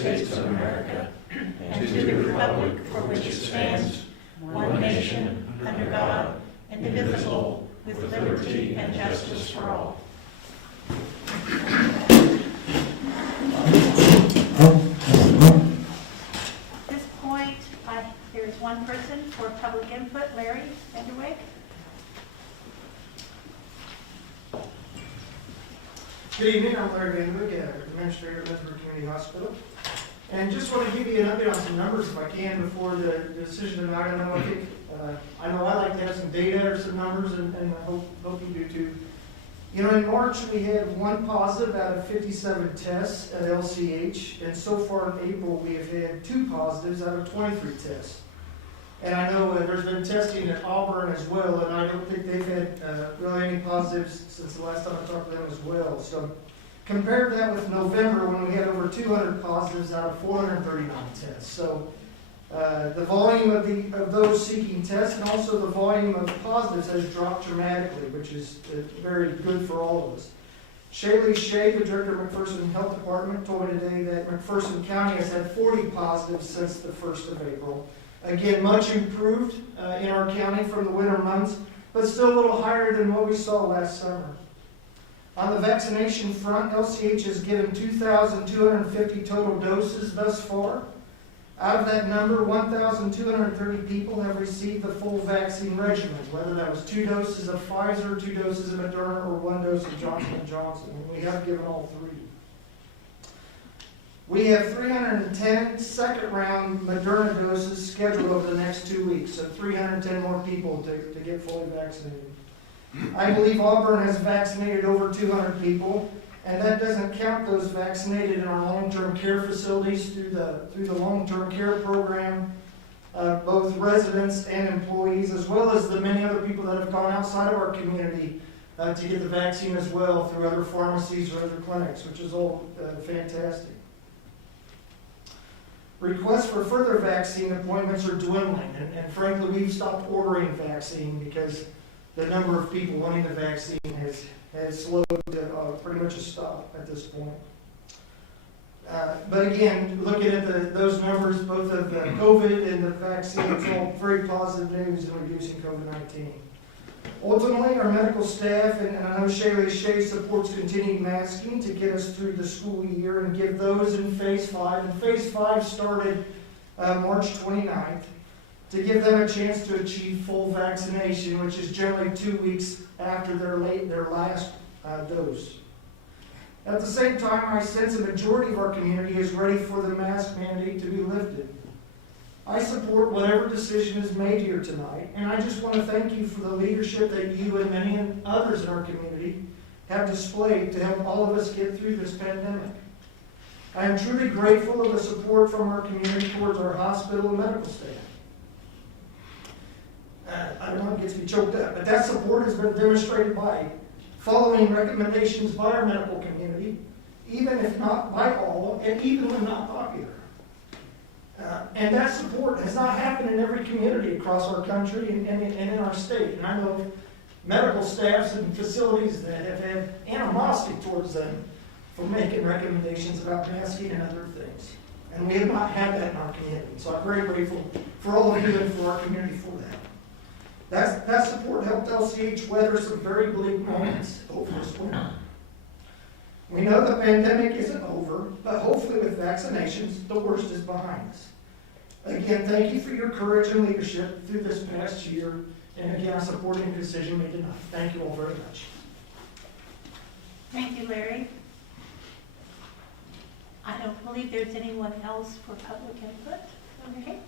States of America and to the republic for which it stands, one nation, under God, indivisible, with liberty and justice for all. At this point, there is one person for public input. Larry Vanderweg. Good evening, I'm Larry Vanderweg, Administrator at Linsborg Community Hospital. And just want to give you an update on some numbers if I can before the decision tonight. I know I like to have some data or some numbers, and I hope you do too. You know, in March we had 1 positive out of 57 tests at LCH, and so far in April we have had 2 positives out of 23 tests. And I know there's been testing at Auburn as well, and I don't think they've had really any positives since the last time I talked to them as well. So compare that with November when we had over 200 positives out of 439 tests. So the volume of those seeking tests and also the volume of positives has dropped dramatically, which is very good for all of us. Shaylee Shea, the director of McPherson Health Department, told me today that McPherson County has had 40 positives since the 1st of April. Again, much improved in our county from the winter months, but still a little higher than what we saw last summer. On the vaccination front, LCH has given 2,250 total doses thus far. Out of that number, 1,230 people have received the full vaccine regimen, whether that was 2 doses of Pfizer, 2 doses of Moderna, or 1 dose of Johnson & Johnson. And we have given all 3. We have 310 second-round Moderna doses scheduled over the next 2 weeks, so 310 more people to get fully vaccinated. I believe Auburn has vaccinated over 200 people, and that doesn't count those vaccinated in our long-term care facilities through the long-term care program, both residents and employees, as well as the many other people that have gone outside of our community to get the vaccine as well through other pharmacies or other clinics, which is all fantastic. Requests for further vaccine appointments are dwindling, and frankly, we've stopped ordering vaccine because the number of people wanting the vaccine has slowed to pretty much a stop at this point. But again, looking at those numbers, both of the COVID and the vaccine, it's all very positive news in reducing COVID-19. Ultimately, our medical staff, and I know Shaylee Shea supports continued masking to get us through the school year and give those in Phase 5. And Phase 5 started March 29th to give them a chance to achieve full vaccination, which is generally 2 weeks after their last dose. At the same time, I sense a majority of our community is ready for the mask mandate to be lifted. I support whatever decision is made here tonight, and I just want to thank you for the leadership that you and many others in our community have displayed to help all of us get through this pandemic. I am truly grateful of the support from our community towards our hospital and medical staff. I don't know, it gets me choked up, but that support has been demonstrated by following recommendations by our medical community, even if not by all, and even when not popular. And that support has not happened in every community across our country and in our state. And I know medical staffs and facilities that have had animosity towards them for making recommendations about masking and other things. And we have not had that in our community. So I'm very grateful for all of you and for our community for that. That support helped LCH weather some very bleak moments over this winter. We know the pandemic isn't over, but hopefully with vaccinations, the worst is behind us. Again, thank you for your courage and leadership through this past year, and again, I support any decision made tonight. Thank you all very much. Thank you, Larry. I don't believe there's anyone else for public input. Okay.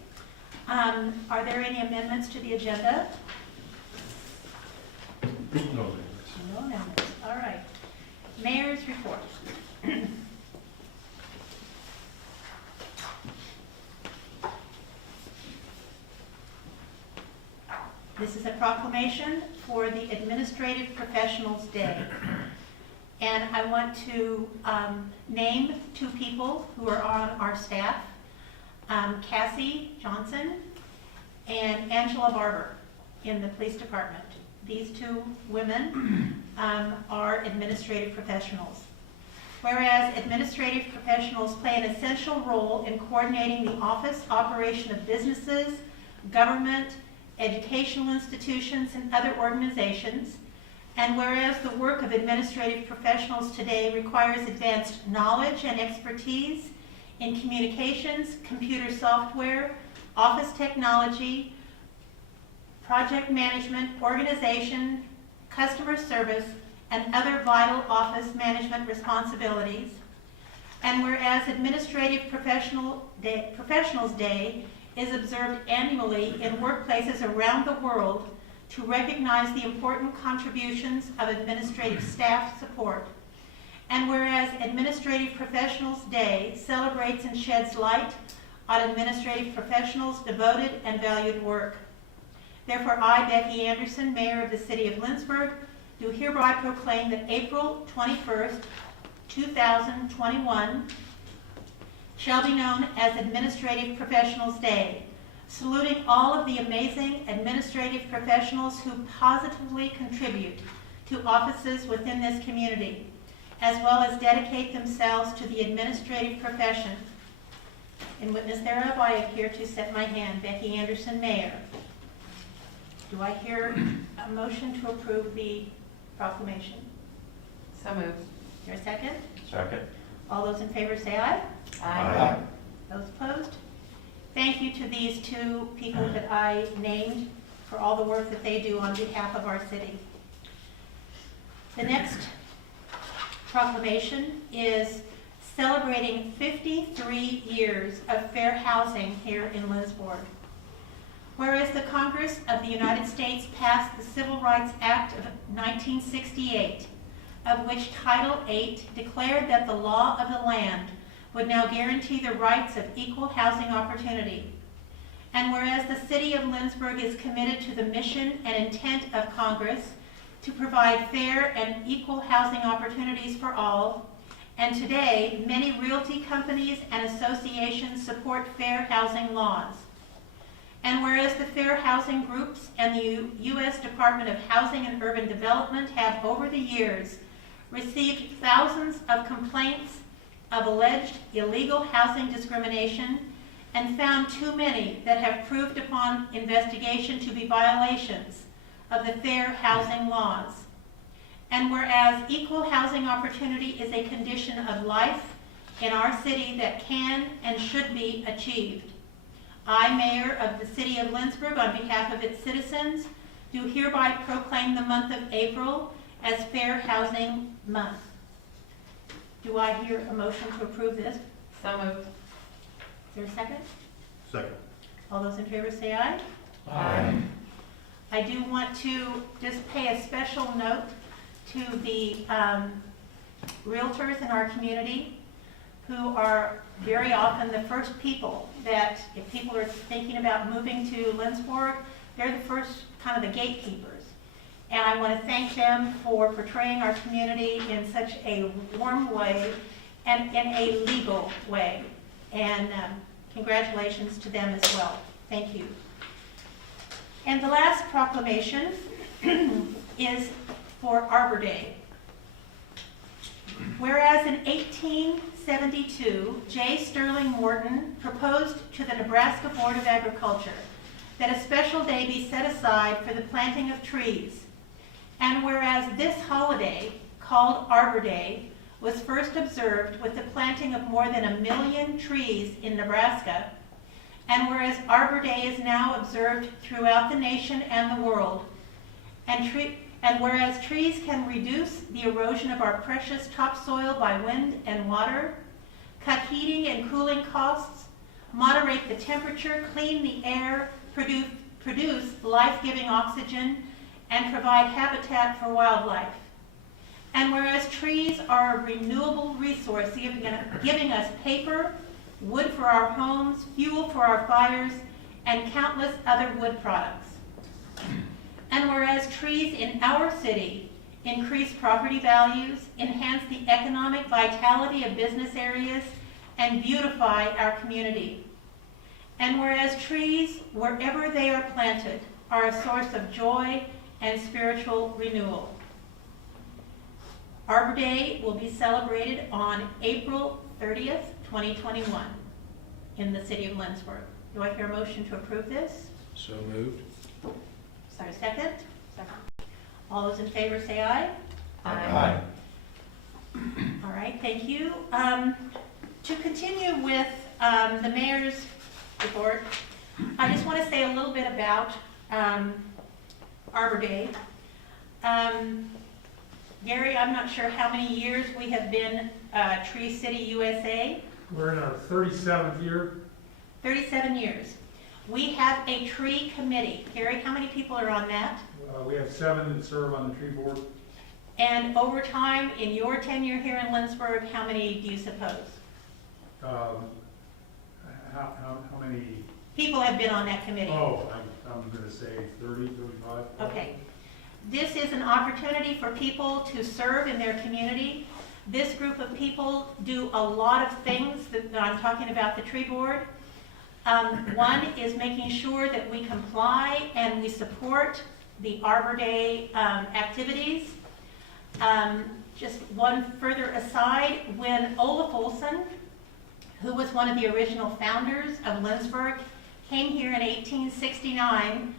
Are there any amendments to the agenda? No amendments. No amendments. All right. Mayor's report. This is a proclamation for the Administrative Professionals Day. And I want to name 2 people who are on our staff, Cassie Johnson and Angela Barber in the police department. These 2 women are administrative professionals. Whereas administrative professionals play an essential role in coordinating the office operation of businesses, government, educational institutions, and other organizations. And whereas the work of administrative professionals today requires advanced knowledge and expertise in communications, computer software, office technology, project management, organization, customer service, and other vital office management responsibilities. And whereas Administrative Professionals Day is observed annually in workplaces around the world to recognize the important contributions of administrative staff support. And whereas Administrative Professionals Day celebrates and sheds light on administrative professionals' devoted and valued work. Therefore, I, Becky Anderson, Mayor of the City of Lindsborg, do hereby proclaim that April 21st, 2021 shall be known as Administrative Professionals Day, saluting all of the amazing administrative professionals who positively contribute to offices within this community, as well as dedicate themselves to the administrative profession. In witness thereof, I appear to set my hand, Becky Anderson, Mayor. Do I hear a motion to approve the proclamation? So moved. Is there a second? Second. All those in favor say aye. Aye. Those opposed? Thank you to these two people that I named for all the work that they do on behalf of our city. The next proclamation is celebrating 53 years of fair housing here in Linsborg. Whereas the Congress of the United States passed the Civil Rights Act of 1968, of which Title VIII declared that the law of the land would now guarantee the rights of equal housing opportunity. And whereas the City of Lindsborg is committed to the mission and intent of Congress to provide fair and equal housing opportunities for all, and today many realty companies and associations support fair housing laws. And whereas the fair housing groups and the U.S. Department of Housing and Urban Development have over the years received thousands of complaints of alleged illegal housing discrimination and found too many that have proved upon investigation to be violations of the fair housing laws. And whereas equal housing opportunity is a condition of life in our city that can and should be achieved, I, Mayor of the City of Lindsborg, on behalf of its citizens, do hereby proclaim the month of April as Fair Housing Month. Do I hear a motion to approve this? So moved. Is there a second? Second. All those in favor say aye. Aye. I do want to just pay a special note to the realtors in our community who are very often the first people that, if people are thinking about moving to Linsborg, they're the first kind of the gatekeepers. And I want to thank them for portraying our community in such a warm way and in a legal way. And congratulations to them as well. Thank you. And the last proclamation is for Arbor Day. Whereas in 1872, J. Sterling Morton proposed to the Nebraska Board of Agriculture that a special day be set aside for the planting of trees. And whereas this holiday, called Arbor Day, was first observed with the planting of more than 1 million trees in Nebraska, and whereas Arbor Day is now observed throughout the nation and the world, and whereas trees can reduce the erosion of our precious topsoil by wind and water, cut heating and cooling costs, moderate the temperature, clean the air, produce life-giving oxygen, and provide habitat for wildlife. And whereas trees are a renewable resource, giving us paper, wood for our homes, fuel for our fires, and countless other wood products. And whereas trees in our city increase property values, enhance the economic vitality of business areas, and beautify our community. And whereas trees, wherever they are planted, are a source of joy and spiritual renewal. Arbor Day will be celebrated on April 30th, 2021 in the city of Lindsborg. Do I hear a motion to approve this? So moved. Sorry, second? Second. All those in favor say aye. Aye. All right, thank you. To continue with the mayor's report, I just want to say a little bit about Arbor Day. Gary, I'm not sure how many years we have been Tree City USA. We're in our 37th year. 37 years. We have a tree committee. Gary, how many people are on that? We have 7 that serve on the tree board. And over time, in your tenure here in Linsborg, how many do you suppose? How many? People have been on that committee. Oh, I'm going to say 30, 35. Okay. This is an opportunity for people to serve in their community. This group of people do a lot of things that I'm talking about the tree board. One is making sure that we comply and we support the Arbor Day activities. Just one further aside, when Olaf Olson, who was one of the original founders of Linsborg, came here in 1869,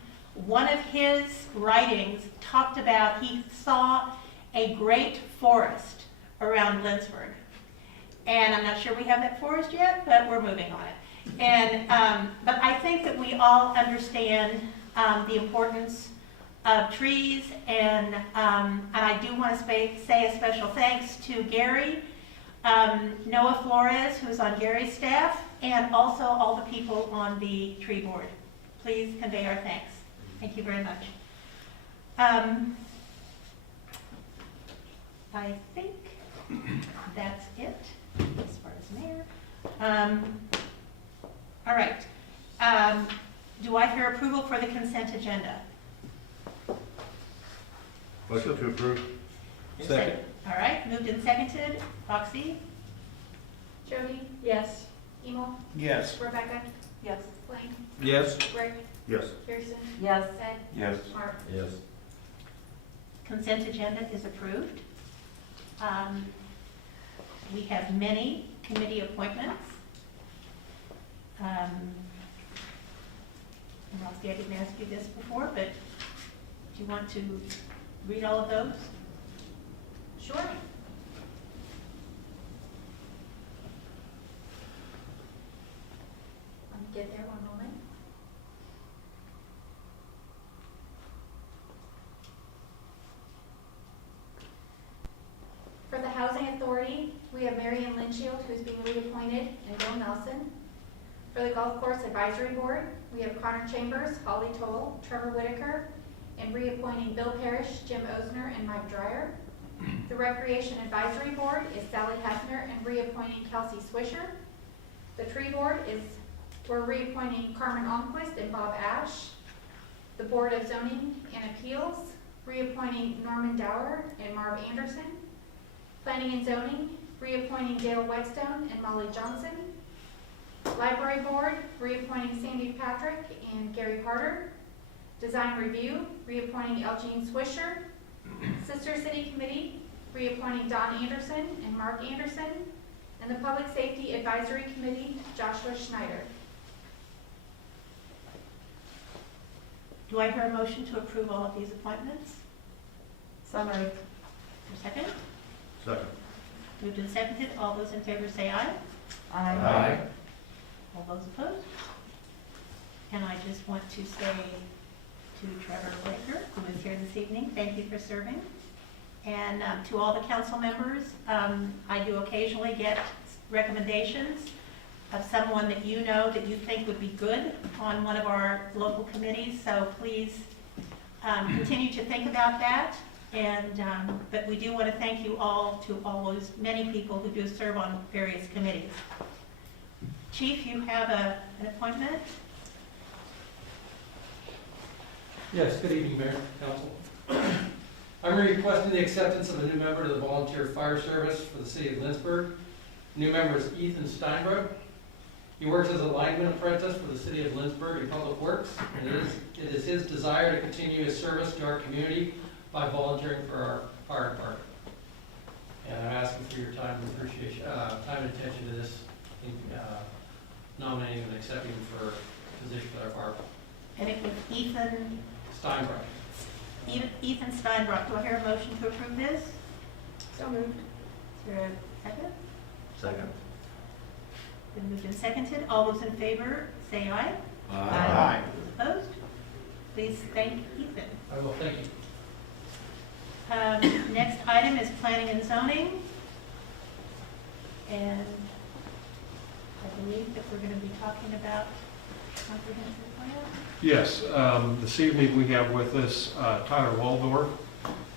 one of his writings talked about he saw a great forest around Linsborg. And I'm not sure we have that forest yet, but we're moving on it. And but I think that we all understand the importance of trees, and I do want to say a special thanks to Gary, Noah Flores, who's on Gary's staff, and also all the people on the tree board. Please convey our thanks. Thank you very much. I think that's it as far as mayor. All right. Do I hear approval for the consent agenda? Motion to approve. Second. All right, moved and seconded. Roxy? Jody, Yes. Emil, Yes. Rebecca, Yes. Blaine, Yes. Rick, Yes. Kirsten, Yes. Ed, Yes. Mark. Yes. Consent agenda is approved. We have many committee appointments. Roxy, I didn't ask you this before, but do you want to read all of those? Sure. Get there, one moment. For the Housing Authority, we have Marion Linshield, who's being reappointed, and Bill Nelson. For the Golf Course Advisory Board, we have Connor Chambers, Holly Toll, Trevor Whitaker, and reappointing Bill Parrish, Jim Osner, and Mike Dreyer. The Recreation Advisory Board is Sally Hefner and reappointing Kelsey Swisher. The Tree Board is we're reappointing Carmen Almquist and Bob Ash. The Board of Zoning and Appeals, reappointing Norman Dower and Marv Anderson. Planning and Zoning, reappointing Dale Whetstone and Molly Johnson. Library Board, reappointing Sandy Patrick and Gary Carter. Design Review, reappointing Elgene Swisher. Sister City Committee, reappointing Don Anderson and Mark Anderson. And the Public Safety Advisory Committee, Joshua Schneider. Do I hear a motion to approve all of these appointments? So moved. Second? Second. Moved and seconded. All those in favor say aye. Aye. All those opposed? And I just want to say to Trevor Whitaker, who is here this evening, thank you for serving. And to all the council members, I do occasionally get recommendations of someone that you know that you think would be good on one of our local committees. So please continue to think about that. And but we do want to thank you all, to all those many people who do serve on various committees. Chief, you have an appointment? Yes, good evening, Mayor, Council. I'm requesting the acceptance of a new member to the Volunteer Fire Service for the City of Linsborg. New member is Ethan Steinbrook. He works as a lineman apprentice for the City of Linsborg in Public Works, and it is his desire to continue his service to our community by volunteering for our fire department. And I'm asking for your time and appreciation, time and attention to this, nominating and accepting for position of our fire And it was Ethan Steinbrook. Steinbrook. Do I hear a motion to approve this? So moved. Is there a second? Second. Been moved and seconded. All those in favor, say aye. Aye. Opposed? Please thank Ethan. I will, thank you. Next item is planning and zoning. And I believe that we're going to be talking about comprehensive plan. Yes, this evening we have with us Tyler Waldorf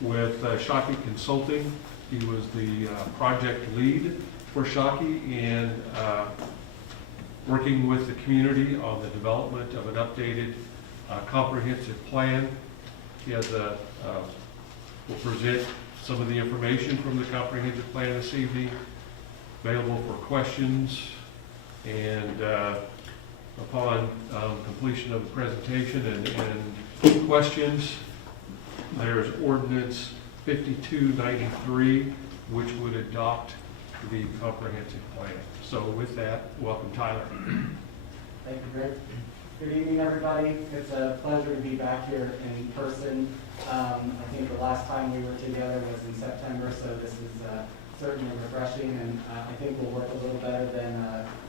with Shockey Consulting. He was the project lead for Shockey and working with the community on the development of an updated comprehensive plan. He has will present some of the information from the comprehensive plan this evening, available for questions, and upon completion of the presentation and questions, there's ordinance 5293, which would adopt the comprehensive plan. So with that, welcome Tyler. Thank you, Greg. Good evening, everybody. It's a pleasure to be back here in person. I think the last time we were together was in September, so this is certainly refreshing, and I think we'll work a little better than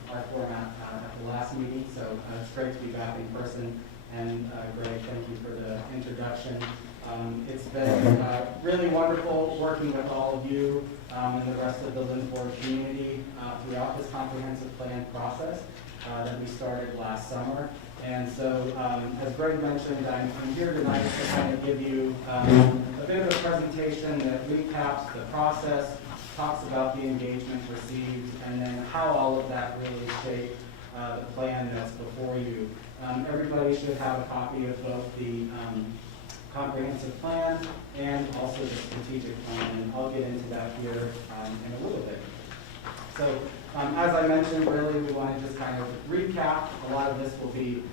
our format at the last meeting. So it's great to be back in person. And Greg, thank you for the introduction. It's been really wonderful working with all of you and the rest of the Linsborg community throughout this comprehensive plan process that we started last summer. And so, as Greg mentioned, I'm here tonight to kind of give you a bit of a presentation that recaps the process, talks about the engagement received, and then how all of that really shaped the plan that's before you. Everybody should have a copy of both the comprehensive plan and also the strategic plan, and I'll get into that here in a little bit. So, as I mentioned, really we want to just kind of recap. A lot of this will be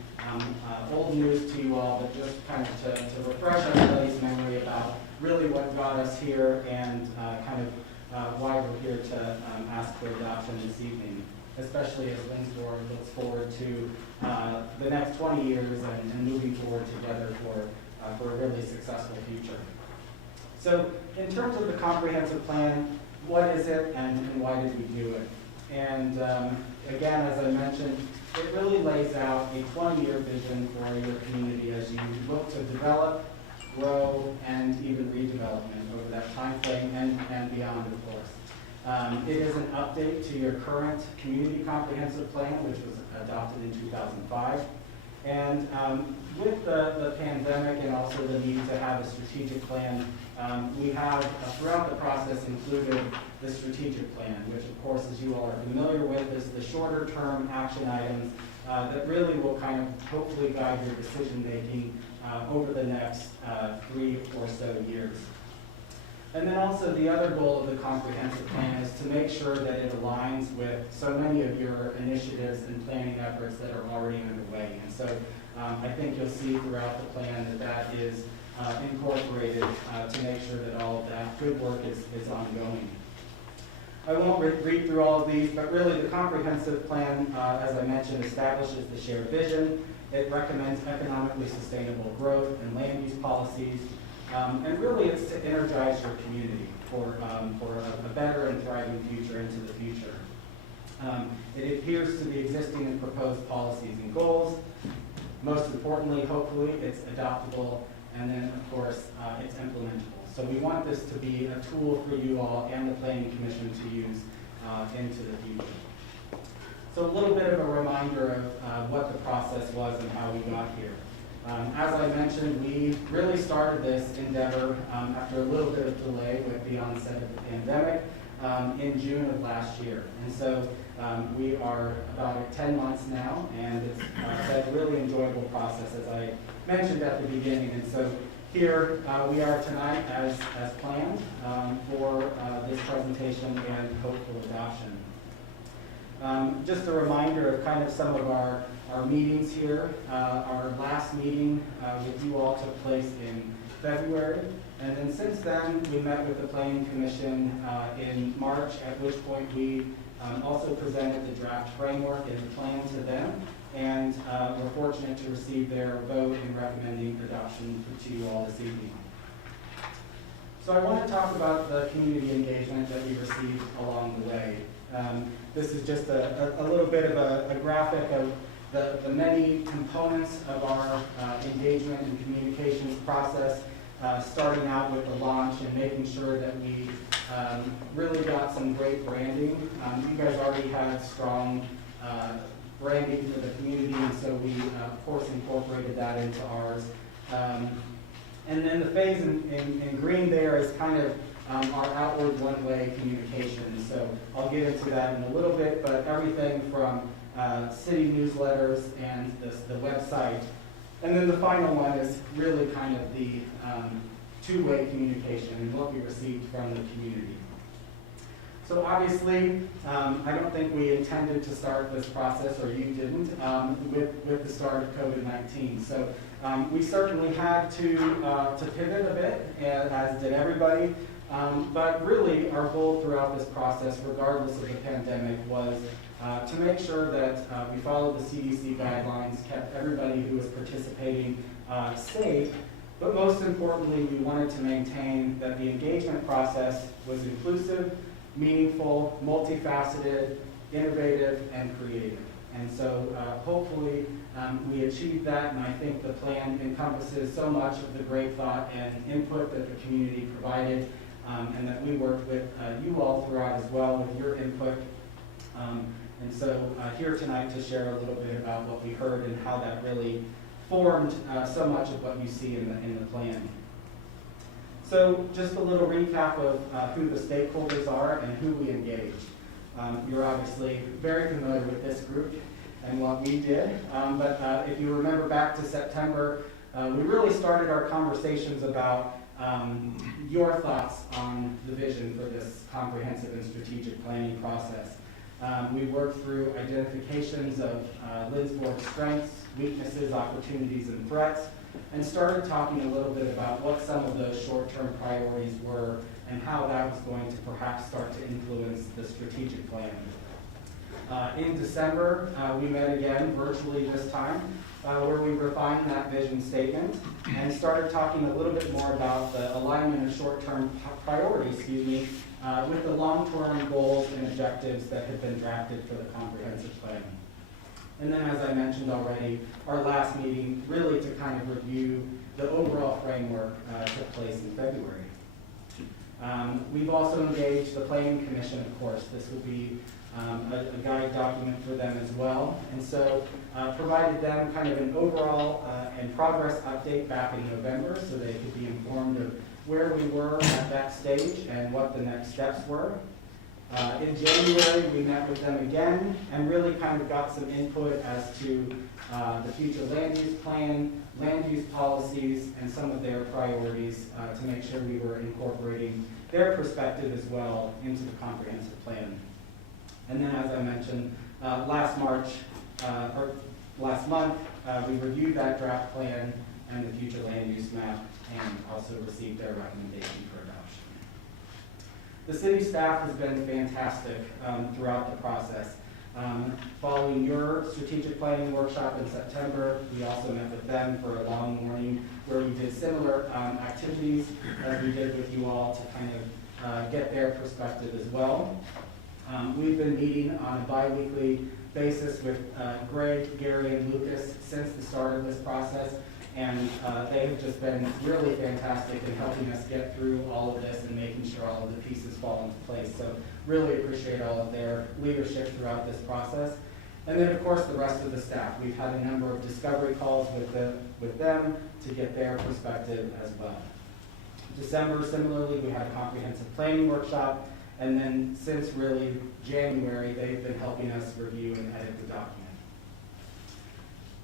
old news to you all, but just kind of to refresh everybody's memory about really what got us here and kind of why we're here to ask for adoption this evening, especially as Linsborg looks forward to the next 20 years and moving forward together for a really successful future. So in terms of the comprehensive plan, what is it and why did we do it? And again, as I mentioned, it really lays out a 20-year vision for your community as you look to develop, grow, and even redevelopment over that time frame and beyond, of course. It is an update to your current community comprehensive plan, which was adopted in 2005. And with the pandemic and also the need to have a strategic plan, we have throughout the process included the strategic plan, which of course, as you all are familiar with, is the shorter term action items that really will kind of hopefully guide your decision making over the next 3 or so years. And then also the other goal of the comprehensive plan is to make sure that it aligns with so many of your initiatives and planning efforts that are already underway. And so I think you'll see throughout the plan that that is incorporated to make sure that all of that good work is ongoing. I won't read through all of these, but really the comprehensive plan, as I mentioned, establishes the shared vision. It recommends economically sustainable growth and land use policies. And really it's to energize your community for a better and thriving future into the future. It adheres to the existing and proposed policies and goals. Most importantly, hopefully, it's adoptable, and then, of course, it's implementable. So we want this to be a tool for you all and the Planning Commission to use into the future. So a little bit of a reminder of what the process was and how we got here. As I mentioned, we really started this endeavor after a little bit of delay with the onset of the pandemic in June of last year. And so we are about at 10 months now, and it's been a really enjoyable process, as I mentioned at the beginning. And so here we are tonight as planned for this presentation and hopeful adoption. Just a reminder of kind of some of our meetings here. Our last meeting with you all took place in February, And then since then, we met with the Planning Commission in March, at which point we also presented the draft framework and the plan to them, and we're fortunate to receive their vote in recommending adoption to you all this evening. So I want to talk about the community engagement that we received along the way. This is just a little bit of a graphic of the many components of our engagement and communications process, starting out with the launch and making sure that we really got some great branding. You guys already had strong branding for the community, and so we, of course, incorporated that into ours. And then the phase in green there is kind of our outward one-way communication. So I'll get into that in a little bit, but everything from city newsletters and the website. And then the final one is really kind of the two-way communication and what we received from the community. So obviously, I don't think we intended to start this process, or you didn't, with the start of COVID-19. So we certainly had to pivot a bit, as did everybody. But really, our goal throughout this process, regardless of the pandemic, was to make sure that we followed the CDC guidelines, kept everybody who was participating safe, but most importantly, we wanted to maintain that the engagement process was inclusive, meaningful, multifaceted, innovative, and creative. And so hopefully we achieved that, and I think the plan encompasses so much of the great thought and input that the community provided, and that we worked with you all throughout as well with your input. And so here tonight to share a little bit about what we heard and how that really formed so much of what you see in the plan. So just a little recap of who the stakeholders are and who we engaged. You're obviously very familiar with this group and what we did, but if you remember back to September, we really started our conversations about your thoughts on the vision for this comprehensive and strategic planning process. We worked through identifications of Linsborg's strengths, weaknesses, opportunities, and threats, and started talking a little bit about what some of those short-term priorities were and how that was going to perhaps start to influence the strategic plan. In December, we met again virtually this time, where we refined that vision statement and started talking a little bit more about the alignment of short-term priorities, with the long-term goals and objectives that have been drafted for the comprehensive plan. And then, as I mentioned already, our last meeting really to kind of review the overall framework took place in February. We've also engaged the Planning Commission, of course. This will be a guide document for them as well. And so provided them kind of an overall and progress update back in November so they could be informed of where we were at that stage and what the next steps were. In January, we met with them again and really kind of got some input as to the future land use plan, land use policies, and some of their priorities to make sure we were incorporating their perspective as well into the comprehensive plan. And then, as I mentioned, last month, we reviewed that draft plan and the future land use map and also received their recommendation for adoption. The city staff has been fantastic throughout the process. Following your strategic planning workshop in September, we also met with them for a long morning where we did similar activities as we did with you all to kind of get their perspective as well. We've been meeting on a bi-weekly basis with Greg, Gary, and Lucas since the start of this process, and they have just been really fantastic in helping us get through all of this and making sure all of the pieces fall into place. So really appreciate all of their leadership throughout this process. And then, of course, the rest of the staff. We've had a number of discovery calls with them to get their perspective as well. December, similarly, we had a comprehensive planning workshop. And then since really January, they've been helping us review and edit the document.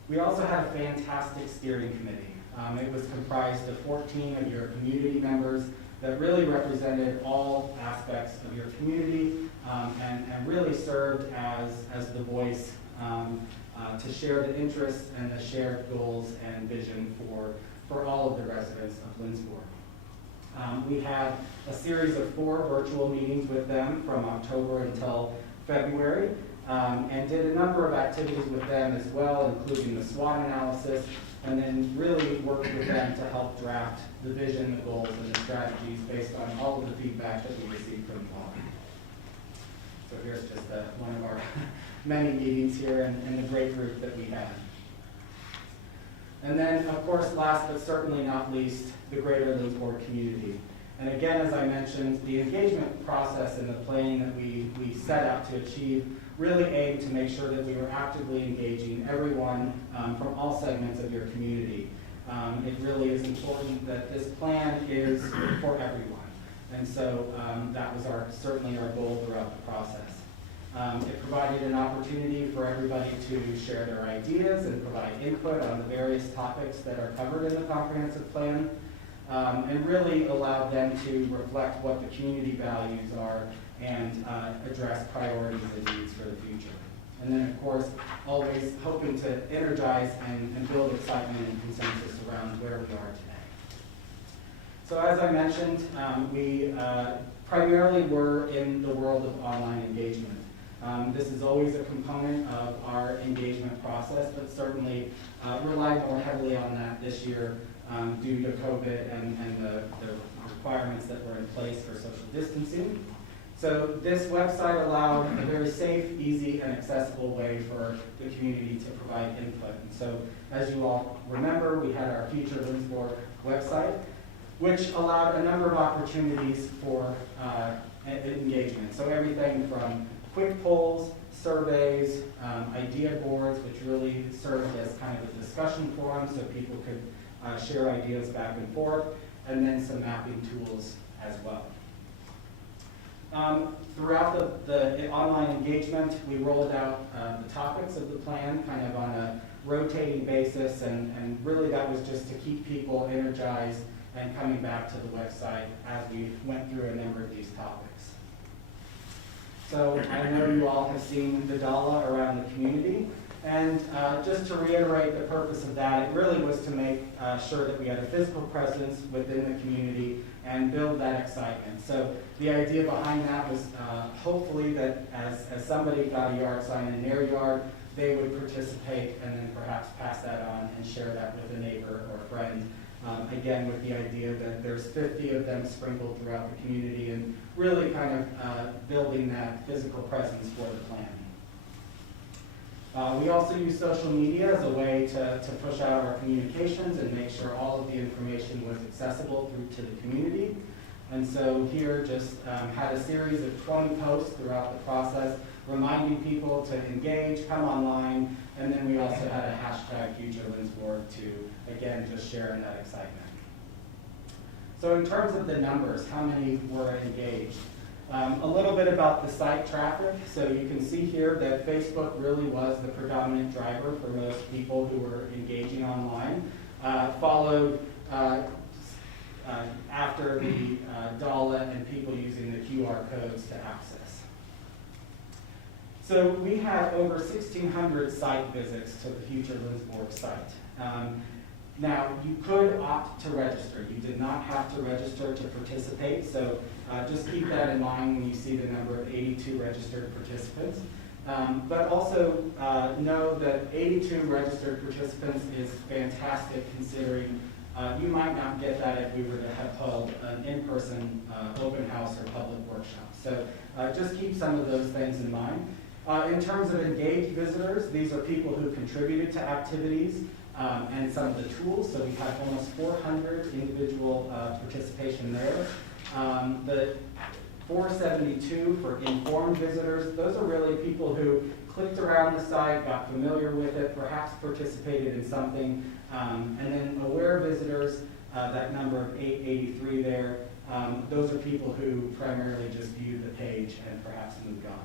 We also had a fantastic steering committee. It was comprised of 14 of your community members that really represented all aspects of your community and really served as the voice to share the interests and the shared goals and vision for all of the residents of Linsborg. We had a series of 4 virtual meetings with them from October until February, and did a number of activities with them as well, including the SWOT analysis, and then really worked with them to help draft the vision, the goals, and the strategies based on all of the feedback that we received from them. So here's just one of our many meetings here and the great group that we had. And then, of course, last but certainly not least, the greater Lindsborg community. And again, as I mentioned, the engagement process and the planning that we set out to achieve really aimed to make sure that we were actively engaging everyone from all segments of your community. It really is important that this plan is for everyone. And so that was certainly our goal throughout the process. It provided an opportunity for everybody to share their ideas and provide input on the various topics that are covered in the comprehensive plan, and really allowed them to reflect what the community values are and address priorities and needs for the future. And then, of course, always hoping to energize and build excitement and consensus around where we are today. So as I mentioned, we primarily were in the world of online engagement. This is always a component of our engagement process, but certainly relied more heavily on that this year due to COVID and the requirements that were in place for social distancing. So this website allowed a very safe, easy, and accessible way for the community to provide input. And so as you all remember, we had our Future Linsborg website, which allowed a number of opportunities for engagement. So everything from quick polls, surveys, idea boards, which really served as kind of a discussion forum so people could share ideas back and forth, and then some mapping tools as well. Throughout the online engagement, we rolled out the topics of the plan kind of on a rotating basis, and really that was just to keep people energized and coming back to the website as we went through a number of these topics. So I know you all have seen the DALA around the community, and just to reiterate the purpose of that, it really was to make sure that we had a physical presence within the community and build that excitement. So the idea behind that was hopefully that as somebody got a yard sign in their yard, they would participate and then perhaps pass that on and share that with a neighbor or a friend. Again, with the idea that there's 50 of them sprinkled throughout the community and really kind of building that physical presence for the plan. We also use social media as a way to push out our communications and make sure all of the information was accessible through to the community. And so here just had a series of 20 posts throughout the process, reminding people to engage, come online, and then we also had a hashtag Future Linsborg to, again, just share in that excitement. So in terms of the numbers, how many were engaged? A little bit about the site traffic. So you can see here that Facebook really was the predominant driver for most people who were engaging online, followed after the DALA and people using the QR codes to access. So we had over 1,600 site visits to the Future Linsborg site. Now, you could opt to register. You did not have to register to participate, so just keep that in mind when you see the number of 82 registered participants. But also know that 82 registered participants is fantastic considering you might not get that if we were to have held an in-person open house or public workshop. So just keep some of those things in mind. In terms of engaged visitors, these are people who contributed to activities and some of the tools. So we had almost 400 individual participation there. The 472 for informed visitors, those are really people who clicked around the site, got familiar with it, perhaps participated in something. And then aware visitors, that number of 883 there, those are people who primarily just viewed the page and perhaps moved on.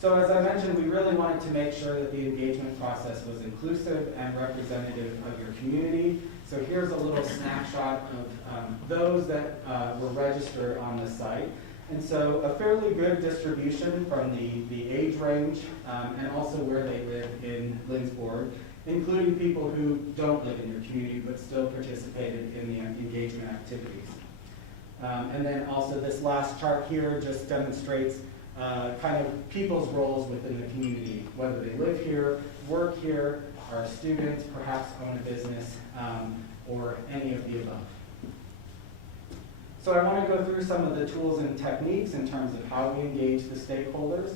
So as I mentioned, we really wanted to make sure that the engagement process was inclusive and representative of your community. So here's a little snapshot of those that were registered on the site. And so a fairly good distribution from the age range and also where they live in Lindsborg. including people who don't live in your community but still participated in the engagement activities. And then also this last chart here just demonstrates kind of people's roles within the community, whether they live here, work here, are students, perhaps own a business, or any of the above. So I want to go through some of the tools and techniques in terms of how we engage the stakeholders.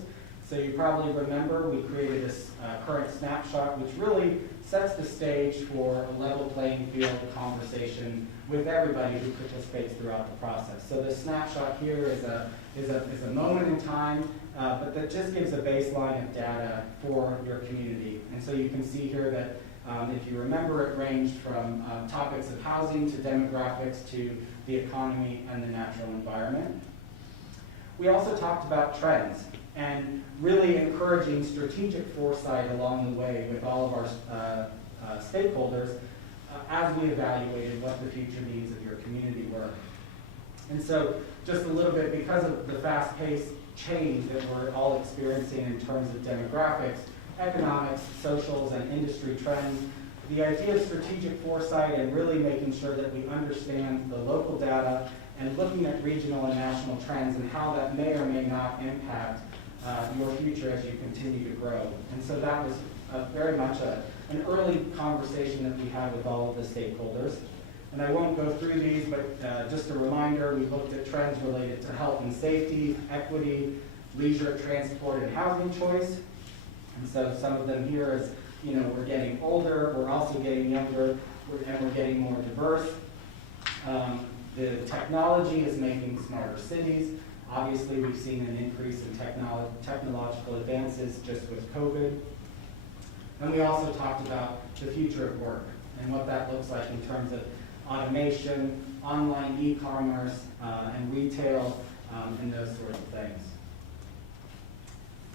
So you probably remember we created this current snapshot, which really sets the stage for a level playing field conversation with everybody who participates throughout the process. So the snapshot here is a moment in time, but that just gives a baseline of data for your community. And so you can see here that if you remember, it ranged from topics of housing to demographics to the economy and the natural environment. We also talked about trends and really encouraging strategic foresight along the way with all of our stakeholders as we evaluated what the future needs of your community were. And so just a little bit, because of the fast-paced change that we're all experiencing in terms of demographics, economics, socials, and industry trends, the idea of strategic foresight and really making sure that we understand the local data and looking at regional and national trends and how that may or may not impact your future as you continue to grow. And so that was very much an early conversation that we had with all of the stakeholders. And I won't go through these, but just a reminder, we looked at trends related to health and safety, equity, leisure, transport, and housing choice. And so some of them here is, you know, we're getting older, we're also getting younger, and we're getting more diverse. The technology is making smarter cities. Obviously, we've seen an increase in technological advances just with COVID. And we also talked about the future of work and what that looks like in terms of automation, online e-commerce, and retail, and those sorts of things.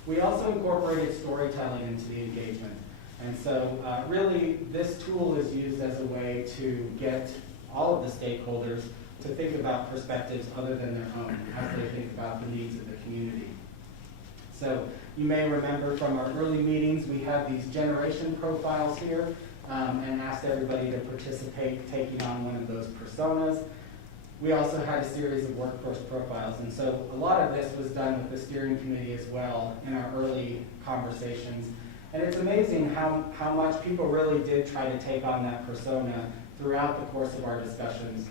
We also incorporated storytelling into the engagement. And so really, this tool is used as a way to get all of the stakeholders to think about perspectives other than their own as they think about the needs of the community. So you may remember from our early meetings, we had these generation profiles here and asked everybody to participate, taking on one of those personas. We also had a series of workforce profiles, and so a lot of this was done with the steering committee as well in our early conversations. And it's amazing how much people really did try to take on that persona throughout the course of our discussions,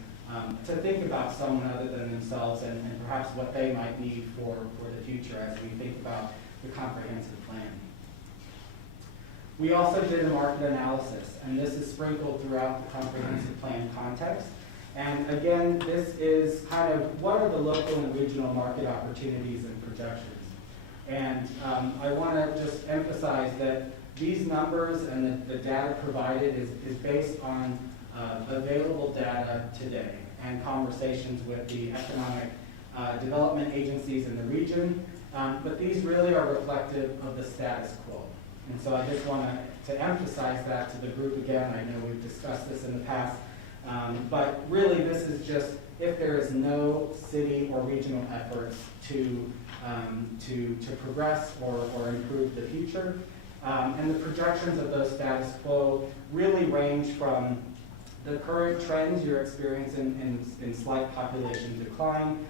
to think about someone other than themselves and perhaps what they might need for the future as we think about the comprehensive plan. We also did a market analysis, and this is sprinkled throughout the comprehensive plan context. And again, this is kind of what are the local and regional market opportunities and projections. And I want to just emphasize that these numbers and the data provided is based on available data today and conversations with the economic development agencies in the region. But these really are reflective of the status quo. And so I just want to emphasize that to the group again. I know we've discussed this in the past. But really, this is just if there is no city or regional efforts to progress or improve the future. And the projections of those status quo really range from the current trends you're experiencing in slight population decline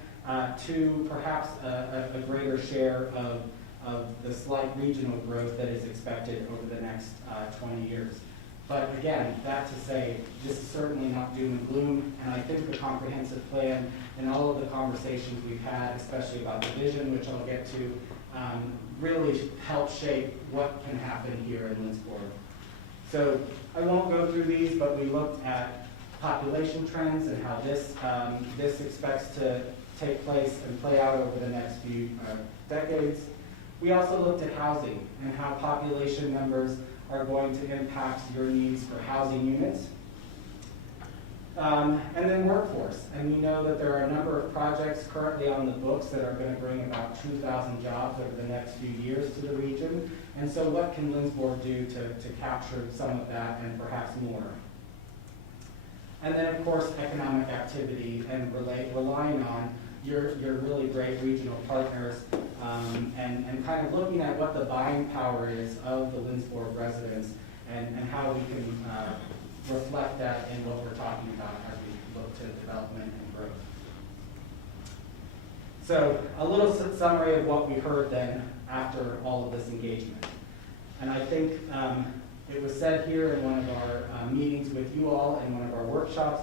to perhaps a greater share of the slight regional growth that is expected over the next 20 years. But again, that to say, this is certainly not doom and gloom, and I think the comprehensive plan and all of the conversations we've had, especially about the vision, which I'll get to, really help shape what can happen here in Linsborg. So I won't go through these, but we looked at population trends and how this expects to take place and play out over the next few decades. We also looked at housing and how population numbers are going to impact your needs for housing units. And then workforce. And we know that there are a number of projects currently on the books that are going to bring about 2,000 jobs over the next few years to the region. And so what can Linsborg do to capture some of that and perhaps more? And then, of course, economic activity and relying on your really great regional partners and kind of looking at what the buying power is of the Linsborg residents and how we can reflect that in what we're talking about as we look to development and growth. So a little summary of what we heard then after all of this engagement. And I think it was said here in one of our meetings with you all in one of our workshops,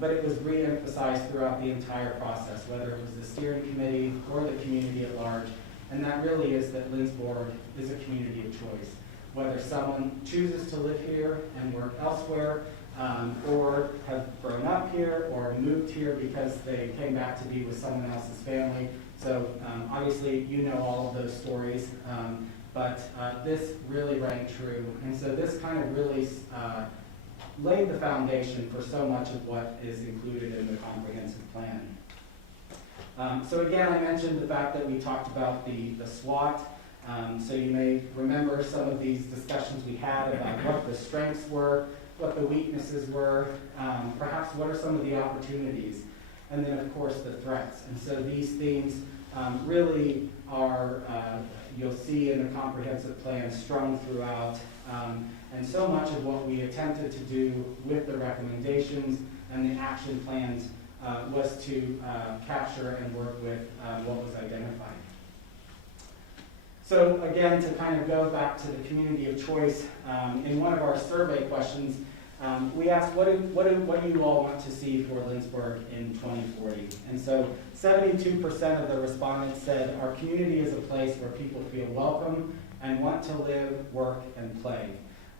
but it was re-emphasized throughout the entire process, whether it was the steering committee or the community at large, and that really is that Lindsborg is a community of choice. Whether someone chooses to live here and work elsewhere, or have grown up here or moved here because they came back to be with someone else's family. So obviously you know all of those stories, but this really rang true. And so this kind of really laid the foundation for so much of what is included in the comprehensive plan. So again, I mentioned the fact that we talked about the SWOT. So you may remember some of these discussions we had about what the strengths were, what the weaknesses were, perhaps what are some of the opportunities, and then of course the threats. And so these themes really are, you'll see in the comprehensive plan, strung throughout, and so much of what we attempted to do with the recommendations and the action plans was to capture and work with what was identified. So again, to kind of go back to the community of choice, in one of our survey questions, we asked, what do you all want to see for Lindsborg in 2040? And so 72% of the respondents said our community is a place where people feel welcome and want to live, work, and play.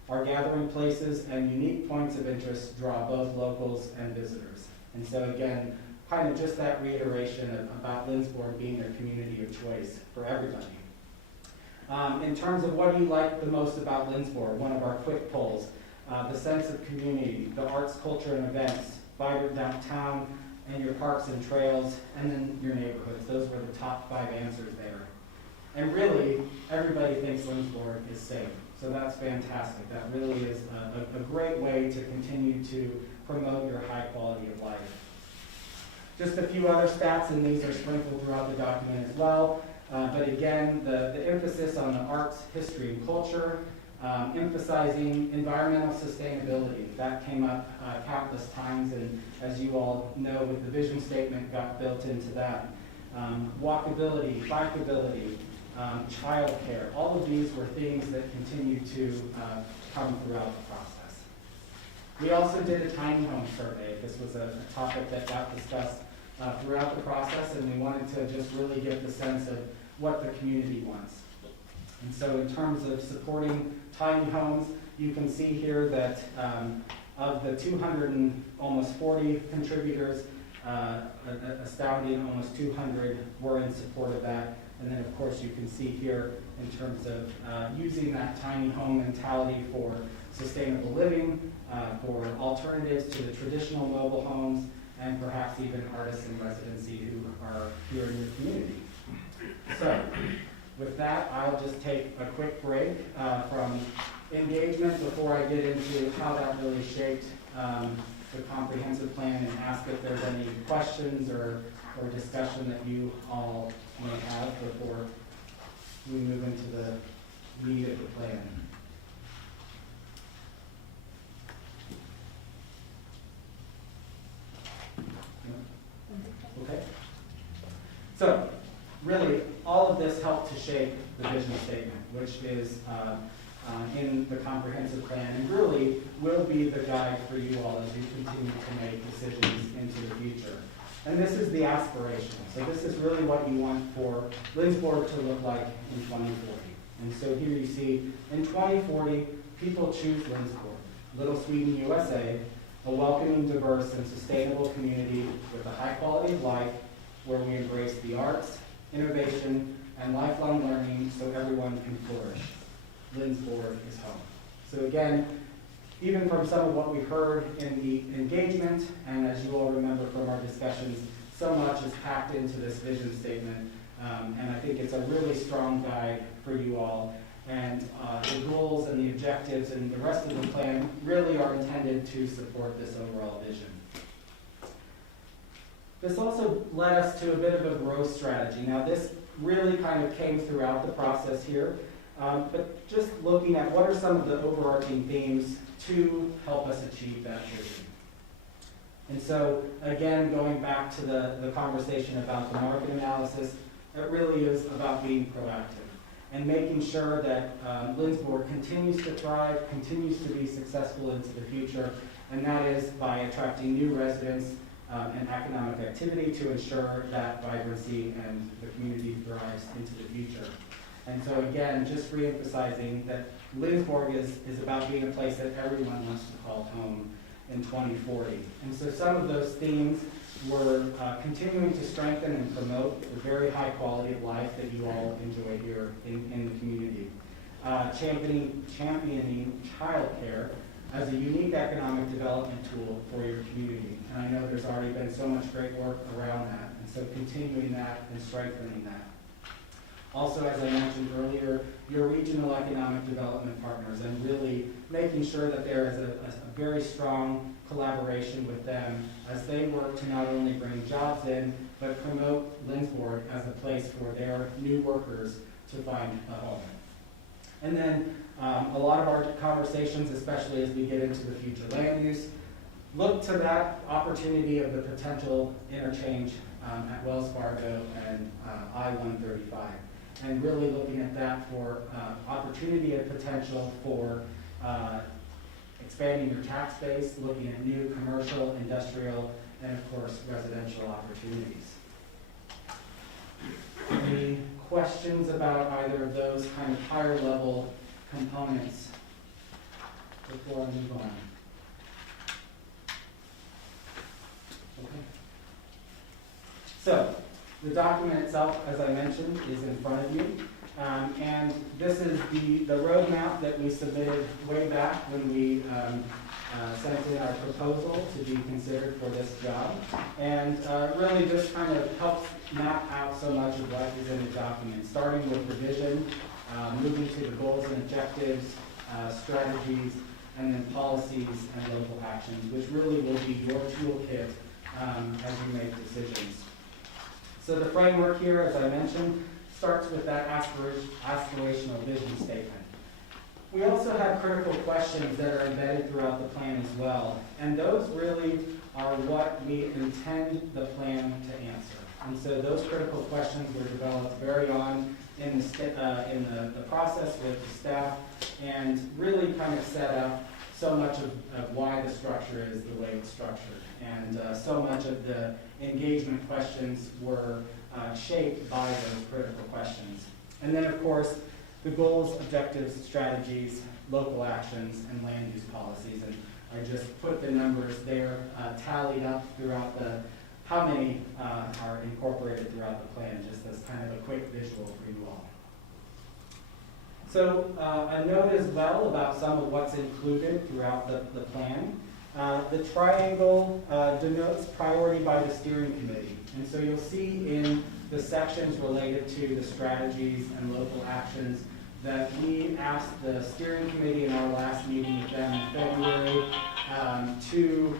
Our gathering places and unique points of interest draw both locals and visitors. And so again, kind of just that reiteration about Lindsborg being a community of choice for everybody. In terms of what do you like the most about Lindsborg, one of our quick polls, the sense of community, the arts, culture, and events, vibrant downtown, and your parks and trails, and then your neighborhoods. Those were the top 5 answers there. And really, everybody thinks Lindsborg is safe. So that's fantastic. That really is a great way to continue to promote your high quality of life. Just a few other stats, and these are sprinkled throughout the document as well. But again, the emphasis on the arts, history, and culture, emphasizing environmental sustainability. That came up countless times, and as you all know, with the vision statement got built into that. Walkability, bikeability, childcare, all of these were themes that continue to come throughout the process. We also did a tiny home survey. This was a topic that got discussed throughout the process, and we wanted to just really get the sense of what the community wants. And so in terms of supporting tiny homes, you can see here that of the 240 contributors, astounding almost 200 were in support of that. And then of course you can see here in terms of using that tiny home mentality for sustainable living, for alternatives to the traditional mobile homes, and perhaps even artists in residency who are here in your community. So, with that, I'll just take a quick break from engagement before I get into how that really shaped the comprehensive plan and ask if there's any questions or discussion that you all may have before we move into the meat of the plan. Okay. So, really, all of this helped to shape the vision statement, which is in the comprehensive plan, and really will be the guide for you all as you continue to make decisions into the future. And this is the aspiration. So this is really what you want for Lindsborg to look like in 2040. And so here you see, in 2040, people choose Lindsborg, Little Sweden, USA, a welcoming, diverse, and sustainable community with a high quality of life where we embrace the arts, innovation, and lifelong learning so everyone can flourish. Lindsborg is home. So again, even from some of what we heard in the engagement, and as you all remember from our discussions, so much is packed into this vision statement, and I think it's a really strong guide for you all. And the goals and the objectives and the rest of the plan really are intended to support this overall vision. This also led us to a bit of a growth strategy. Now this really kind of came throughout the process here. but just looking at what are some of the overarching themes to help us achieve that vision. And so, again, going back to the conversation about the market analysis, it really is about being proactive and making sure that Lindsborg continues to thrive, continues to be successful into the future, and that is by attracting new residents and economic activity to ensure that vibrancy and the community thrives into the future. And so again, just reemphasizing that Lindsborg is about being a place that everyone wants to call home in 2040. And so some of those themes were continuing to strengthen and promote the very high quality of life that you all enjoy here in the community. Championing childcare as a unique economic development tool for your community. And I know there's already been so much great work around that, and so continuing that and strengthening that. Also, as I mentioned earlier, your regional economic development partners, and really making sure that there is a very strong collaboration with them as they work to not only bring jobs in, but promote Lindsborg as a place for their new workers to find a home. And then a lot of our conversations, especially as we get into the future land use, look to that opportunity of the potential interchange at Wells Fargo and I-135. And really looking at that for opportunity and potential for expanding your tax base, looking at new commercial, industrial, and of course, residential opportunities. Any questions about either of those kind of higher level components before I move on? Okay. So, the document itself, as I mentioned, is in front of you. And this is the roadmap that we submitted way back when we sent in our proposal to be considered for this job. And really just kind of helps map out so much of what is in the document, starting with the vision, moving to the goals and objectives, strategies, and then policies and local actions, which really will be your toolkit as you make decisions. So the framework here, as I mentioned, starts with that aspirational vision statement. We also have critical questions that are embedded throughout the plan as well, and those really are what we intend the plan to answer. And so those critical questions were developed very on in the process with the staff, and really kind of set up so much of why the structure is the way it's structured. And so much of the engagement questions were shaped by those critical questions. And then, of course, the goals, objectives, strategies, local actions, and land use policies. And I just put the numbers there, tallied up throughout how many are incorporated throughout the plan, just as kind of a quick visual for you all. So a note as well about some of what's included throughout the plan. The triangle denotes priority by the steering committee. And so you'll see in the sections related to the strategies and local actions that we asked the steering committee in our last meeting with them in February to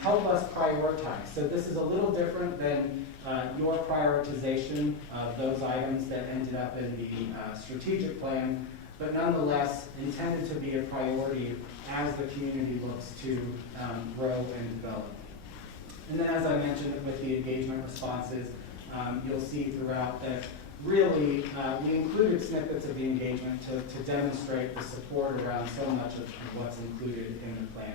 help us prioritize. So this is a little different than your prioritization of those items that ended up in the strategic plan, but nonetheless intended to be a priority as the community looks to grow and develop. And then, as I mentioned with the engagement responses, you'll see throughout that really we included snippets of the engagement to demonstrate the support around so much of what's included in the plan.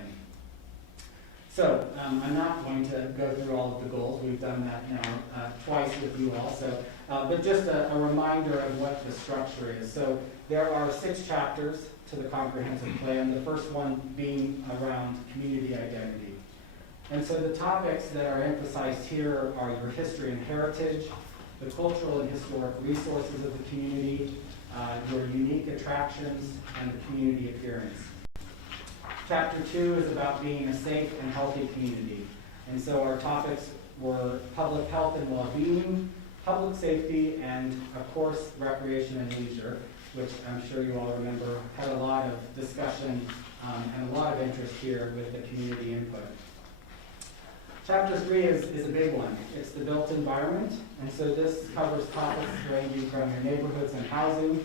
So I'm not going to go through all of the goals. We've done that now twice with you all. So, but just a reminder of what the structure is. So there are 6 chapters to the comprehensive plan, the first one being around community identity. And so the topics that are emphasized here are your history and heritage, the cultural and historic resources of the community, your unique attractions, and the community appearance. Chapter 2 is about being a safe and healthy community. And so our topics were public health and well-being, public safety, and of course, recreation and leisure, which I'm sure you all remember had a lot of discussion and a lot of interest here with the community input. Chapter 3 is a big one. It's the built environment, and so this covers topics ranging from your neighborhoods and housing,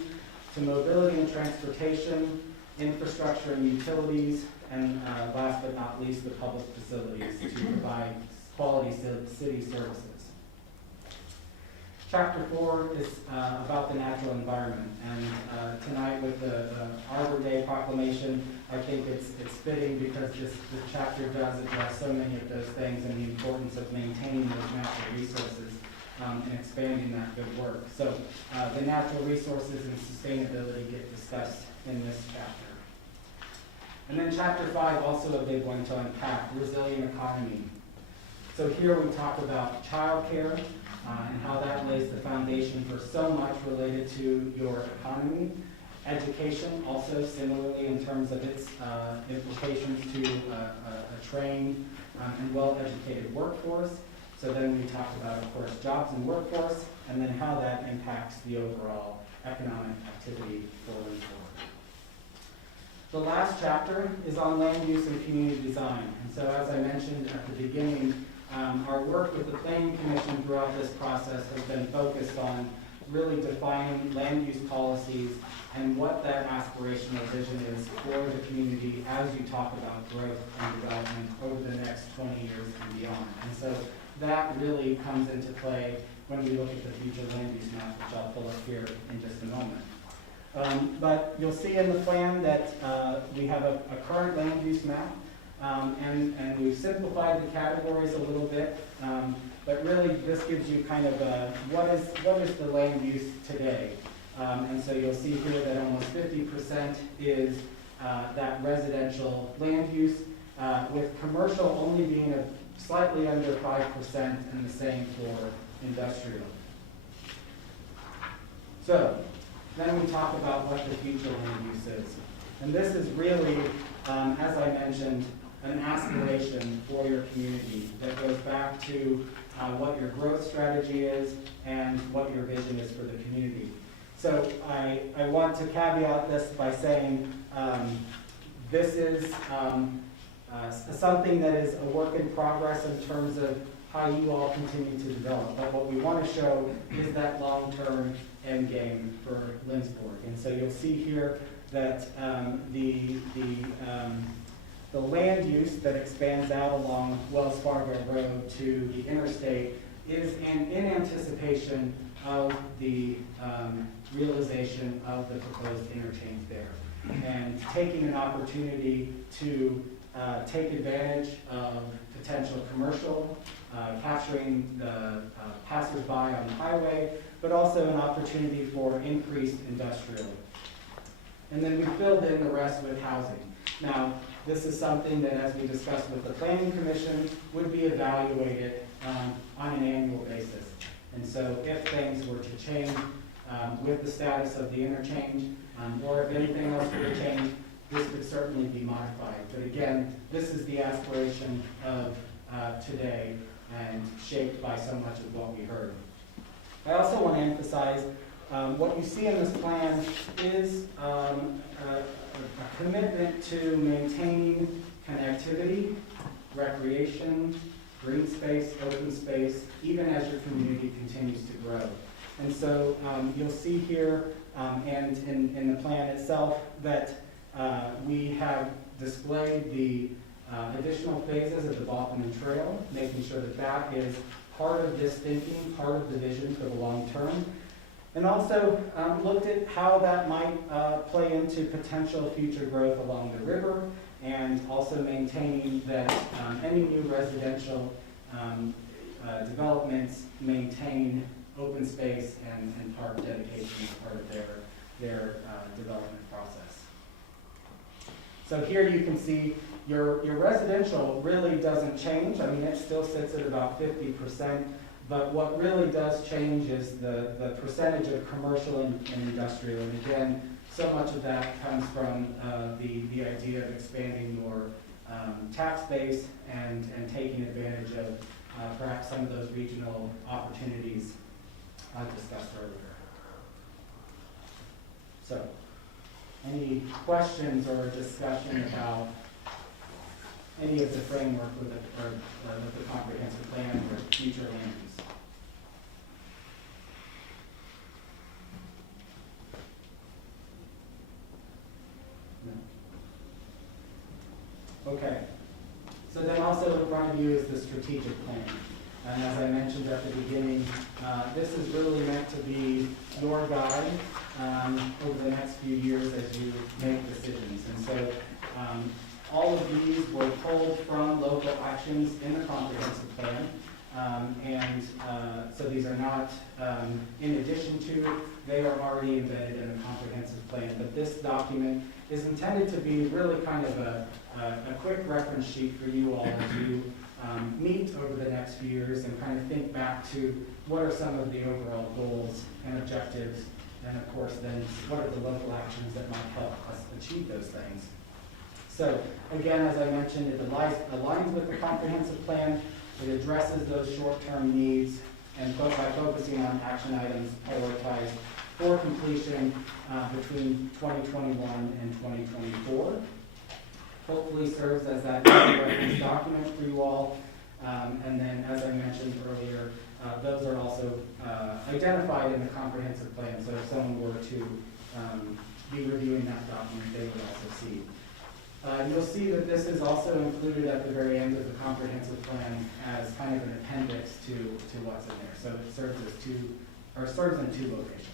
to mobility and transportation, infrastructure and utilities, and last but not least, the public facilities to provide quality city services. Chapter 4 is about the natural environment, and tonight with the Arbor Day proclamation, I think it's fitting because this chapter does address so many of those things and the importance of maintaining those natural resources and expanding that good work. So the natural resources and sustainability get discussed in this chapter. And then chapter 5, also a big one to unpack, resilient economy. So here we talk about childcare and how that lays the foundation for so much related to your economy. Education, also similarly in terms of its implications to a trained and well-educated workforce. So then we talk about, of course, jobs and workforce, and then how that impacts the overall economic activity for Lindsborg. The last chapter is on land use and community design. And so as I mentioned at the beginning, our work with the Planning Commission throughout this process has been focused on really defining land use policies and what that aspirational vision is for the community as you talk about growth and development over the next 20 years and beyond. And so that really comes into play when we look at the future land use map, which I'll pull up here in just a moment. But you'll see in the plan that we have a current land use map, and we've simplified the categories a little bit, but really this gives you kind of what is the land use today. And so you'll see here that almost 50% is that residential land use, with commercial only being slightly under 5% and the same for industrial. So then we talk about what the future land use is. And this is really, as I mentioned, an aspiration for your community that goes back to what your growth strategy is and what your vision is for the community. So I want to caveat this by saying this is something that is a work in progress in terms of how you all continue to develop. But what we want to show is that long-term end game for Lindsborg. And so you'll see here that the land use that expands out along Wells Fargo Road to the interstate is in anticipation of the realization of the proposed interchange there, and taking an opportunity to take advantage of potential commercial, capturing the passersby on the highway, but also an opportunity for increased industrial. And then we filled in the rest with housing. Now, this is something that, as we discussed with the Planning Commission, would be evaluated on an annual basis. And so if things were to change with the status of the interchange, or if anything else were to change, this could certainly be modified. But again, this is the aspiration of today and shaped by so much of what we heard. I also want to emphasize what you see in this plan is a commitment to maintaining connectivity, recreation, green space, open space, even as your community continues to grow. And so you'll see here and in the plan itself that we have displayed the additional phases of the Balkan Trail, making sure that that is part of this thinking, part of the vision for the long term. And also looked at how that might play into potential future growth along the river, and also maintaining that any new residential developments maintain open space and park dedication as part of their development process. So here you can see your residential really doesn't change. I mean, it still sits at about 50%. But what really does change is the percentage of commercial and industrial. And again, so much of that comes from the idea of expanding your tax base and taking advantage of perhaps some of those regional opportunities I discussed earlier. So, any questions or discussion about any of the framework with the comprehensive plan or future land use? Okay. So then also in front of you is the strategic plan. And as I mentioned at the beginning, this is really meant to be your guide over the next few years as you make decisions. And so all of these were pulled from local actions in the comprehensive plan. So these are not in addition to, they are already embedded in the comprehensive plan. But this document is intended to be really kind of a quick reference sheet for you all as you meet over the next few years and kind of think back to what are some of the overall goals and objectives, and of course then what are the local actions that might help us achieve those things. So again, as I mentioned, it aligns with the comprehensive plan. It addresses those short-term needs, and by focusing on action items prioritized for completion between 2021 and 2024. Hopefully serves as that reference document for you all. And then, as I mentioned earlier, those are also identified in the comprehensive plan. So if someone were to be reviewing that document, they would also see. You'll see that this is also included at the very end of the comprehensive plan as kind of an appendix to what's in there. So it serves in two locations.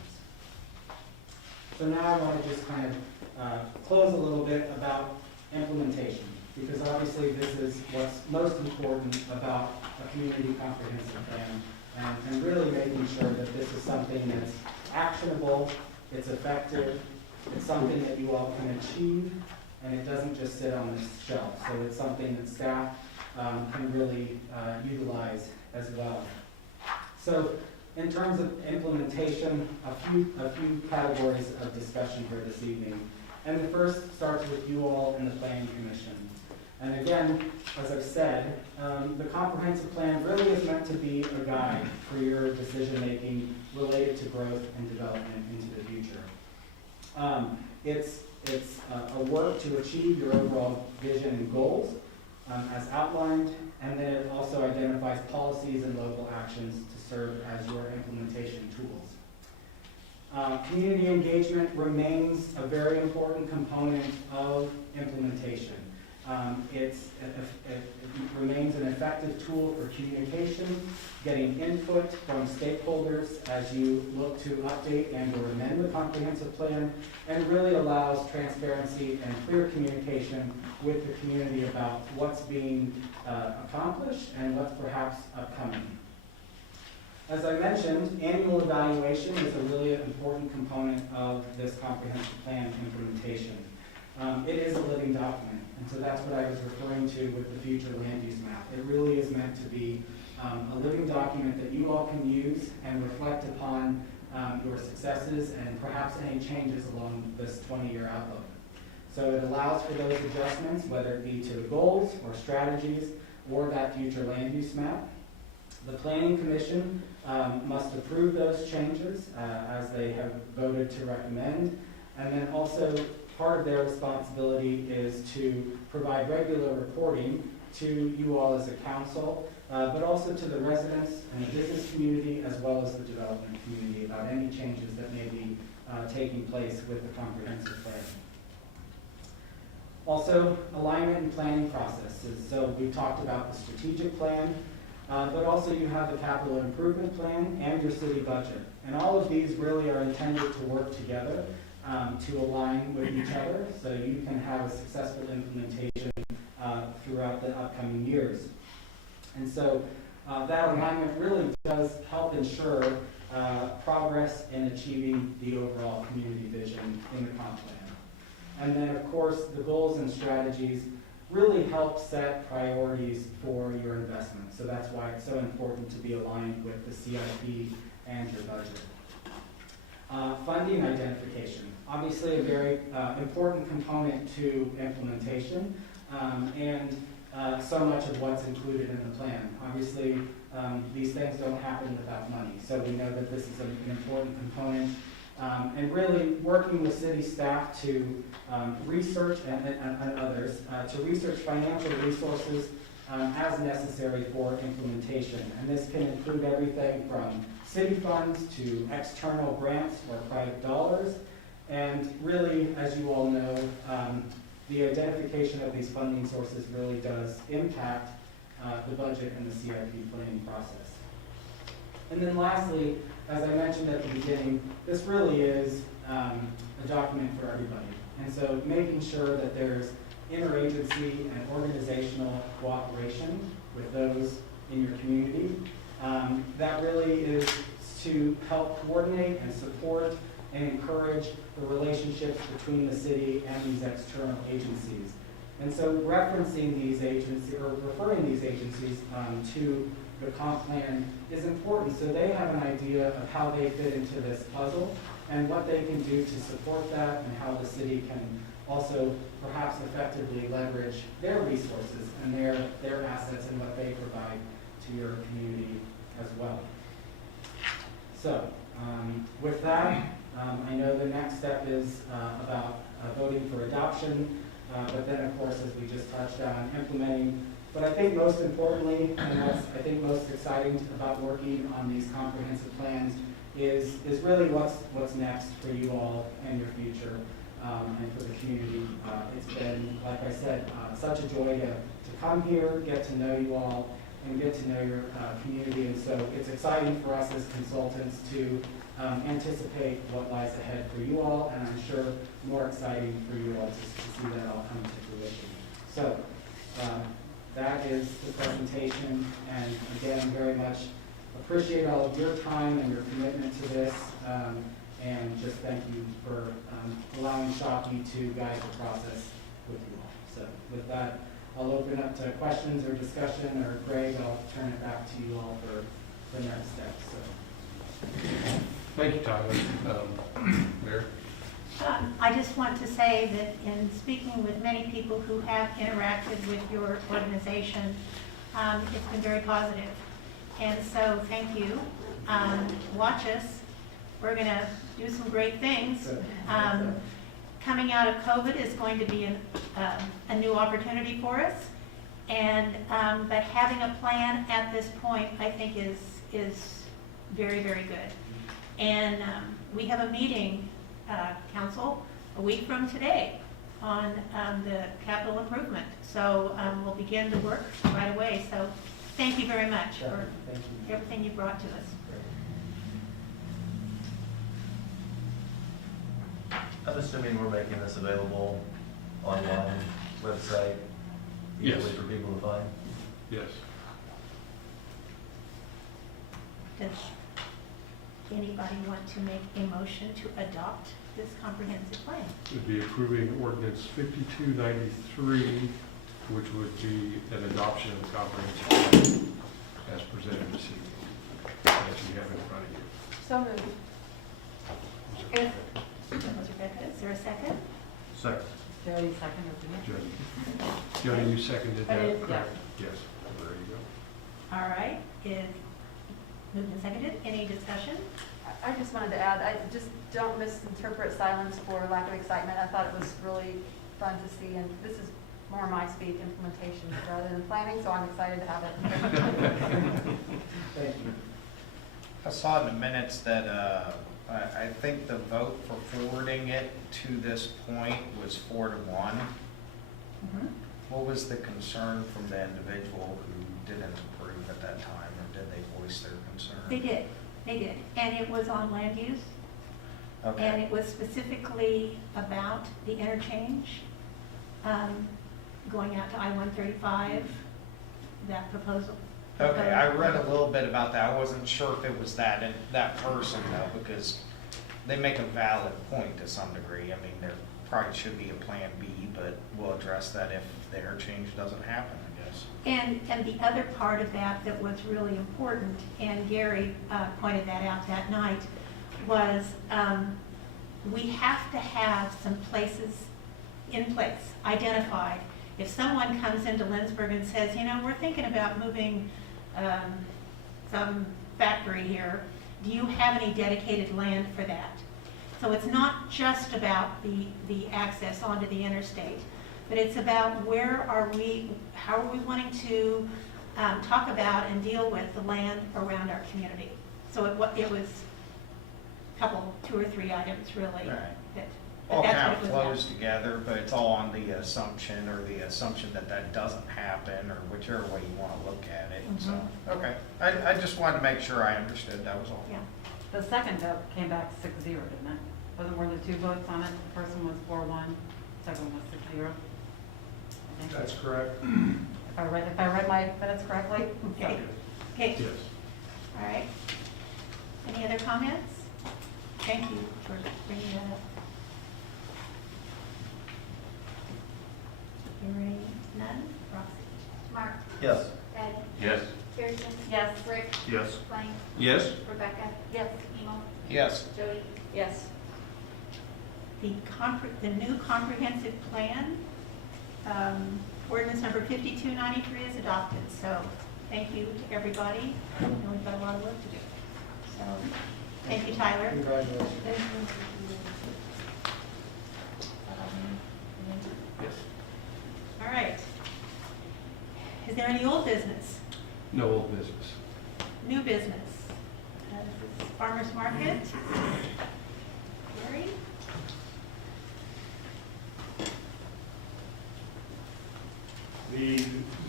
So now I want to just kind of close a little bit about implementation, because obviously this is what's most important about a community comprehensive plan, and really making sure that this is something that's actionable, it's effective, it's something that you all can achieve, and it doesn't just sit on this shelf. So it's something that staff can really utilize as well. So in terms of implementation, a few categories of discussion here this evening. And the first starts with you all in the Planning Commission. And again, as I've said, the comprehensive plan really is meant to be a guide for your decision-making related to growth and development into the future. It's a work to achieve your overall vision and goals as outlined, and then it also identifies policies and local actions to serve as your implementation tools. Community engagement remains a very important component of implementation. It remains an effective tool for communication, getting input from stakeholders as you look to update and or amend the comprehensive plan, and really allows transparency and clear communication with the community about what's being accomplished and what's perhaps upcoming. As I mentioned, annual evaluation is a really important component of this comprehensive plan implementation. It is a living document, and so that's what I was referring to with the future land use map. It really is meant to be a living document that you all can use and reflect upon your successes and perhaps any changes along this 20-year outlook. So it allows for those adjustments, whether it be to the goals or strategies or that future land use map. The Planning Commission must approve those changes as they have voted to recommend, and then also part of their responsibility is to provide regular reporting to you all as a council, but also to the residents and the business community as well as the development community about any changes that may be taking place with the comprehensive plan. Also, alignment and planning processes. So we talked about the strategic plan, but also you have the capital improvement plan and your city budget. And all of these really are intended to work together to align with each other so you can have a successful implementation throughout the upcoming years. And so that alignment really does help ensure progress in achieving the overall community vision in the comp plan. And then of course the goals and strategies really help set priorities for your investment. So that's why it's so important to be aligned with the CIP and your budget. Funding identification, obviously a very important component to implementation and so much of what's included in the plan. Obviously, these things don't happen without money, so we know that this is an important component. And really working with city staff to research and others to research financial resources as necessary for implementation. And this can include everything from city funds to external grants or private dollars. And really, as you all know, the identification of these funding sources really does impact the budget and the CIP planning process. And then lastly, as I mentioned at the beginning, this really is a document for everybody. And so making sure that there's interagency and organizational cooperation with those in your community, that really is to help coordinate and support and encourage the relationships between the city and these external agencies. And so referencing these agencies, or referring these agencies to the comp plan is important, so they have an idea of how they fit into this puzzle and what they can do to support that, and how the city can also perhaps effectively leverage their resources and their assets and what they provide to your community as well. So with that, I know the next step is about voting for adoption, but then of course, as we just touched on, implementing. But I think most importantly, and what's I think most exciting about working on these comprehensive plans is really what's next for you all and your future, and for the community. It's been, like I said, such a joy to come here, get to know you all, and get to know your community. And so it's exciting for us as consultants to anticipate what lies ahead for you all, and I'm sure more exciting for you all to see that all come to fruition. So that is the presentation, and again, very much appreciate all of your time and your commitment to this, and just thank you for allowing Shockey to guide the process with you all. So with that, I'll open up to questions or discussion, or Greg, I'll turn it back to you all for the next steps. So. Thank you, Tyler. Mayor? I just want to say that in speaking with many people who have interacted with your organization, it's been very positive. And so thank you. Watch us. We're going to do some great things. Coming out of COVID is going to be a new opportunity for us. And but having a plan at this point, I think, is very, very good. And we have a meeting, council, a week from today on the capital improvement. So we'll begin to work right away. So thank you very much for everything you brought to us. I'm assuming we're making this available online, website, Yes. easily for people to find? Yes. Does anybody want to make a motion to adopt this comprehensive plan? Would be approving ordinance 5293, which would be an adoption of the comprehensive plan as presented this evening, as you have in front of you. So moved. That was Rebecca. Is there a second? Second. Jody seconded it. Jody, you seconded I that, did, yeah. correct? Yes, there you go. All right. Is moved and seconded. Any discussion? I just wanted to add, I just don't misinterpret silence for lack of excitement. I thought it was really fun to see, and this is more my speed, implementation rather than planning, so I'm excited to have it. Thank you. I saw in the minutes that I think the vote for forwarding it to this point was 4-1. Mm-hmm. What was the concern from the individual who didn't approve at that time, or did they voice their concern? They did. They did. And it was on land use. Okay. And it was specifically about the interchange going out to I-135, that proposal. Okay, I read a little bit about that. I wasn't sure if it was that person though, because they make a valid point to some degree. I mean, there probably should be a plan B, but we'll address that if the interchange doesn't happen, I guess. And the other part of that was really important, and Gary pointed that out that night, was we have to have some places in place, identified. If someone comes into Linsborg and says, you know, we're thinking about moving some factory here, do you have any dedicated land for that? So it's not just about the access onto the interstate, but it's about where are we, how are we wanting to talk about and deal with the land around our community. So it was a couple, 2 or 3 items really Right. that all that's kind what of it was flows together, but it's all on the assumption that that doesn't happen, or whichever way you want to look at it, so, okay. I just wanted to make sure I understood, that was all. Yeah. The second vote came back 6-0, didn't it? Wasn't more than 2 votes on it? The first one was 4-1, second one was 6-0. I think. That's correct. If I read my minutes correctly? Okay. Okay, Yes. all right. Any other comments? Thank you for bringing that up. Hearing none, Roxy? Mark? Yes. Ed? Yes. Kirsten? Yes. Rick? Yes. Blaine? Yes. Rebecca? Yes. Emo? Yes. Jody? Yes. The new comprehensive plan, ordinance number 5293 is adopted, so thank you to everybody. I know we've got a lot of work to do. So, thank you, Tyler. Congratulations. Yes. All right. Is there any old business? No old business. New business? Farmers Market? Gary? The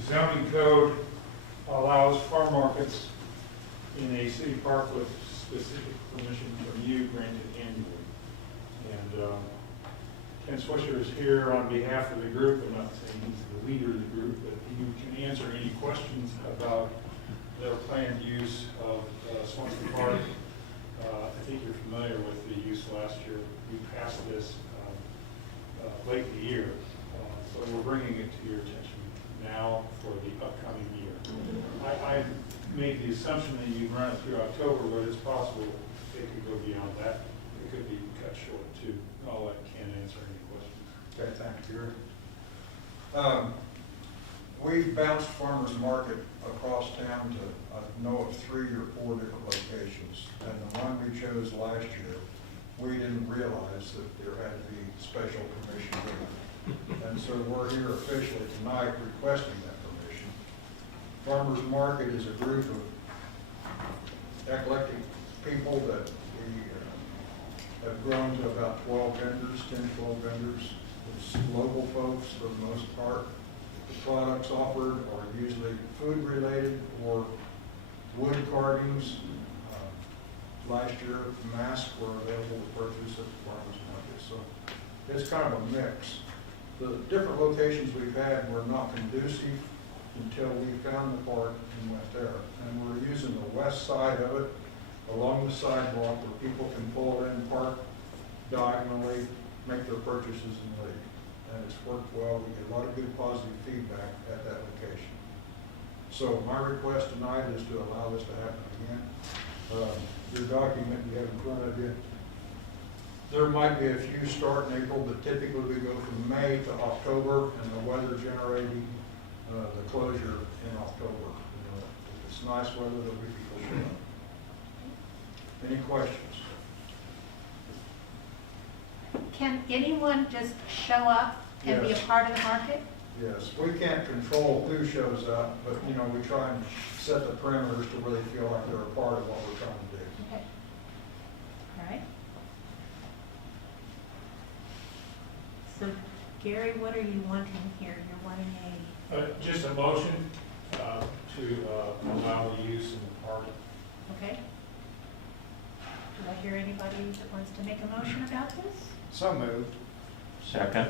zoning code allows farm markets in a city park with specific permission from you granted annually. And Ken Swisher is here on behalf of the group. I'm not saying he's the leader of the group, but he can answer any questions about their planned use of Swansea Park. I think you're familiar with the use last year. We passed this late in the year, so we're bringing it to your attention now for the upcoming year. I made the assumption that you'd run it through October, but it's possible it could go beyond that. It could be cut short too. I'll let Ken answer any questions. Okay, thank you. We've bounced farmers market across town to, I know of 3 or 4 different locations. And the one we chose last year, we didn't realize that there had to be special permission given. And so we're here officially tonight requesting that permission. Farmers market is a group of eclectic people that we have grown to about 12 vendors, 10, 12 vendors. It's local folks for the most part. The products offered are usually food related or wood carvings. Last year, masks were available to purchase at the farmers market. So it's kind of a mix. The different locations we've had were not conducive until we found the park and went there. And we're using the west side of it along the sidewalk where people can pull in, park diagonally, make their purchases and leave. And it's worked well. We get a lot of good positive feedback at that location. So my request tonight is to allow this to happen again. Your document you have in front of you, there might be a few start in April, but typically we go from May to October, and the weather generating the closure in October. If it's nice weather, there'll be people showing up. Any questions? Can anyone just show up and be a Yes. part of the market? Yes, we can't control who shows up, but we try and set the parameters to really feel like they're a part of what we're trying to do. Okay. All right. So, Gary, what are you wanting here? You're wanting Just a motion to allow the use in the park. okay? Do I hear anybody that wants to make a motion about this? So moved. Second.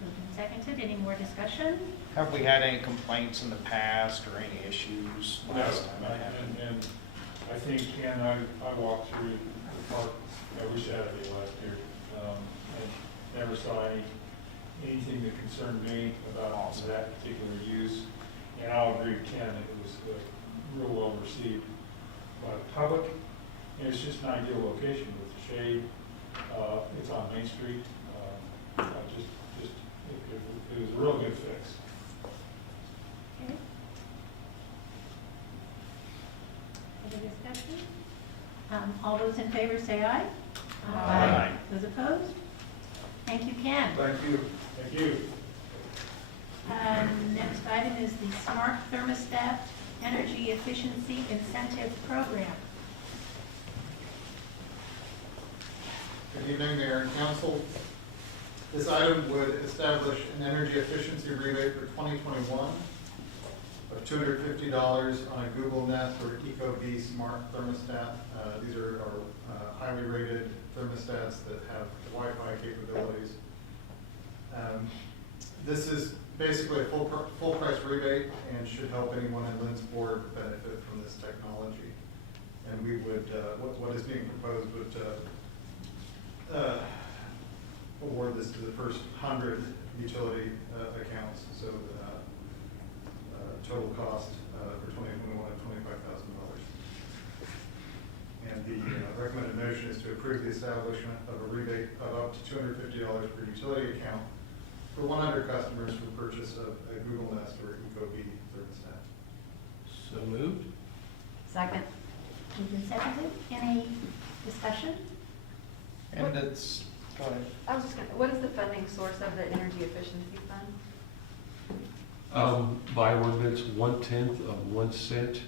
Moved and seconded. Any more discussion? Have we had any complaints in the past or any issues last time that happened? And I think, Ken, I walked through the park every Saturday last year. And never saw anything that concerned me about that particular use. And I'll agree with Ken, it was real well received by the public. And it's just an ideal location with the shade. It's on Main Street. It was a real good fix. Okay. Any discussion? All those in favor say aye. Aye. Those opposed? Thank you, Ken. Thank you. Thank you. Next item is the Smart Thermostat Energy Efficiency Incentive Program. Good evening, Mayor and Council. This item would establish an energy efficiency rebate for 2021 of $250 on a Google Nest or ecobee smart thermostat. These are highly rated thermostats that have Wi-Fi capabilities. This is basically a full price rebate and should help anyone in Lindsborg benefit from this technology. And we would, what is being proposed would award this to the first 100 utility accounts. So total cost for 2021 of $25,000. And the recommended motion is to approve the establishment of a rebate of up to $250 per utility account for 100 customers for purchase of a Google Nest or ecobee thermostat. So moved. Second. Moved and seconded. Any discussion? And it's, go ahead. I was just gonna, what is the funding source of the energy efficiency fund? By ordinance, 1/10 of 1 cent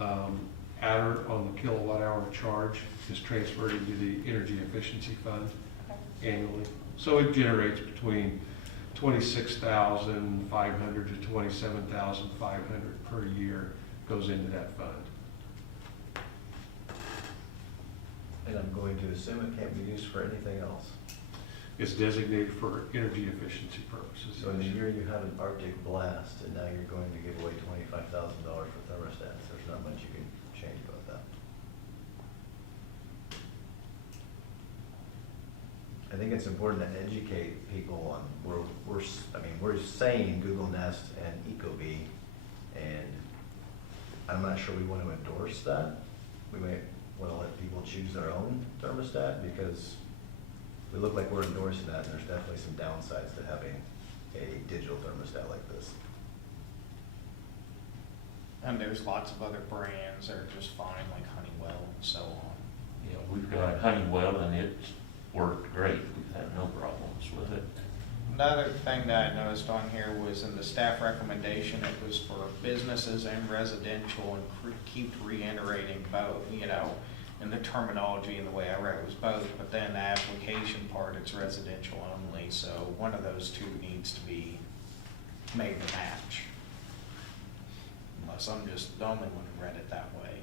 adder on the kilowatt hour charge is transferred into the energy efficiency fund annually. So it generates between $26,500 to $27,500 per year goes into that fund. And I'm going to assume it can't be used for anything else. It's designated for energy efficiency purposes. So in the year you had an Arctic blast, and now you're going to give away $25,000 for thermostats, there's not much you can change about that. I think it's important to educate people on, we're saying Google Nest and ecobee, and I'm not sure we want to endorse that. We may want to let people choose their own thermostat, because we look like we're endorsing that, and there's definitely some downsides to having a digital thermostat like this. And there's lots of other brands that are just fine, like Honeywell and so on. Yeah, we've got Honeywell and it's worked great. We've had no problems with it. Another thing that I noticed on here was in the staff recommendation, it was for businesses and residential, and keep reiterating both, in the terminology and the way I read it was both, but then the application part, it's residential only, so one of those two needs to be made to match. Unless I'm just the only one who read it that way.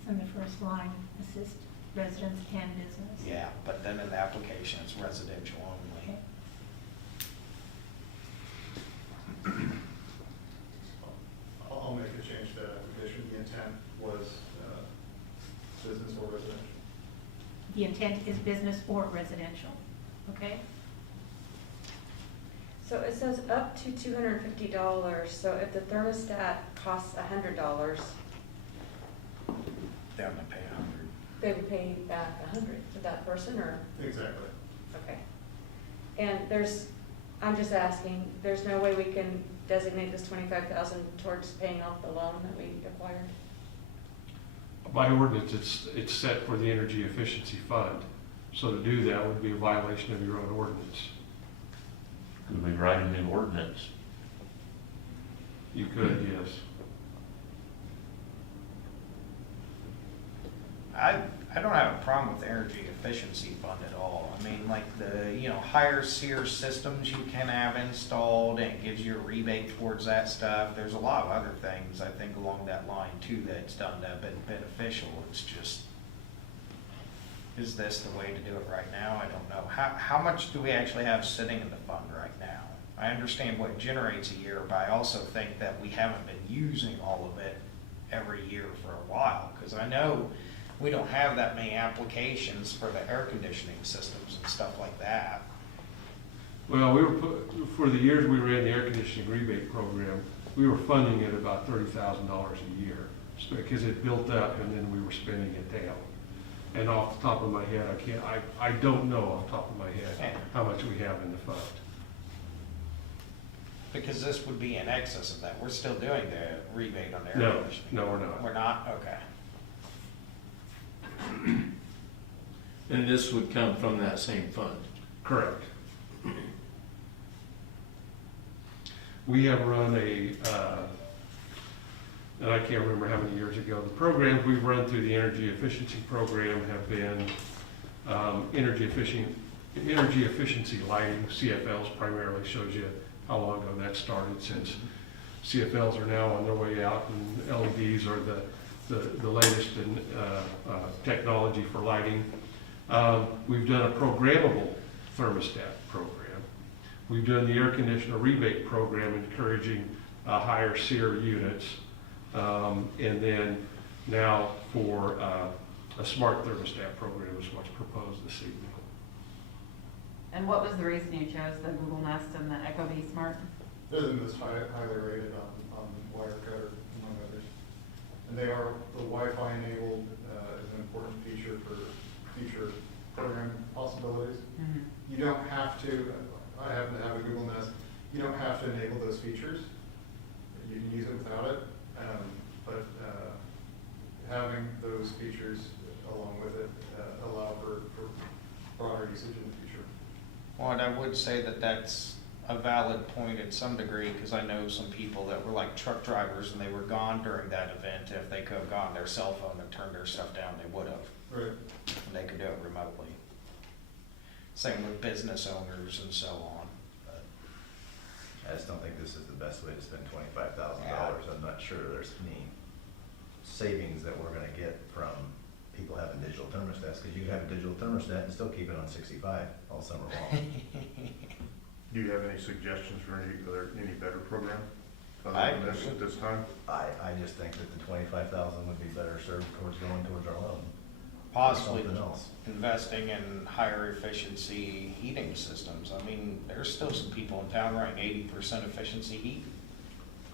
It's in the first line, assist residents and business. Yeah, but then in the application, it's residential only. Okay. I'll make a change to that application. The intent was business or residential. The intent is business or residential, okay? So it says up to $250, so if the thermostat costs $100, They have to pay $100. they would pay back $100 to that person, or? Exactly. Okay. And I'm just asking, there's no way we can designate this $25,000 towards paying off the loan that we acquired? By ordinance, it's set for the energy efficiency fund. So to do that would be a violation of your own ordinance. Could we write a new ordinance? You could, yes. I don't have a problem with the energy efficiency fund at all. I mean, like the, higher SEER systems you can have installed, and it gives you a rebate towards that stuff. There's a lot of other things, I think, along that line too, that's done that have been beneficial. It's just, is this the way to do it right now? I don't know. How much do we actually have sitting in the fund right now? I understand what generates a year, but I also think that we haven't been using all of it every year for a while, because I know we don't have that many applications for the air conditioning systems and stuff like that. Well, for the years we ran the air conditioning rebate program, we were funding it about $30,000 a year, because it built up and then we were spending it down. And off the top of my head, I don't know off the top of my head how much we have in the fund. Because this would be in excess of that. We're still doing the rebate on air No, conditioning. no, we're not. We're not? Okay. And this would come from that same fund? Correct. We have run and I can't remember how many years ago, the programs we've run through the energy efficiency program have been energy efficient energy efficiency lighting, CFLs primarily, shows you how long ago that started, since CFLs are now on their way out and LEDs are the latest in technology for lighting. We've done a programmable thermostat program. We've done the air conditioner rebate program encouraging higher SEER units. And then now for a smart thermostat program is what's proposed this evening. And what was the reason you chose the Google Nest and the Echo Bee Smart? They're the most highly rated on Wirecutter, among others. And they are, the Wi-Fi enabled is an important feature for future program possibilities. Mm-hmm. You don't have to, I happen to have a Google Nest, you don't have to enable those features. You can use it without it, but having those features along with it allow for broader usage in the future. Well, and I would say that that's a valid point in some degree, because I know some people that were like truck drivers and they were gone during that event. If they could have gone their cell phone and turned their stuff down, they would have. Right. And they could do it remotely. Same with business owners and so on. I just don't think this is the best way to spend $25,000. I'm not sure there's any savings that we're gonna get from people having digital thermostats, because you can have a digital thermostat and still keep it on 65 all summer long. Do you have any suggestions for any better program I- other than this at this time? I just think that the 25,000 would be better served towards going towards our loan. Possibly Something else. investing in higher efficiency heating systems. I mean, there's still some people in town running 80% efficiency heat.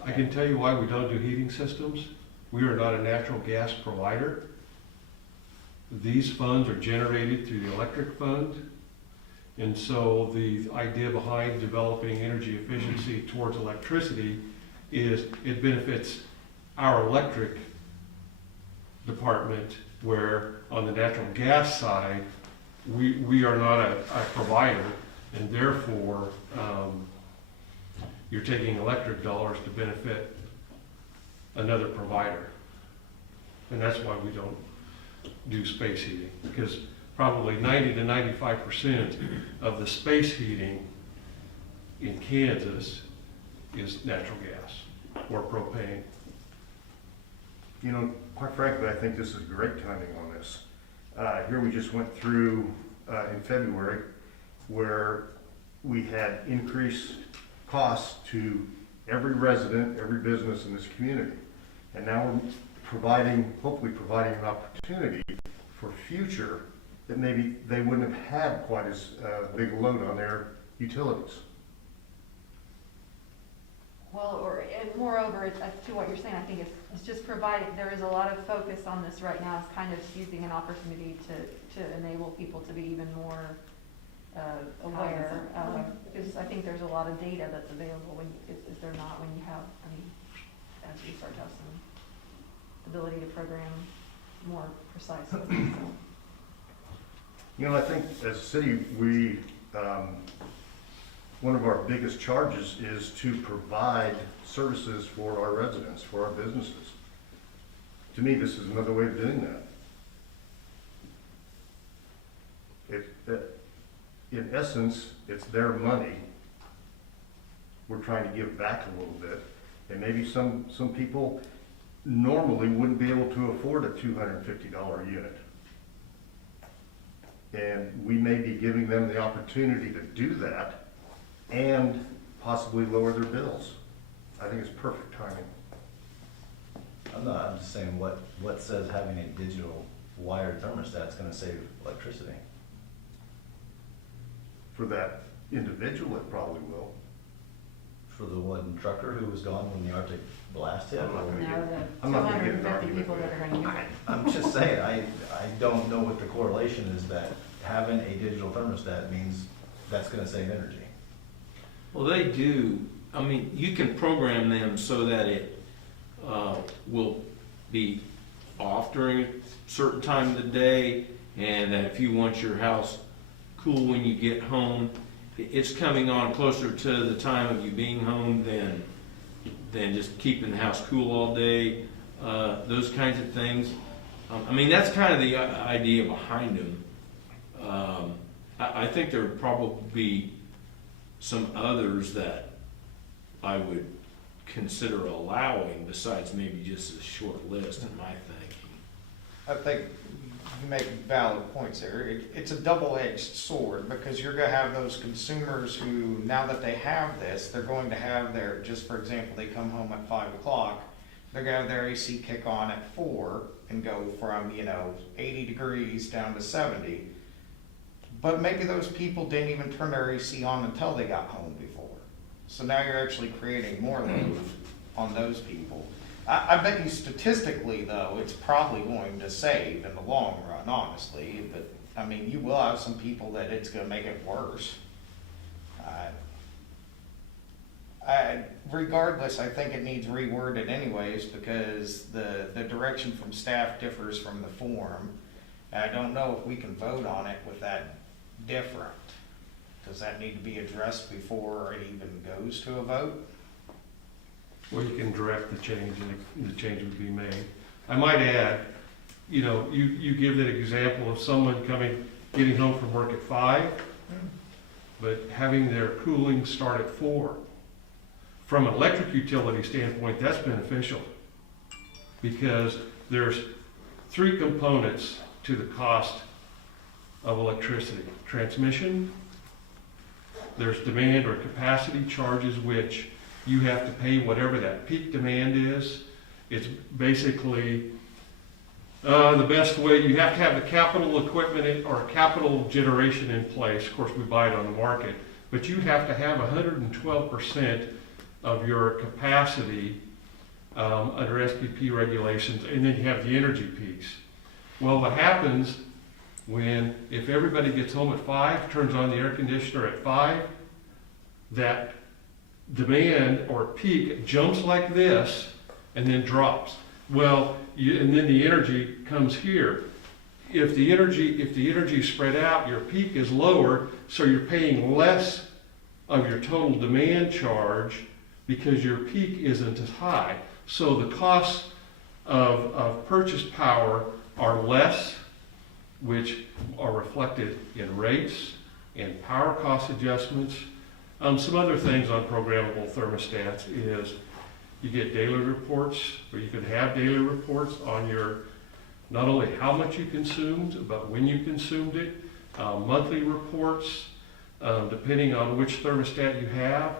I can tell you why we don't do heating systems. We are not a natural gas provider. These funds are generated through the electric fund. And so the idea behind developing energy efficiency towards electricity is it benefits our electric department, where on the natural gas side, we are not a provider, and therefore you're taking electric dollars to benefit another provider. And that's why we don't do space heating, because probably 90 to 95% of the space heating in Kansas is natural gas or propane. You know, quite frankly, I think this is great timing on this. Here we just went through in February where we had increased costs to every resident, every business in this community. And now we're hopefully providing an opportunity for future that maybe they wouldn't have had quite as big a load on their utilities. Well, and moreover, to what you're saying, I think it's just providing, there is a lot of focus on this right now. It's kind of seizing an opportunity to enable people to be even more aware. Because I think there's a lot of data that's available is there not when you have, I mean, as you start to have some ability to program more precisely. So. You know, I think as a city, we, one of our biggest charges is to provide services for our residents, for our businesses. To me, this is another way of doing that. In essence, it's their money. We're trying to give back a little bit. And maybe some people normally wouldn't be able to afford a $250 unit. And we may be giving them the opportunity to do that and possibly lower their bills. I think it's perfect timing. I'm just saying what says having a digital wired thermostat is gonna save electricity? For that individual, it probably will. For the one trucker who was gone when the Arctic blast hit? I'm not gonna get an 250 argument people with that are going to use it. I'm just saying, I don't know what the correlation is that having a digital thermostat means that's gonna save energy. Well, they do. I mean, you can program them so that it will be off during a certain time of the day, and that if you want your house cool when you get home, it's coming on closer to the time of you being home than just keeping the house cool all day. Those kinds of things. I mean, that's kind of the idea behind them. I think there would probably be some others that I would consider allowing besides maybe just a short list in my thinking. I think you make valid points there. It's a double-edged sword because you're gonna have those consumers who, now that they have this, they're going to have their, just for example, they come home at 5 o'clock, they're gonna have their AC kick on at 4 and go from, 80 degrees down to 70. But maybe those people didn't even turn their AC on until they got home before. So now you're actually creating more load on those people. I bet you statistically, though, it's probably going to save in the long run, honestly. But, I mean, you will have some people that it's going to make it worse. Regardless, I think it needs reworded anyways because the direction from staff differs from the form. And I don't know if we can vote on it with that different. Does that need to be addressed before it even goes to a vote? Well, you can direct the change and the change would be made. I might add, you give that example of someone getting home from work at 5, but having their cooling start at 4. From an electric utility standpoint, that's beneficial because there's 3 components to the cost of electricity. Transmission, there's demand or capacity charges, which you have to pay whatever that peak demand is. It's basically the best way. You have to have the capital equipment or capital generation in place. Of course, we buy it on the market, but you have to have 112% of your capacity under SPP regulations, and then you have the energy piece. Well, what happens if everybody gets home at 5, turns on the air conditioner at 5, that demand or peak jumps like this and then drops. Well, and then the energy comes here. If the energy is spread out, your peak is lower, so you're paying less of your total demand charge because your peak isn't as high. So the costs of purchase power are less, which are reflected in rates and power cost adjustments. Some other things on programmable thermostats is you get daily reports, or you can have daily reports on your, not only how much you consumed, but when you consumed it, monthly reports, depending on which thermostat you have.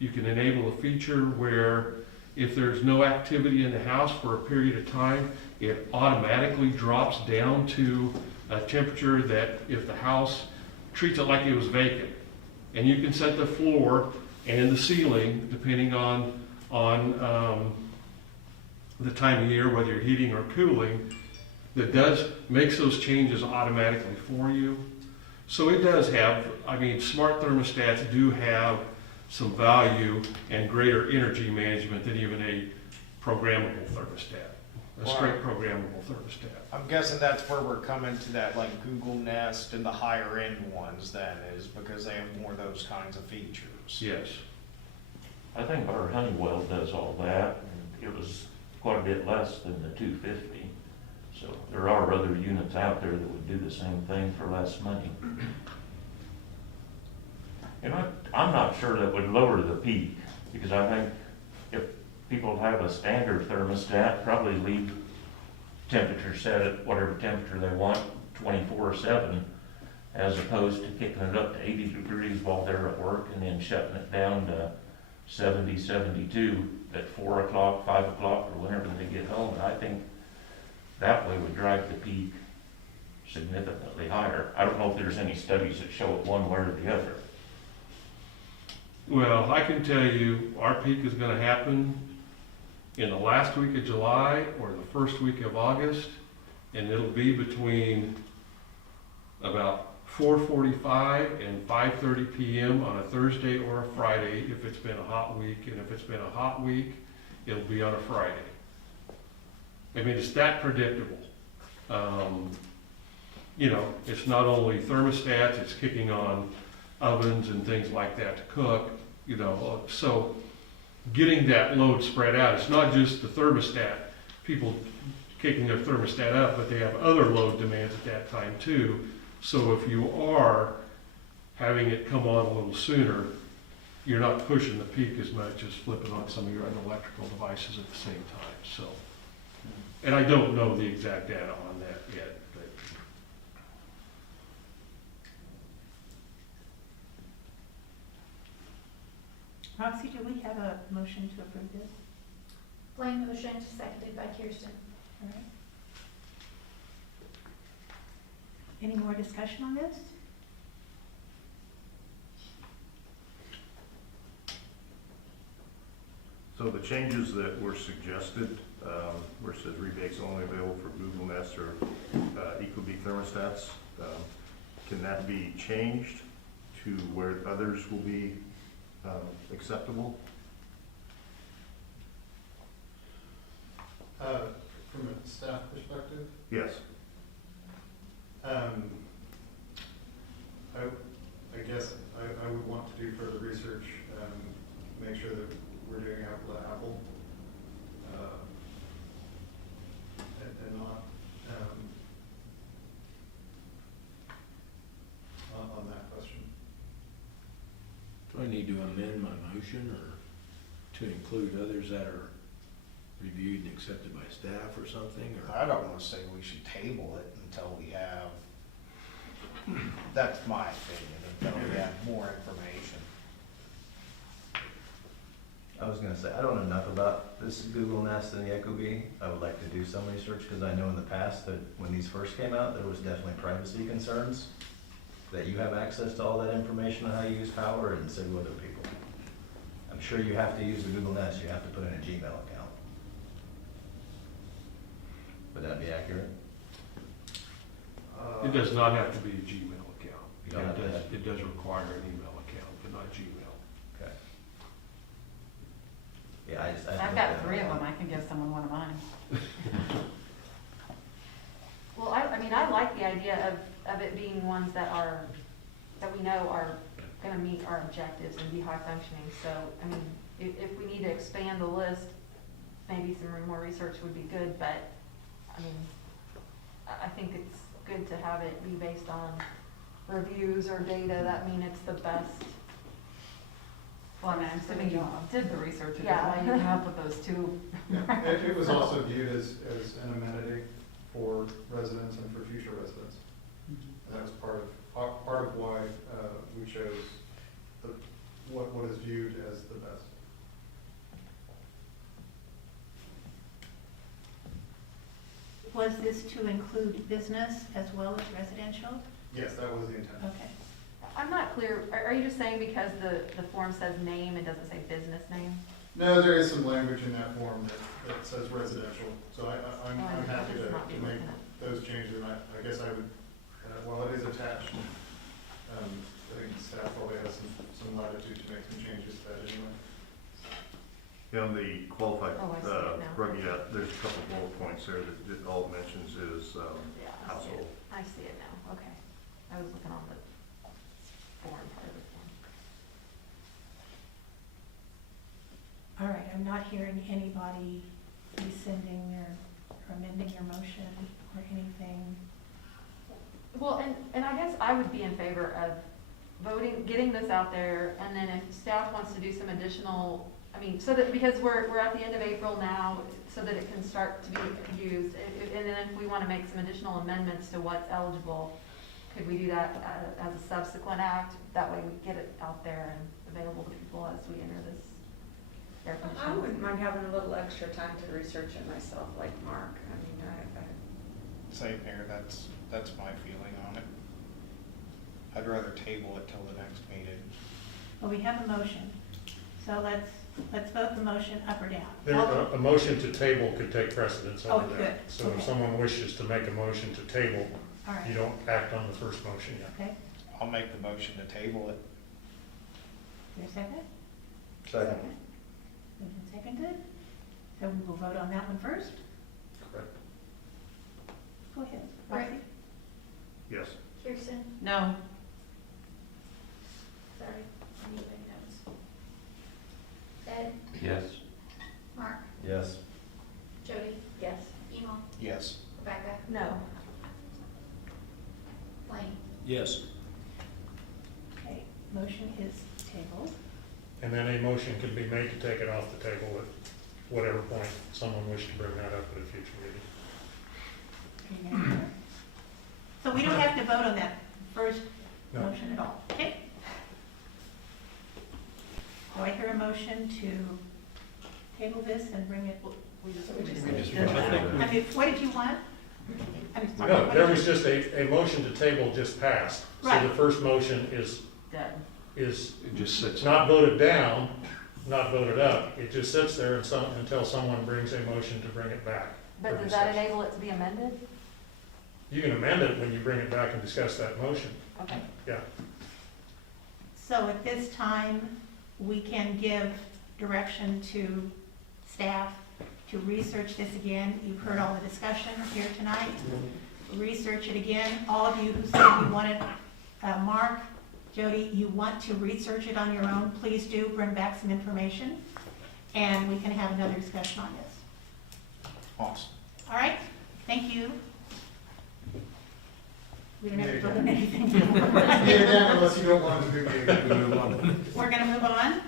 You can enable a feature where if there's no activity in the house for a period of time, it automatically drops down to a temperature that if the house treats it like it was vacant. And you can set the floor and the ceiling, depending on the time of year, whether you're heating or cooling, that makes those changes automatically for you. So it does have, smart thermostats do have some value and greater energy management than even a programmable thermostat, straight programmable thermostat. I'm guessing that's where we're coming to that, like Google Nest and the higher end ones then, is because they have more of those kinds of features. Yes. I think our Honeywell does all that, and it was quite a bit less than the $250. So there are other units out there that would do the same thing for less money. I'm not sure that would lower the peak, because I think if people have a standard thermostat, probably leave temperature set at whatever temperature they want 24/7, as opposed to kicking it up to 80 degrees while they're at work and then shutting it down to 70, 72 at 4 o'clock, 5 o'clock, or whenever they get home. And I think that way would drive the peak significantly higher. I don't know if there's any studies that show it one way or the other. Well, I can tell you our peak is going to happen in the last week of July or the first week of August, and it'll be between about 4:45 and 5:30 p.m. on a Thursday or a Friday if it's been a hot week, and if it's been a hot week, it'll be on a Friday. It's that predictable. It's not only thermostats, it's kicking on ovens and things like that to cook, so getting that load spread out. It's not just the thermostat, people kicking their thermostat up, but they have other load demands at that time too. So if you are having it come on a little sooner, you're not pushing the peak as much as flipping on some of your other electrical devices at the same time, so. And I don't know the exact data on that yet, but. Roxy, do we have a motion to approve this? Blaine motion, seconded by Kirsten. All right. Any more discussion on this? So the changes that were suggested, where it says rebates only available for Google Nest or Ecobee thermostats, can that be changed to where others will be acceptable? From a staff perspective, Yes. I guess I would want to do further research, make sure that we're doing apple to apple, and not, on that question. Do I need to amend my motion or to include others that are reviewed and accepted by staff or something, or? I don't wanna say we should table it until we have, that's my opinion, until we have more information. I was gonna say, I don't know enough about this Google Nest and the Ecobee. I would like to do some research, because I know in the past that when these first came out, there was definitely privacy concerns, that you have access to all that information on how you use power, and so do other people. I'm sure you have to use the Google Nest, you have to put in a Gmail account. Would that be accurate? It does not have to be a Gmail account. You don't have to have- It does require an email account, but not Gmail. Okay. Yeah, I just. I've got 3 of them, I can give someone one of mine. Well, I mean, I like the idea of it being ones that we know are gonna meet our objectives and be high functioning. So, I mean, if we need to expand the list, maybe some more research would be good, but, I mean, I think it's good to have it be based on reviews or data that mean it's the best. Well, I mean, I'm assuming you did the research, and Yeah. why you came up with those 2. Yeah, it was also viewed as an amenity for residents and for future residents. And that was part of why we chose what is viewed as the best. Was this to include business as well as residential? Yes, that was the intent. Okay. I'm not clear, are you just saying because the form says name, it doesn't say business name? No, there is some language in that form that says residential, so I'm Oh, I happy just to not be make looking at- those changes, and I guess I would, while it is attached, I think staff probably has some latitude to make some changes to that anyway. On the qualified, Oh, I see it now. yeah, there's a couple bullet points there that all it mentions is Yeah, I see it. household. I see it now, okay. I was looking on the form part of the form. All right, I'm not hearing anybody rescinding or amending your motion or anything. Well, and I guess I would be in favor of voting, getting this out there, and then if staff wants to do some additional, I mean, so that, because we're at the end of April now, so that it can start to be used, and then if we want to make some additional amendments to what's eligible, could we do that as a subsequent act? That way we get it out there and available to people as we enter this air I conditioning. wouldn't mind having a little extra time to research it myself, like Mark. I mean, Same here, that's my feeling on it. I'd rather table it till the next meeting. Well, we have a motion, so let's vote the motion up or down. A motion to table could take precedence Oh, over good. that. So if Okay. someone wishes to make a motion to table, All right. you don't act on the first motion yet. Okay, I'll make the motion to table it. is there a second? Second. Moved and seconded. So we will vote on that one first. Correct. Go ahead. Right. Roxy? Yes. Kirsten, No. sorry, I need to make notes. Ed, Yes. Mark, Yes. Jody, Yes. Emil, Yes. Rebecca, No. Blaine. Yes. Okay, tabled. And then a motion can be made to take it off the table at whatever point someone wishes to bring that up at a future meeting. So we don't have to vote on that first No. motion at all, okay? Do I hear a motion to table this and bring it? We just- I mean, what did you want? I'm sorry, No, what there did was you- just a motion to table just passed. So the Right. first motion is Dead. It just sits. not voted down, not voted up. It just sits there until someone brings a motion to bring it back. But for does that discussion. enable it to be amended? You can amend it when you bring it back and discuss that motion. Okay. Yeah. So at this time, we can give direction to staff to research this again. You've heard all the discussion here tonight. Research it again. All of you who said you wanted, Mark, Jody, you want to research it on your own, please do bring back some information, and we can have another discussion on this. Awesome. All right? Thank you. We don't have to vote on anything. Yeah, unless you don't want to do it. We're gonna move on.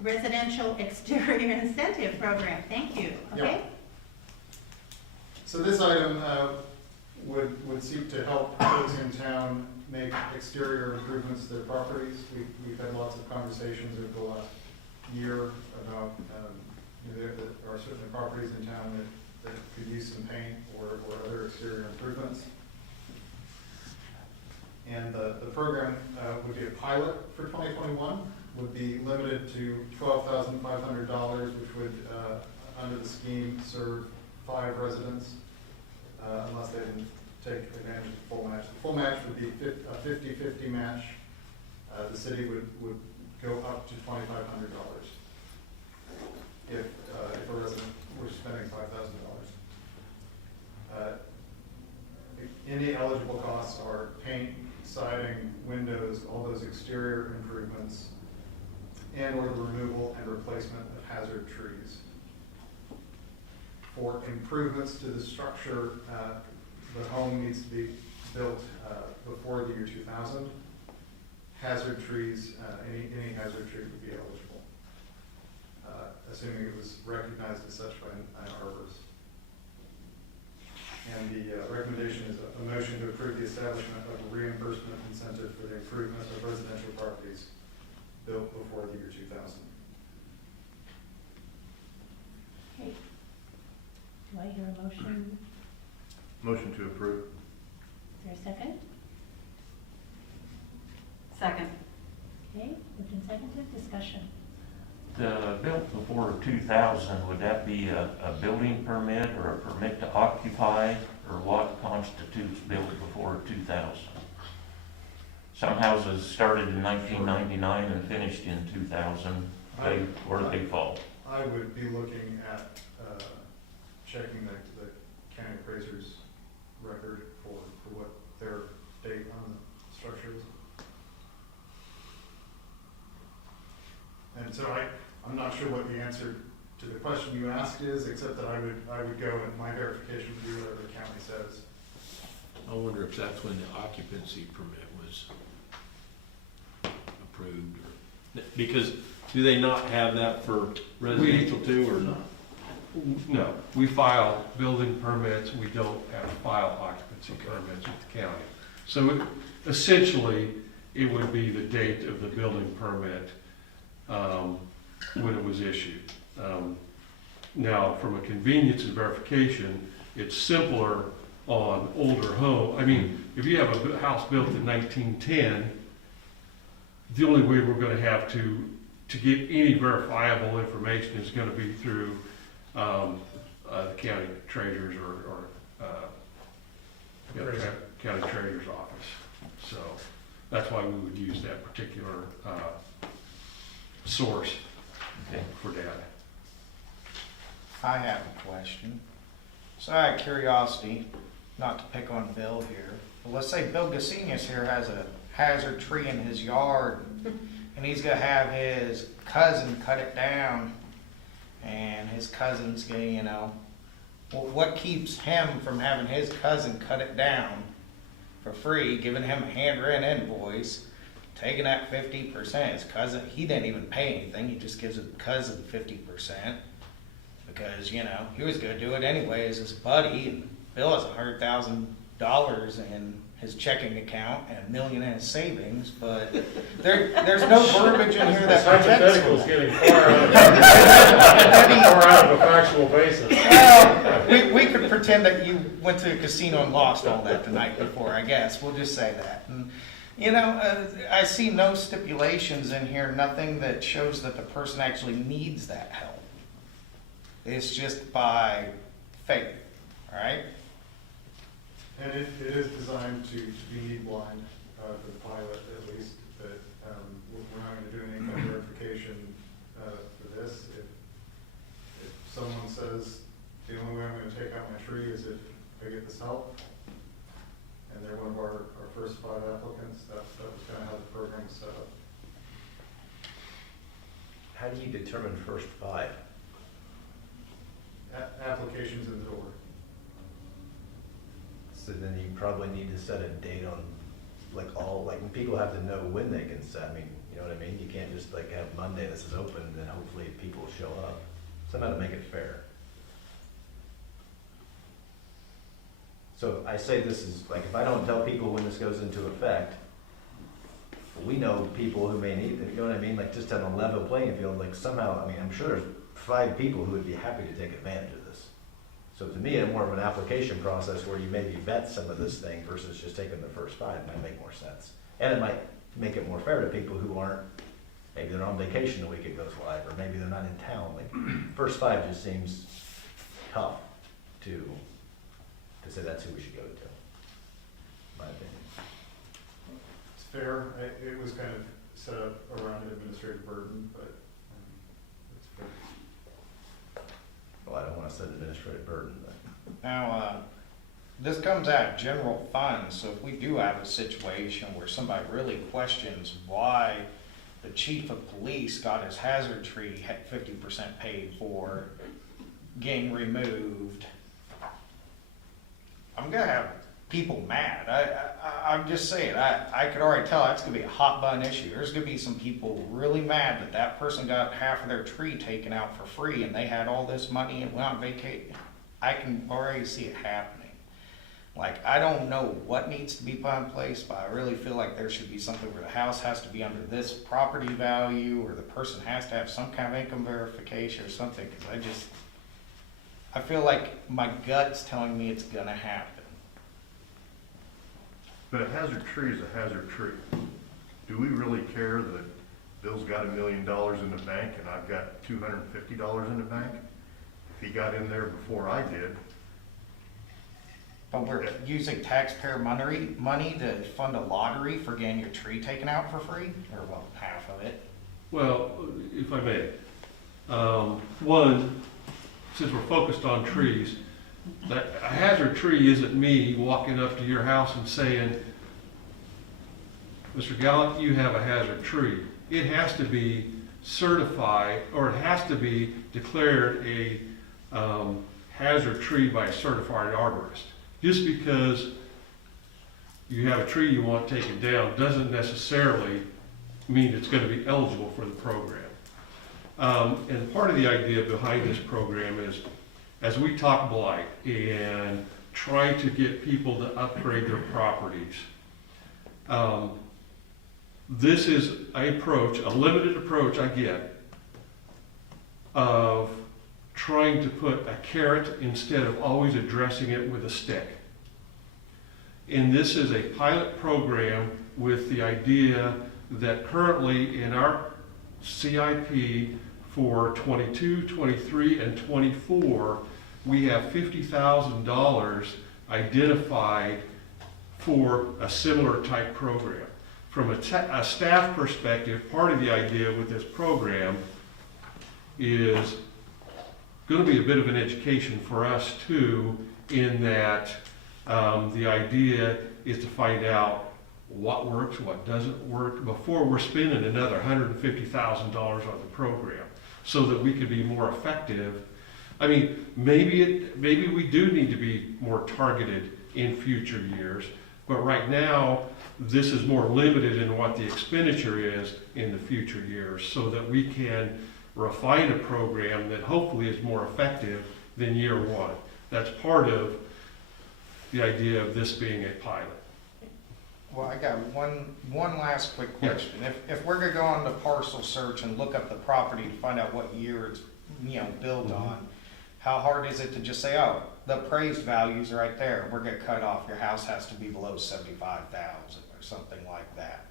Residential exterior incentive program, thank you, okay? So this item would seek to help those in town make exterior improvements to their properties. We've had lots of conversations over the last year about, there are certain properties in town that could use some paint or other exterior improvements. And the program would be a pilot for 2021, would be limited to $12,500, which would, under the scheme, serve 5 residents, unless they didn't take advantage of the full match. The full match would be a 50-50 match. The city would go up to $2,500 if a resident were spending $5,000. Any eligible costs are paint, siding, windows, all those exterior improvements, and or the removal and replacement of hazard trees. For improvements to the structure, the home needs to be built before the year 2000. Hazard trees, any hazard tree would be eligible, assuming it was recognized as such by an arborist. And the recommendation is a motion to approve the establishment of a reimbursement incentive for the improvement of residential properties built before the year 2000. Okay. Do I hear a motion? Motion to approve. Is there a second? Second. Okay, moved and seconded, discussion. The built before 2000, would that be a building permit or a permit to occupy, or what constitutes built before 2000? Some houses started in 1999 and finished in 2000. Where do they fall? I would be looking at checking the county appraiser's record for what their date on the structure is. And so I'm not sure what the answer to the question you asked is, except that I would go and my verification would be whatever the county says. I wonder if that's when the occupancy permit was approved, or, because do they not have that for residential too, or not? No, we file building permits, we don't have to file occupancy permits with the county. So essentially, it would be the date of the building permit when it was issued. Now, from a convenience and verification, it's simpler on older home. I mean, if you have a house built in 1910, the only way we're going to have to get any verifiable information is going to be through the county treasurer's or county treasurer's office. So that's why we would use that particular source for data. I have a question. So out of curiosity, not to pick on Bill here, but let's say Bill Gassinius here has a hazard tree in his yard, and he's gonna have his cousin cut it down, and his cousin's gonna, well, what keeps him from having his cousin cut it down for free, giving him a handwritten invoice taking that 50%, his cousin, he didn't even pay anything, he just gives his cousin 50%. Because, you know, he was gonna do it anyway as his buddy, and Bill has $100,000 in his checking account and $1 million in his savings, but there's no verbiage in here that protects him. Hypothetical's getting far out of a factual basis. Well, we could pretend that you went to a casino and lost all that the night before, I guess, we'll just say that. And, you know, I see no stipulations in here, nothing that shows that the person actually needs that help. It's just by faith, all right? And it is designed to be need blind for the pilot at least, but we're not going to do any income verification for this. If someone says, the only way I'm going to take out my tree is if I get this help, and they're one of our first 5 applicants, that was kind of how the program was set up. How do you determine first 5? Applications in the door. So then you probably need to set a date on, like people have to know when they can set, I mean, you know what I mean? You can't just like have Monday, this is open, and then hopefully people will show up. Somehow to make it fair. So I say this is, like, if I don't tell people when this goes into effect, we know people who may need it, you know what I mean? Like, just on a level playing field, like somehow, I mean, I'm sure there's 5 people who would be happy to take advantage of this. So to me, it's more of an application process where you maybe vet some of this thing versus just taking the first 5 might make more sense. And it might make it more fair to people who aren't, maybe they're on vacation the week it goes live, or maybe they're not in town. Like, first 5 just seems tough to say that's who we should go to, my opinion. It's fair. It was kind of set up around an administrative burden, but it's fair. Well, I don't want to set an administrative burden, but. Now, this comes out of general funds, so if we do have a situation where somebody really questions why the chief of police got his hazard tree 50% paid for, getting removed, I'm gonna have people mad. I'm just saying, I could already tell that's gonna be a hot button issue. There's gonna be some people really mad that that person got half of their tree taken out for free and they had all this money and went on vacation. I can already see it happening. Like, I don't know what needs to be put in place, but I really feel like there should be something where the house has to be under this property value, or the person has to have some kind of income verification or something, because I feel like my gut's telling me it's gonna happen. But a hazard tree is a hazard tree. Do we really care that Bill's got $1 million in the bank and I've got $250 in the bank? If he got in there before I did. But we're using taxpayer money to fund a lottery for getting your tree taken out for free, or well, half of it. Well, if I may, one, since we're focused on trees, that a hazard tree isn't me walking up to your house and saying, Mr. Gallup, you have a hazard tree. It has to be certified, or it has to be declared a hazard tree by a certified arborist. Just because you have a tree you want taken down doesn't necessarily mean it's going to be eligible for the program. And part of the idea behind this program is, as we talk blight and try to get people to upgrade their properties, this is an approach, a limited approach I get, of trying to put a carrot instead of always addressing it with a stick. And this is a pilot program with the idea that currently in our CIP for 22, 23, and 24, we have $50,000 identified for a similar type program. From a staff perspective, part of the idea with this program is going to be a bit of an education for us too, in that the idea is to find out what works, what doesn't work, before we're spending another $150,000 on the program, so that we can be more effective. I mean, maybe we do need to be more targeted in future years, But right now, this is more limited in what the expenditure is in the future years, so that we can refine a program that hopefully is more effective than year one. That's part of the idea of this being a pilot. Well, I got one last quick question. If we're gonna go on the parcel search and look up the property to find out what year it's, built on, how hard is it to just say, oh, the appraised value's right there, we're gonna cut off, your house has to be below 75,000 or something like that?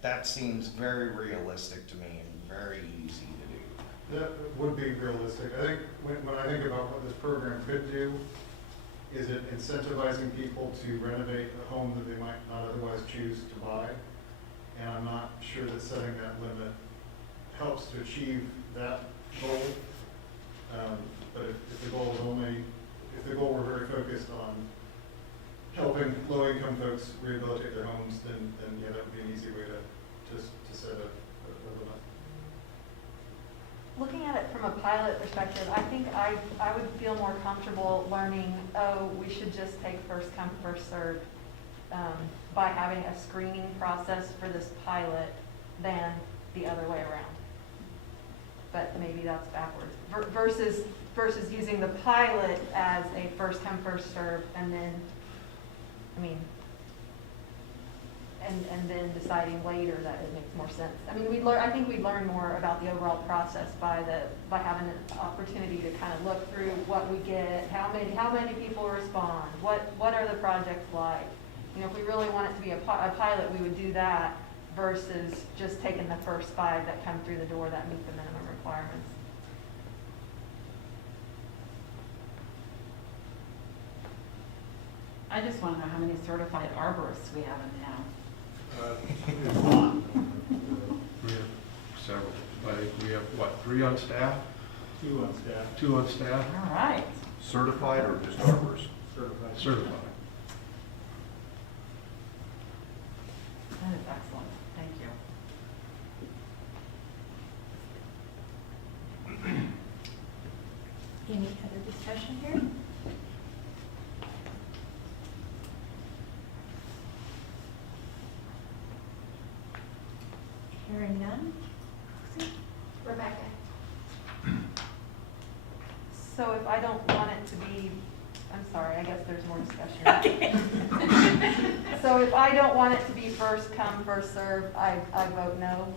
That seems very realistic to me and very easy to do. That would be realistic. I think when I think about what this program could do, is it incentivizing people to renovate a home that they might not otherwise choose to buy? And I'm not sure that setting that limit helps to achieve that goal. But if the goal is if the goal were very focused on helping low-income folks rehabilitate their homes, then yeah, that would be an easy way to set a limit. Looking at it from a pilot perspective, I think I would feel more comfortable learning, oh, we should just take first come, first served by having a screening process for this pilot than the other way around. But maybe that's backwards. Versus using the pilot as a first come, first served, and then, and then deciding later that it makes more sense. I think we'd learn more about the overall process by having an opportunity to kind of look through what we get, how many people respond, what are the projects like. If we really want it to be a pilot, we would do that versus just taking the first 5 that come through the door that meet the minimum requirements. I just want to know how many certified arborists we have in town. We have several. I think we have, 3 on staff? 2 on staff. 2 on staff? All right. Certified or just arborists? Certified. That is excellent. Thank you. Any other discussion here? Hearing none? Rebecca? So if I don't want it to be, I'm sorry, I guess there's more discussion. So if I don't want it to be first come, first served, I vote no.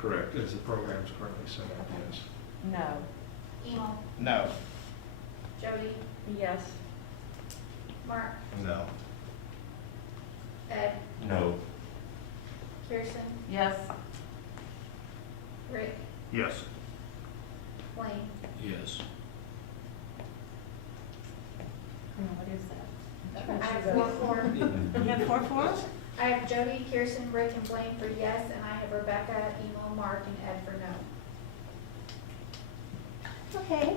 Correct, as the program's currently set up, yes. No. Emo? No. Jody? Yes. Mark? No. Ed? No. Kirsten? Yes. Rick? Yes. Blaine? Yes. What is that? I have 4-4. You have 4-4? I have Jody, Kirsten, Rick, and Blaine for yes, and I have Rebecca, Emo, Mark, and Ed for no. Okay.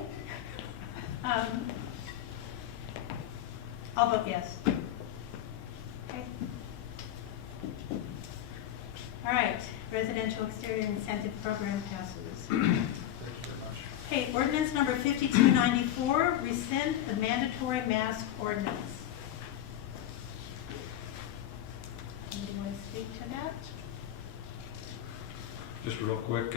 I'll vote yes. Okay. All right, residential exterior incentive program passes. Thank you very much. Okay, ordinance number 5294, rescind the mandatory mask ordinance. Anybody want to speak to that? Just real quick,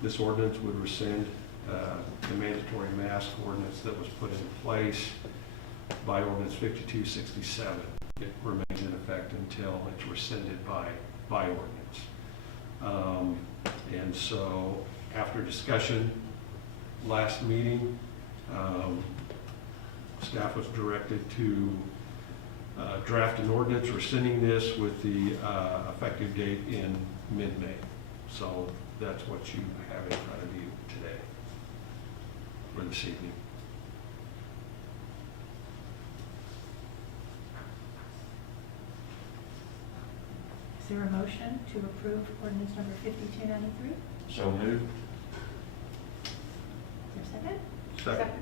this ordinance would rescind the mandatory mask ordinance that was put in place by ordinance 5267. It remains in effect until it's rescinded by ordinance. And so after discussion last meeting, staff was directed to draft an ordinance rescinding this with the effective date in mid-May. So that's what you have in front of you today, or this evening. Is there a motion to approve ordinance number 5293? So moved. Is there a second? Second.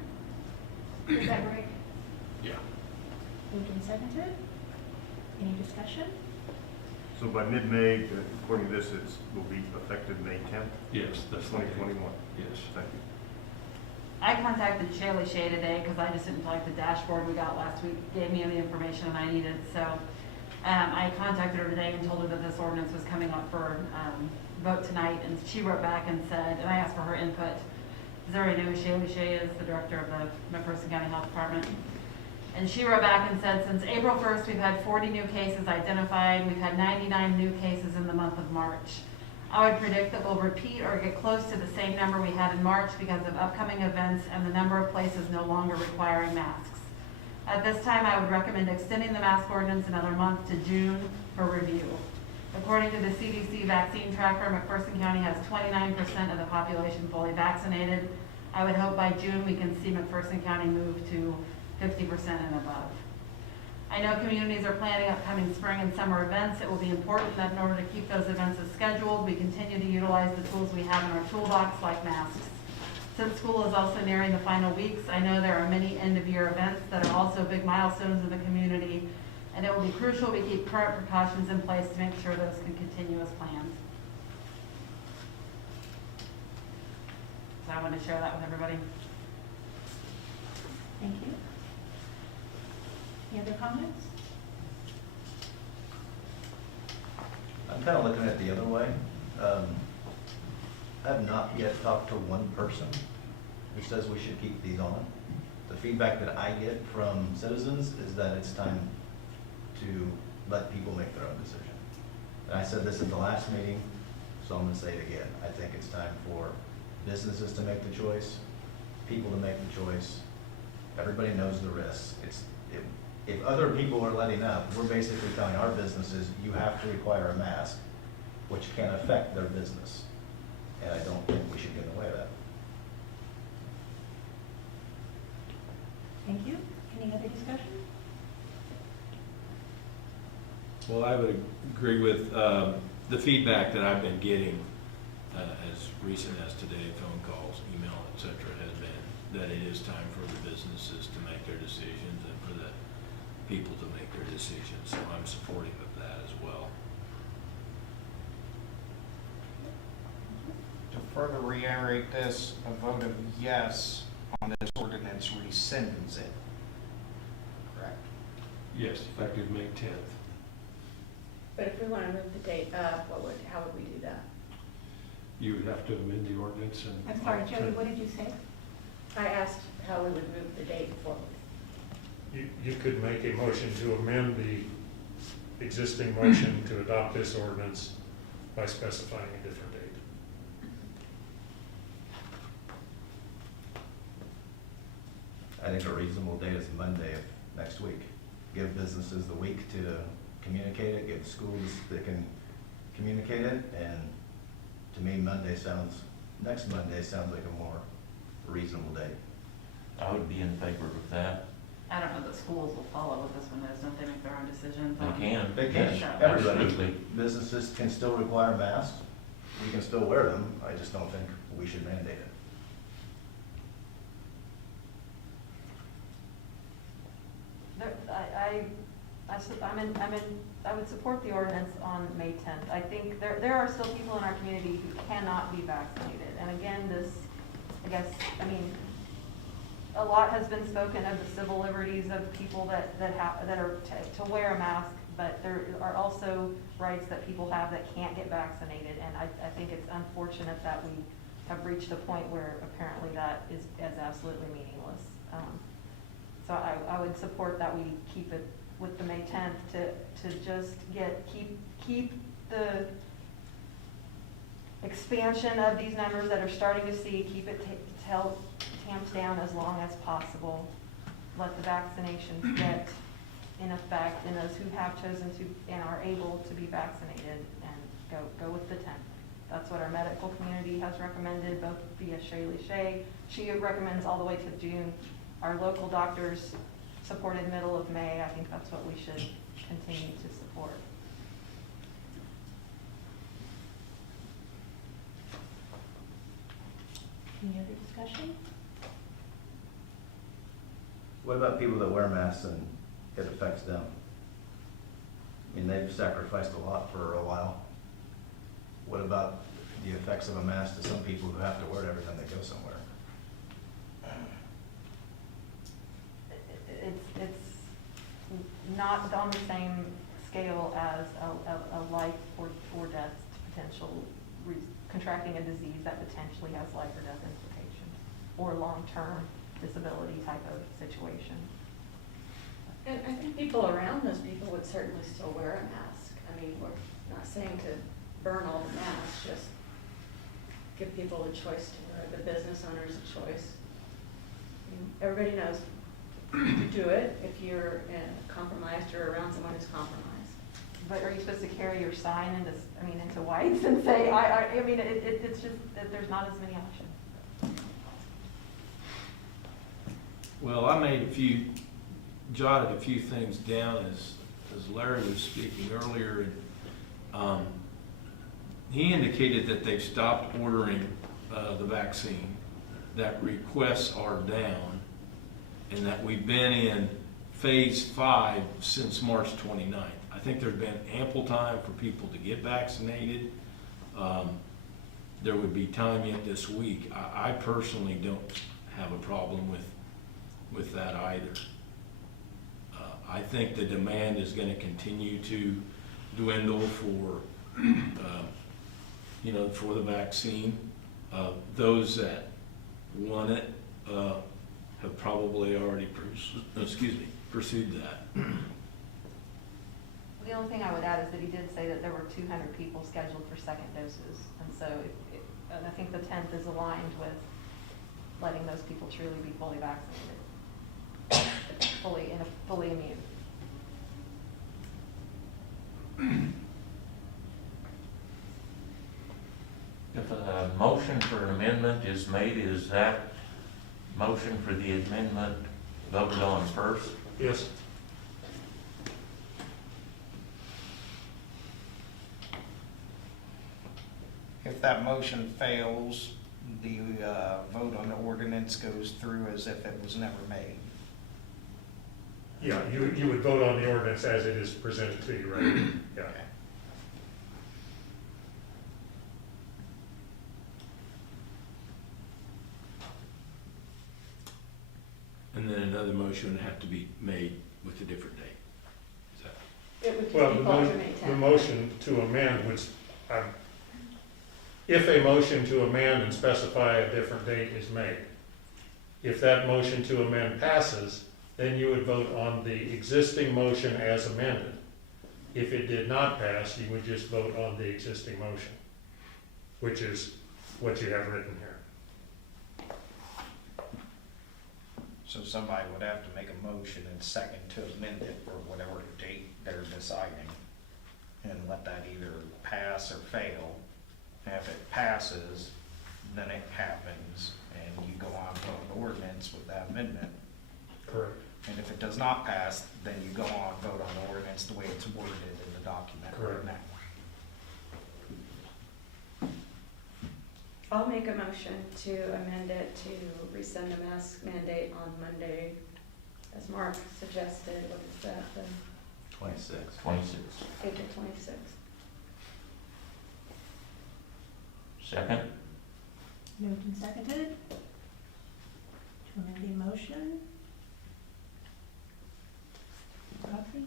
Is that Rick? Yeah. Moved and seconded. Any discussion? So by mid-May, according to this, will be effective May 10th, Yes, that's the date. 2021. Yes. Thank you. I contacted Shaylee Shea today because I just didn't like the dashboard we got last week, gave me the information I needed, so I contacted her today and told her that this ordinance was coming up for vote tonight, and she wrote back and said, and I asked for her input. Does everybody know who Shaylee Shea is, the director of the McPherson County Health Department? And she wrote back and said, since April 1st, we've had 40 new cases identified. We've had 99 new cases in the month of March. I would predict that we'll repeat or get close to the same number we had in March because of upcoming events and the number of places no longer requiring masks. At this time, I would recommend extending the mask ordinance another month to June for review. According to the CDC vaccine tracker, McPherson County has 29% of the population fully vaccinated. I would hope by June we can see McPherson County move to 50% and above. I know communities are planning upcoming spring and summer events. It will be important that in order to keep those events as scheduled, we continue to utilize the tools we have in our toolbox, like masks. Since school is also nearing the final weeks, I know there are many end-of-year events that are also big milestones in the community, and it will be crucial we keep current precautions in place to make sure those can continue as planned. So I want to share that with everybody. Thank you. Any other comments? I'm kind of looking at it the other way. I have not yet talked to one person who says we should keep these on. The feedback that I get from citizens is that it's time to let people make their own decision. And I said this at the last meeting, so I'm going to say it again. I think it's time for businesses to make the choice, people to make the choice. Everybody knows the risks. If other people are letting up, we're basically telling our businesses, you have to require a mask, which can affect their business. And I don't think we should get in the way of that. Thank you. Any other discussion? Well, I would agree with the feedback that I've been getting as recent as today, phone calls, email, et cetera, has been that it is time for the businesses to make their decisions and for the people to make their decisions. So I'm supportive of that as well. To further reiterate this, a vote of yes on this ordinance rescinds it. Correct. Yes, effective May 10th. But if we want to move the date up, how would we do that? You would have to amend the ordinance and. I'm sorry, Jody, what did you say? I asked how we would move the date forward. You could make a motion to amend the existing motion to adopt this ordinance by specifying a different date. I think a reasonable date is Monday of next week. Give businesses the week to communicate it, give schools that can communicate it, and to me, next Monday sounds like a more reasonable date. I would be in favor of that. I don't know that schools will follow what this one is. Don't they make their own decisions? They can. They can, Sure. everybody, Absolutely. businesses can still require masks, we can still wear them, I just don't think we should mandate it. I would support the ordinance on May 10th. I think there are still people in our community who cannot be vaccinated. And again, a lot has been spoken of the civil liberties of people that are to wear a mask, but there are also rights that people have that can't get vaccinated. And I think it's unfortunate that we have reached a point where apparently that is absolutely meaningless. So I would support that we keep it with the May 10th to just keep the expansion of these numbers that are starting to see, keep it tamped down as long as possible. Let the vaccinations get in effect, and those who have chosen to and are able to be vaccinated, and go with the 10th. That's what our medical community has recommended, both via Shaylee Shea. She recommends all the way to June. Our local doctors supported middle of May. I think that's what we should continue to support. Any other discussion? What about people that wear masks and it affects them? I mean, they've sacrificed a lot for a while. What about the effects of a mask to some people who have to wear it every time they go somewhere? It's not on the same scale as a life or death potential, contracting a disease that potentially has life or death implications, or long-term disability type of situation. And I think people around those people would certainly still wear a mask. I mean, we're not saying to burn all the masks, just give people a choice to wear, the business owners a choice. I mean, everybody knows to do it if you're compromised or around someone who's compromised. But are you supposed to carry your sign into whites and say, I mean, it's just that there's not as many options. Well, I jotted a few things down as Larry was speaking earlier. And, he indicated that they've stopped ordering the vaccine, that requests are down, and that we've been in phase 5 since March 29th. I think there's been ample time for people to get vaccinated. There would be time yet this week. I personally don't have a problem with that either. I think the demand is going to continue to dwindle for for the vaccine. Those that want it have probably already pursued that. The only thing I would add is that he did say that there were 200 people scheduled for second doses, and so and I think the 10th is aligned with letting those people truly be fully vaccinated, fully immune. If a motion for an amendment is made, is that motion for the amendment voted on first? Yes. If that motion fails, the vote on the ordinance goes through as if it was never made. Yeah, you would vote on the ordinance as it is presented to you, right? Yeah. Okay. And then another motion would have to be made with a different date. Is that? It would just Well, be called for May 10th. the motion to amend would, if a motion to amend and specify a different date is made, if that motion to amend passes, then you would vote on the existing motion as amended. If it did not pass, you would just vote on the existing motion, which is what you have written here. So somebody would have to make a motion and second to amend it for whatever date they're deciding, and let that either pass or fail. And if it passes, then it happens, and you go on vote the ordinance with that amendment. Correct. And if it does not pass, then you go on vote on the ordinance the way it's worded in the document right now. I'll make a motion to amend it to rescind the mask mandate on Monday, as Mark suggested. What is that, the 26. 26. April 26th? Second? Moved and seconded to amend the motion. Godfrey?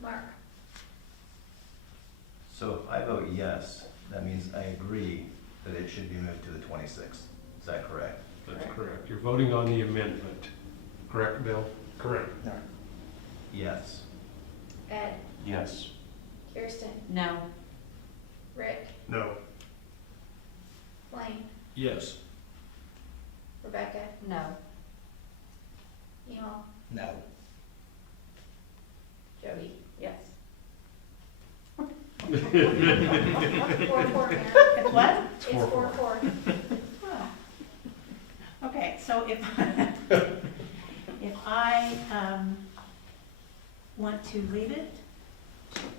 Mark? So if I vote yes, that means I agree that it should be moved to the 26th. Is that correct? That's correct. You're voting on the amendment. Correct, Bill? Correct. Yes. Ed? Yes. Kirsten? No. Rick? No. Blaine? Yes. Rebecca? No. Neil? No. Jody? Yes. 4-4, Mayor. It's what? It's 4-4. Oh. Okay, so if I want to leave it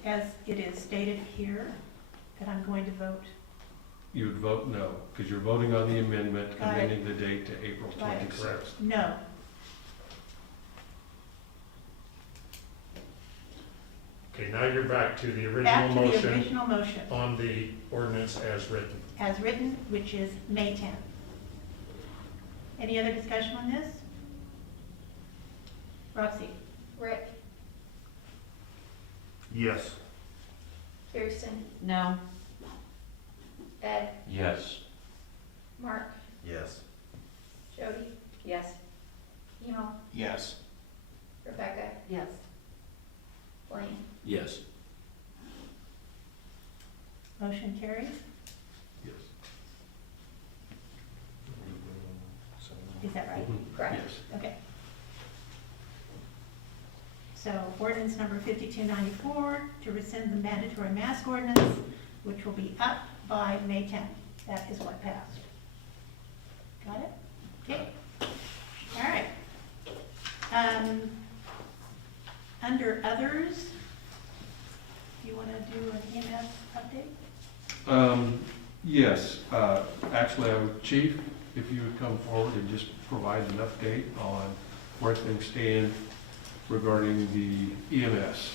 as it is stated here, then I'm going to vote. You would vote no, because you're voting on the amendment, Got it. amending the date to April Got it. 26th. No. Okay, now you're back to the Back original to the motion original motion, on the ordinance as written. as written, which is May 10th. Any other discussion on this? Roxy? Rick, Yes. Kirsten, No. Ed, Yes. Mark, Yes. Jody, Yes. Emo, Yes. Rebecca, Yes. Blaine. Yes. Motion carries. Yes. Is that right? Correct. Yes. Okay. So ordinance number 5294 to rescind the mandatory mask ordinance, which will be up by May 10th. That is what passed. Got it? Okay. All right. Under others, do you want to do an EMS update? Yes, actually, I would, Chief, if you would come forward and just provide an update on where things stand regarding the EMS.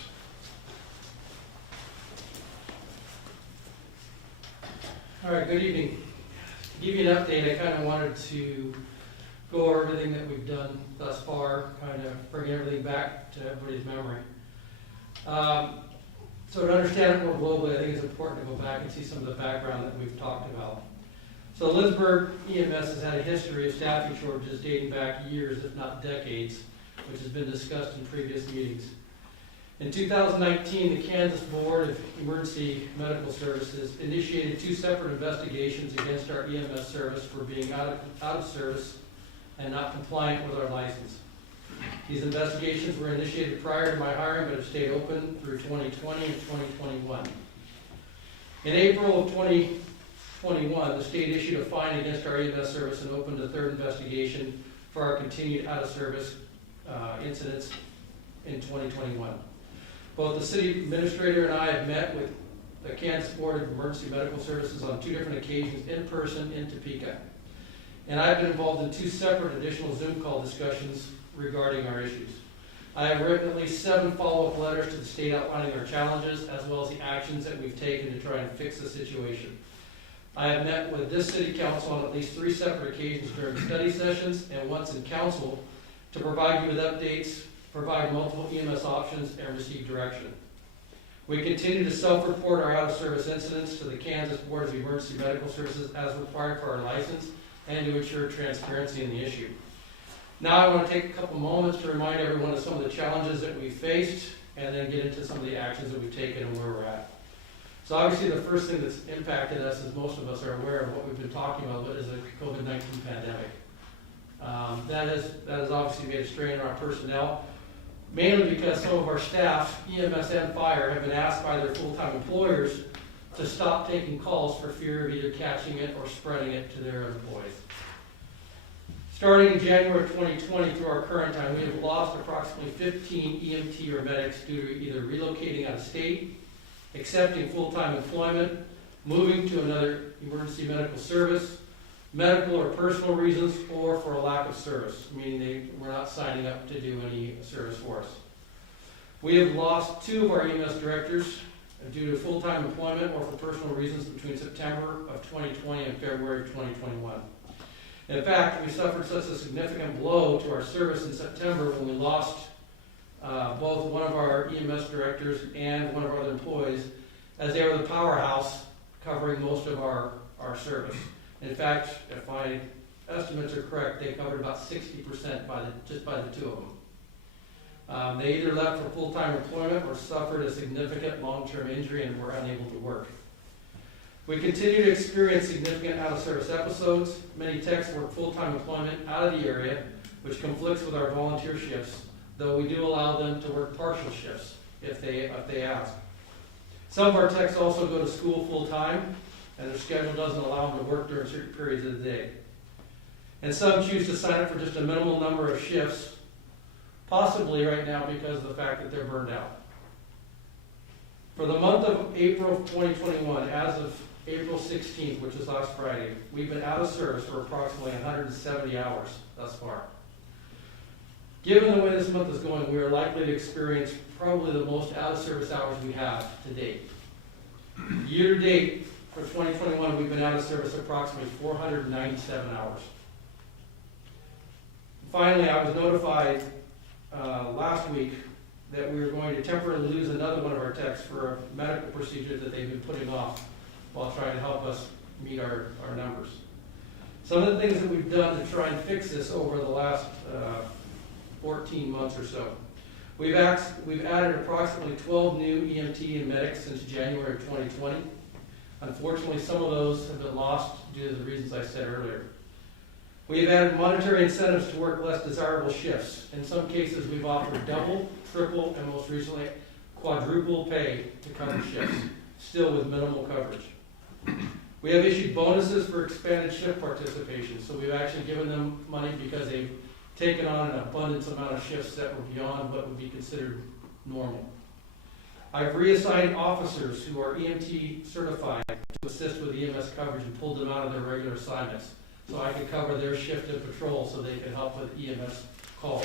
All right, good evening. To give you an update, I kind of wanted to go over everything that we've done thus far, kind of bring everything back to everybody's memory. So to understand it more globally, I think it's important to go back and see some of the background that we've talked about. So Linsborg EMS has had a history of staffing shortages dating back years, if not decades, which has been discussed in previous meetings. In 2019, the Kansas Board of Emergency Medical Services initiated 2 separate investigations against our EMS service for being out of service and not compliant with our license. These investigations were initiated prior to my hiring, but have stayed open through 2020 and 2021. In April of 2021, the state issued a fine against our EMS service and opened a 3rd investigation for our continued out-of-service incidents in 2021. Both the city administrator and I have met with the Kansas Board of Emergency Medical Services on 2 different occasions in person in Topeka. And I've been involved in 2 separate additional Zoom call discussions regarding our issues. I have written at least 7 follow-up letters to the state outlining our challenges as well as the actions that we've taken to try and fix the situation. I have met with this city council on at least 3 separate occasions during study sessions and once in council to provide you with updates, provide multiple EMS options, and receive direction. We continue to self-report our out-of-service incidents to the Kansas Board of Emergency Medical Services as required for our license and to ensure transparency in the issue. Now I want to take a couple moments to remind everyone of some of the challenges that we faced and then get into some of the actions that we've taken and where we're at. So obviously the first thing that's impacted us, as most of us are aware of what we've been talking about, is the COVID-19 pandemic. That has obviously made a strain on our personnel, mainly because some of our staff, EMS and fire, have been asked by their full-time employers to stop taking calls for fear of either catching it or spreading it to their employees. Starting in January of 2020 through our current time, we have lost approximately 15 EMT or medics due to either relocating out of state, accepting full-time employment, moving to another emergency medical service, medical or personal reasons, or for a lack of service, meaning they were not signing up to do any service for us. We have lost 2 of our EMS directors due to full-time employment or for personal reasons between September of 2020 and February of 2021. In fact, we suffered such a significant blow to our service in September when we lost both one of our EMS directors and one of our other employees, as they were the powerhouse covering most of our service. In fact, if my estimates are correct, they covered about 60% just by the 2 of them. They either left for full-time employment or suffered a significant long-term injury and were unable to work. We continue to experience significant out-of-service episodes. Many techs work full-time employment out of the area, which conflicts with our volunteer shifts, though we do allow them to work partial shifts if they ask. Some of our techs also go to school full-time, and their schedule doesn't allow them to work during certain periods of the day. And some choose to sign up for just a minimal number of shifts, possibly right now because of the fact that they're burned out. For the month of April of 2021, as of April 16th, which is last Friday, we've been out of service for approximately 170 hours thus far. Given the way this month is going, we are likely to experience probably the most out-of-service hours we have to date. Year to date, for 2021, we've been out of service approximately 497 hours. Finally, I was notified last week that we were going to temporarily lose another one of our techs for a medical procedure that they've been putting off while trying to help us meet our numbers. Some of the things that we've done to try and fix this over the last 14 months or so. We've added approximately 12 new EMT and medics since January of 2020. Unfortunately, some of those have been lost due to the reasons I said earlier. We have added monetary incentives to work less desirable shifts. In some cases, we've offered double, triple, and most recently, quadruple pay to cover shifts, still with minimal coverage. We have issued bonuses for expanded shift participation, so we've actually given them money because they've taken on an abundance amount of shifts that were beyond what would be considered normal. I've reassigned officers who are EMT certified to assist with EMS coverage and pulled them out of their regular assignments so I could cover their shift of patrol so they could help with EMS calls.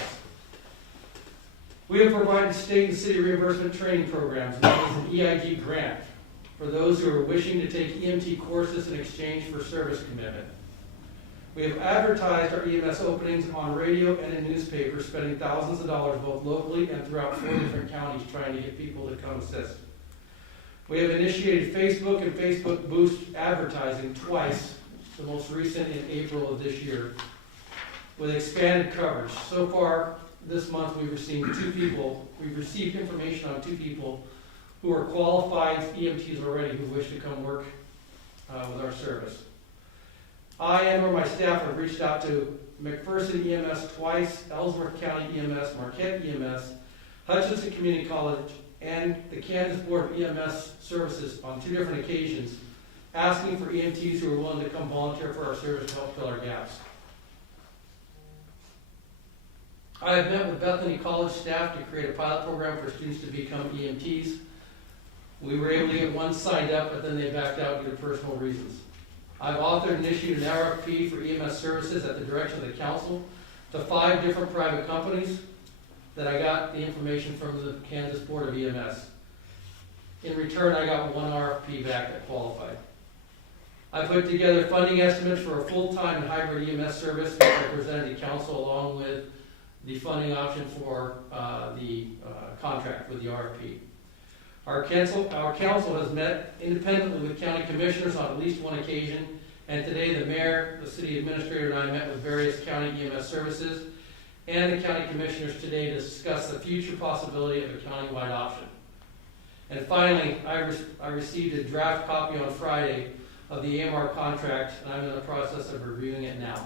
We have provided state and city reimbursement training programs, and that is an EIG grant for those who are wishing to take EMT courses in exchange for service commitment. We have advertised our EMS openings on radio and in newspapers, spending thousands of dollars both locally and throughout 4 different counties trying to get people to come assist. We have initiated Facebook and Facebook Boost advertising twice, the most recent in April of this year, with expanded coverage. So far this month we've received information on 2 people who are qualified EMTs already who wish to come work with our service. I and or my staff have reached out to McPherson EMS twice, Ellsworth County EMS, Marquette EMS, Hutchinson Community College, and the Kansas Board of EMS Services on 2 different occasions, asking for EMTs who are willing to come volunteer for our service to help fill our gaps. I have met with Bethany College staff to create a pilot program for students to become EMTs. We were able to get one signed up, but then they backed out due to personal reasons. I've authored and issued an RFP for EMS services at the direction of the council to 5 different private companies that I got the information from the Kansas Board of EMS. In return, I got 1 RFP back that qualified. I put together funding estimates for a full-time and hybrid EMS service that I presented to council along with the funding option for the contract with the RFP. Our council has met independently with county commissioners on at least 1 occasion, and today the mayor, the city administrator, and I met with various county EMS services and the county commissioners today to discuss the future possibility of a countywide option. And finally, I received a draft copy on Friday of the AMR contract, and I'm in the process of reviewing it now.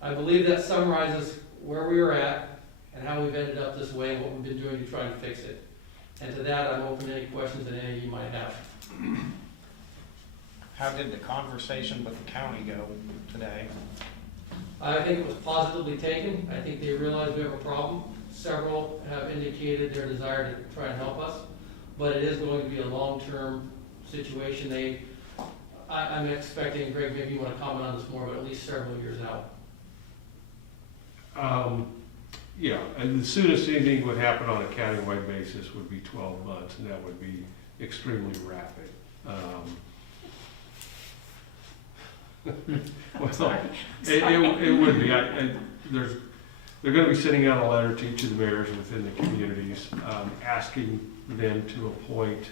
I believe that summarizes where we were at and how we've ended up this way and what we've been doing to try and fix it. And to that, I'm open to any questions that any of you might have. How did the conversation with the county go today? I think it was positively taken. I think they realize we have a problem. Several have indicated their desire to try and help us, but it is going to be a long-term situation. I'm expecting, Greg, maybe you want to comment on this more, but at least several years out. Yeah, and the soonest anything would happen on a countywide basis would be 12 months, and that would be extremely rapid. Well, it would be. They're going to be sending out a letter to each of the mayors within the communities, asking them to appoint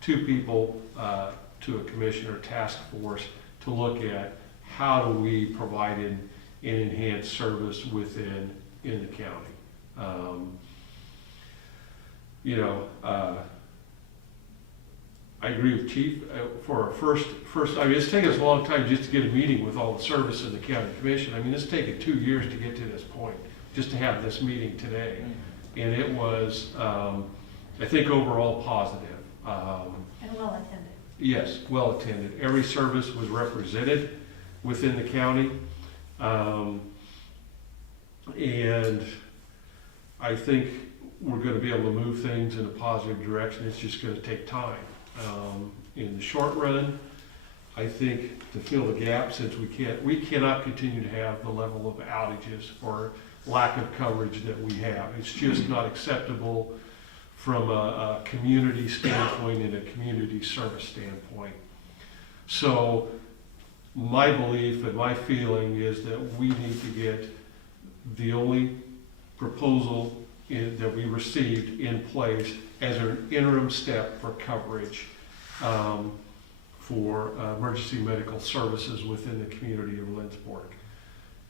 2 people to a commissioner task force to look at how do we provide an enhanced service in the county. I agree with Chief. For our first, I mean, it's taken us a long time just to get a meeting with all the service in the county commission. I mean, it's taken 2 years to get to this point, just to have this meeting today. And it was, I think, overall positive. And well attended. Yes, well attended. Every service was represented within the county. And I think we're going to be able to move things in a positive direction. It's just going to take time. In the short run, I think to fill the gap, since we cannot continue to have the level of outages or lack of coverage that we have. It's just not acceptable from a community standpoint and a community service standpoint. So my belief and my feeling is that we need to get the only proposal that we received in place as an interim step for coverage for emergency medical services within the community of Lindsborg.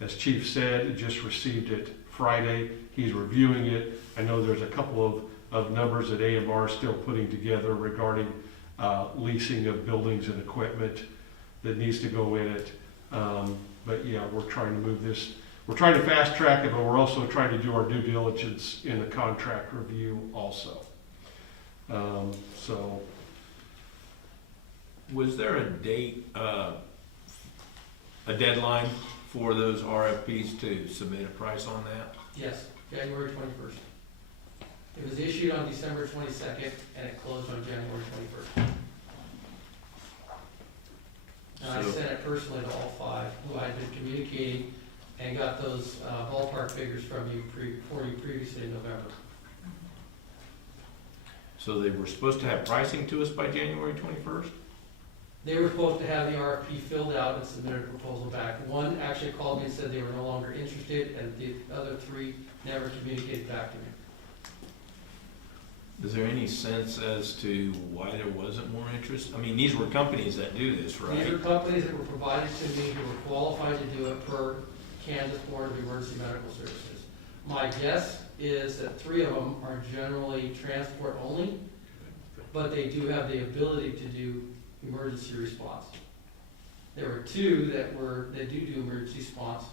As Chief said, just received it Friday. He's reviewing it. I know there's a couple of numbers that AMR is still putting together regarding leasing of buildings and equipment that needs to go in it. But yeah, we're trying to move this. We're trying to fast track it, but we're also trying to do our due diligence in the contract review also. So. Was there a date, a deadline for those RFPs to submit a price on that? Yes, January 21st. It was issued on December 22nd, and it closed on January 21st. And I So- sent it personally to all 5 who I had been communicating and got those ballpark figures from you for you previously in November. So they were supposed to have pricing to us by January 21st? They were supposed to have the RFP filled out and submitted a proposal back. One actually called me and said they were no longer interested, and the other 3 never communicated back to me. Is there any sense as to why there wasn't more interest? I mean, these were companies that do this, These right? are companies that were provided to me who were qualified to do it per Kansas Board of Emergency Medical Services. My guess is that 3 of them are generally transport only, but they do have the ability to do emergency response. There were 2 that do emergency response,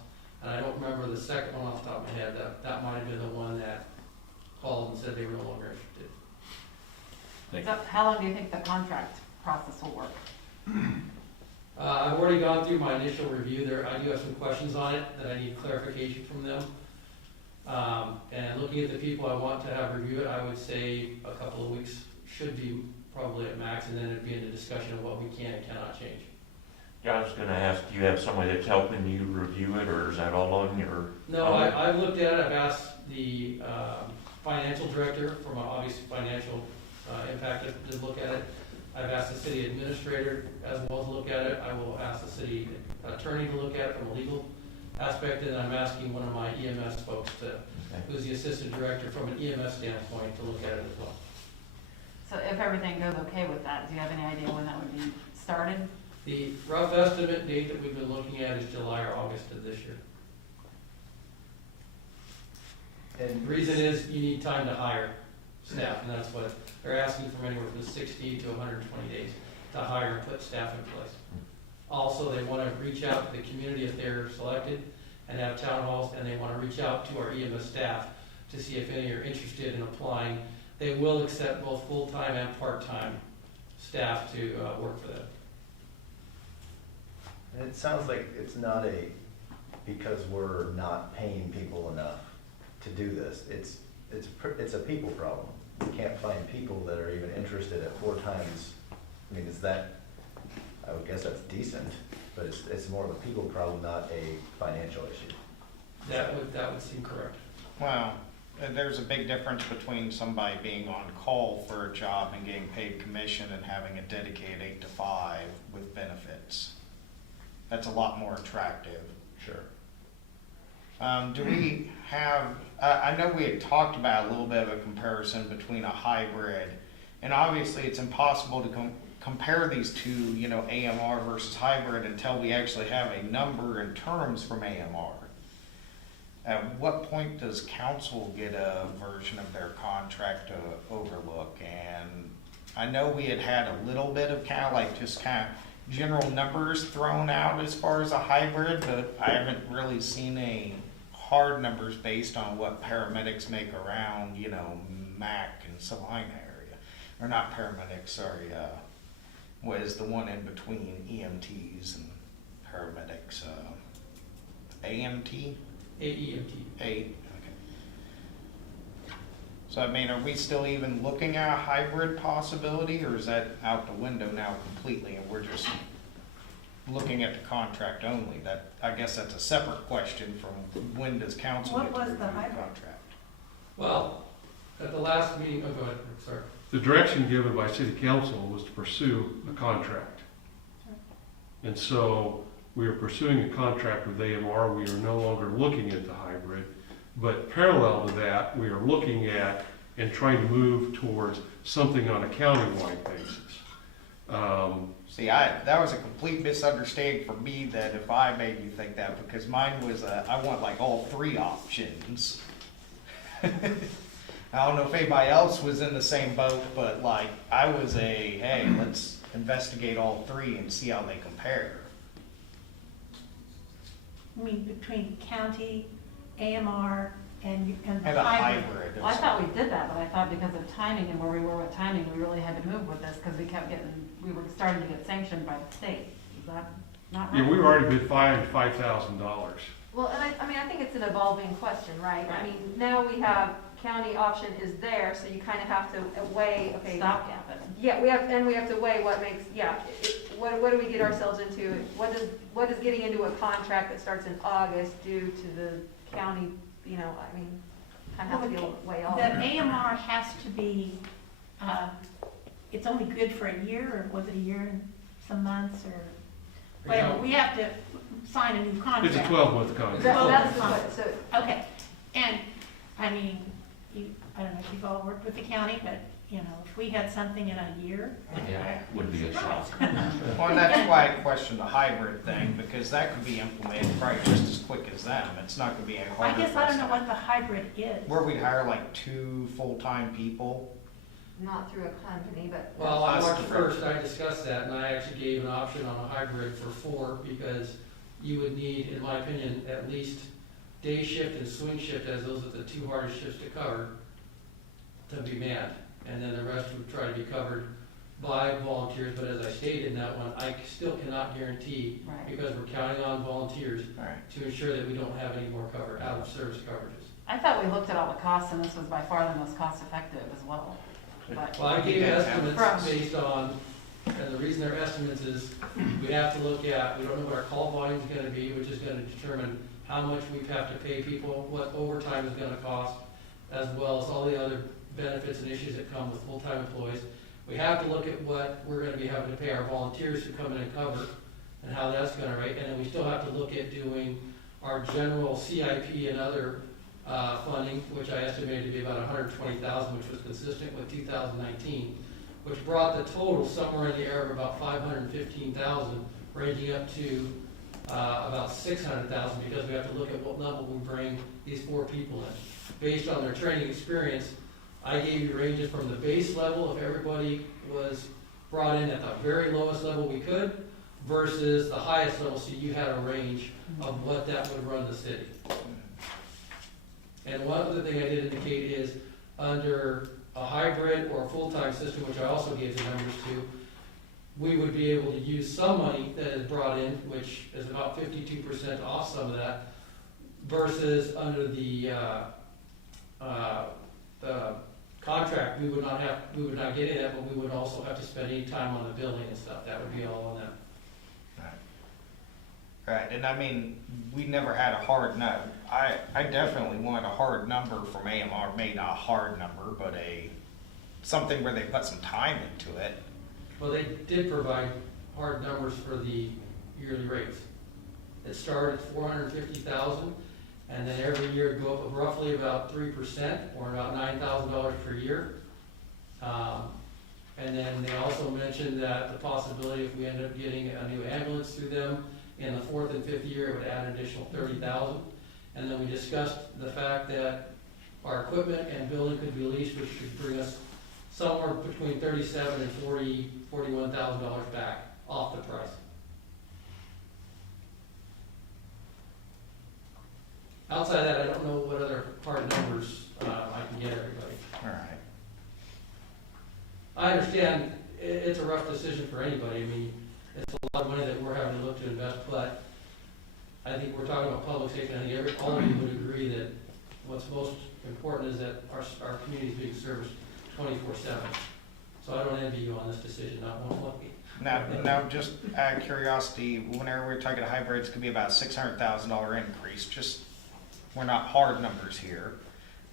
and I don't remember the second one off the top of my head. That might have been the one that called and said they were no longer interested. So how long do you think the contract process will work? I've already gone through my initial review there. I do have some questions on it that I need clarification from them. And looking at the people I want to have review it, I would say a couple of weeks should be probably at max, and then it'd be in the discussion of what we can and cannot change. Yeah, I was gonna ask, do you have somebody that's helping you review it, or is that all on your? No, I've looked at it. I've asked the financial director from an obvious financial impact to look at it. I've asked the city administrator as well to look at it. I will ask the city attorney to look at it from a legal aspect, and I'm asking one of my EMS folks who's the assistant director from an EMS standpoint to look at it as well. So if everything goes okay with that, do you have any idea when that would be started? The rough estimate date that we've been looking at is July or August of this year. And The reason is you need time to hire staff, and that's what they're asking from anywhere from 60 to 120 days to hire and put staff in place. Also, they want to reach out to the community if they're selected and have town halls, and they want to reach out to our EMS staff to see if any are interested in applying. They will accept both full-time and part-time staff to work for them. And it sounds like it's not because we're not paying people enough to do this. It's a people problem. We can't find people that are even interested at 4 times. I mean, I would guess that's decent, but it's more of a people problem, not a financial issue. That would seem correct. Well, there's a big difference between somebody being on call for a job and getting paid commission and having a dedicated 8 to 5 with benefits. That's a lot more attractive. Sure. Do we have, I know we had talked about a little bit of a comparison between a hybrid, and obviously it's impossible to compare these two, AMR versus hybrid until we actually have a number and terms from AMR. At what point does council get a version of their contract to overlook? And I know we had a little bit of just general numbers thrown out as far as a hybrid, but I haven't really seen a hard numbers based on what paramedics make around, Mac and Salina area. Or not paramedics, sorry, what is the one in between EMTs and paramedics? AMT? AEMT. Okay. So, are we still even looking at a hybrid possibility, or is that out the window now completely, and we're just looking at the contract only? I guess that's a separate question from when does council What get to was review the the hybrid? contract? Well, at the last meeting, go ahead, sorry. The direction given by city council was to pursue a contract. And so We are pursuing a contract with AMR. We are no longer looking at the hybrid. But parallel to that, we are looking at and trying to move towards something on a countywide basis. See, that was a complete misunderstanding for me then if I made you think that, because mine was, I want like all three options. I don't know if anybody else was in the same boat, but like, I was hey, let's investigate all three and see how they compare. I mean, between county, AMR, and And a hybrid. Well, I thought we did that, but I thought because of timing and where we were with timing, we really had to move with this because we were starting to get sanctioned by the state. Is that not right? Yeah, we were already been fined $5,000. Well, and I think it's an evolving question, right? I mean, now we have county option is there, so you kind of have to weigh, okay. Stopgap it. Yeah, we have to weigh what makes, what do we get ourselves into? What is getting into a contract that starts in August due to the county, I mean, kind of have to weigh all The of it. AMR has to be, it's only good for a year, or was it a year and some months, or whatever, we have to sign a new contract. It's a 12-month contract. That's the point, so. Okay, and, I mean, I don't know if you've all worked with the county, but, if we had something in a year. Yeah, would be a shock. Well, and that's why I question the hybrid thing, because that could be implemented probably just as quick as them. It's not gonna be any harder. I guess I don't know what the hybrid is. Where we'd hire like 2 full-time people. Not through a company, but. Well, on That's March different. 1st, I discussed that, and I actually gave an option on a hybrid for 4, because you would need, in my opinion, at least day shift and swing shift, as those are the 2 hardest shifts to cover, to be manned. And then the rest would try to be covered by volunteers, but as I stated in that one, I still cannot guarantee, Right. because we're counting on volunteers to ensure that we don't have any more out of service coverages. I thought we looked at all the costs and this was by far the most cost effective as well. But Well, I gave estimates From- based on, and the reason they're estimates is, we have to look at, we don't know what our call volume is gonna be, which is gonna determine how much we have to pay people, what overtime is gonna cost, as well as all the other benefits and issues that come with full-time employees. We have to look at what we're gonna be having to pay our volunteers who come in and cover, and how that's gonna rate, and then we still have to look at doing our general CIP and other funding, which I estimated to be about $120,000, which was consistent with 2019, which brought the total somewhere in the area of about $515,000, ranging up to about $600,000, because we have to look at what level we bring these 4 people in. Based on their training experience, I gave you ranges from the base level, if everybody was brought in at the very lowest level we could, versus the highest level, so you had a range of what that would run the city. And one other thing I did indicate is, under a hybrid or a full-time system, which I also gave the numbers to, we would be able to use some money that is brought in, which is about 52% off some of that, versus under the contract, we would not get any of that, but we would also have to spend any time on the billing and stuff. That would be all on them. Right, and I mean, we never had a hard no. I definitely want a hard number from AMR, maybe not a hard number, but something where they put some time into it. Well, they did provide hard numbers for the yearly rates. It started at $450,000, and then every year it'd go up roughly about 3%, or about $9,000 per year. And then they also mentioned that the possibility, if we ended up getting a new ambulance through them in the 4th and 5th year, it would add an additional $30,000. And then we discussed the fact that our equipment and building could be leased, which could bring us somewhere between $37,000 and $41,000 back off the price. Outside of that, I don't know what other hard numbers I can get everybody. All right. I understand it's a rough decision for anybody. I mean, it's a lot of money that we're having to look to invest, but I think we're talking about public safety, and I think all of you would agree that what's most important is that our community is being serviced 24/7. So I don't envy you on this decision, not one lucky. Now, just out of curiosity, whenever we're talking hybrids, it could be about a $600,000 increase. Just, we're not hard numbers here.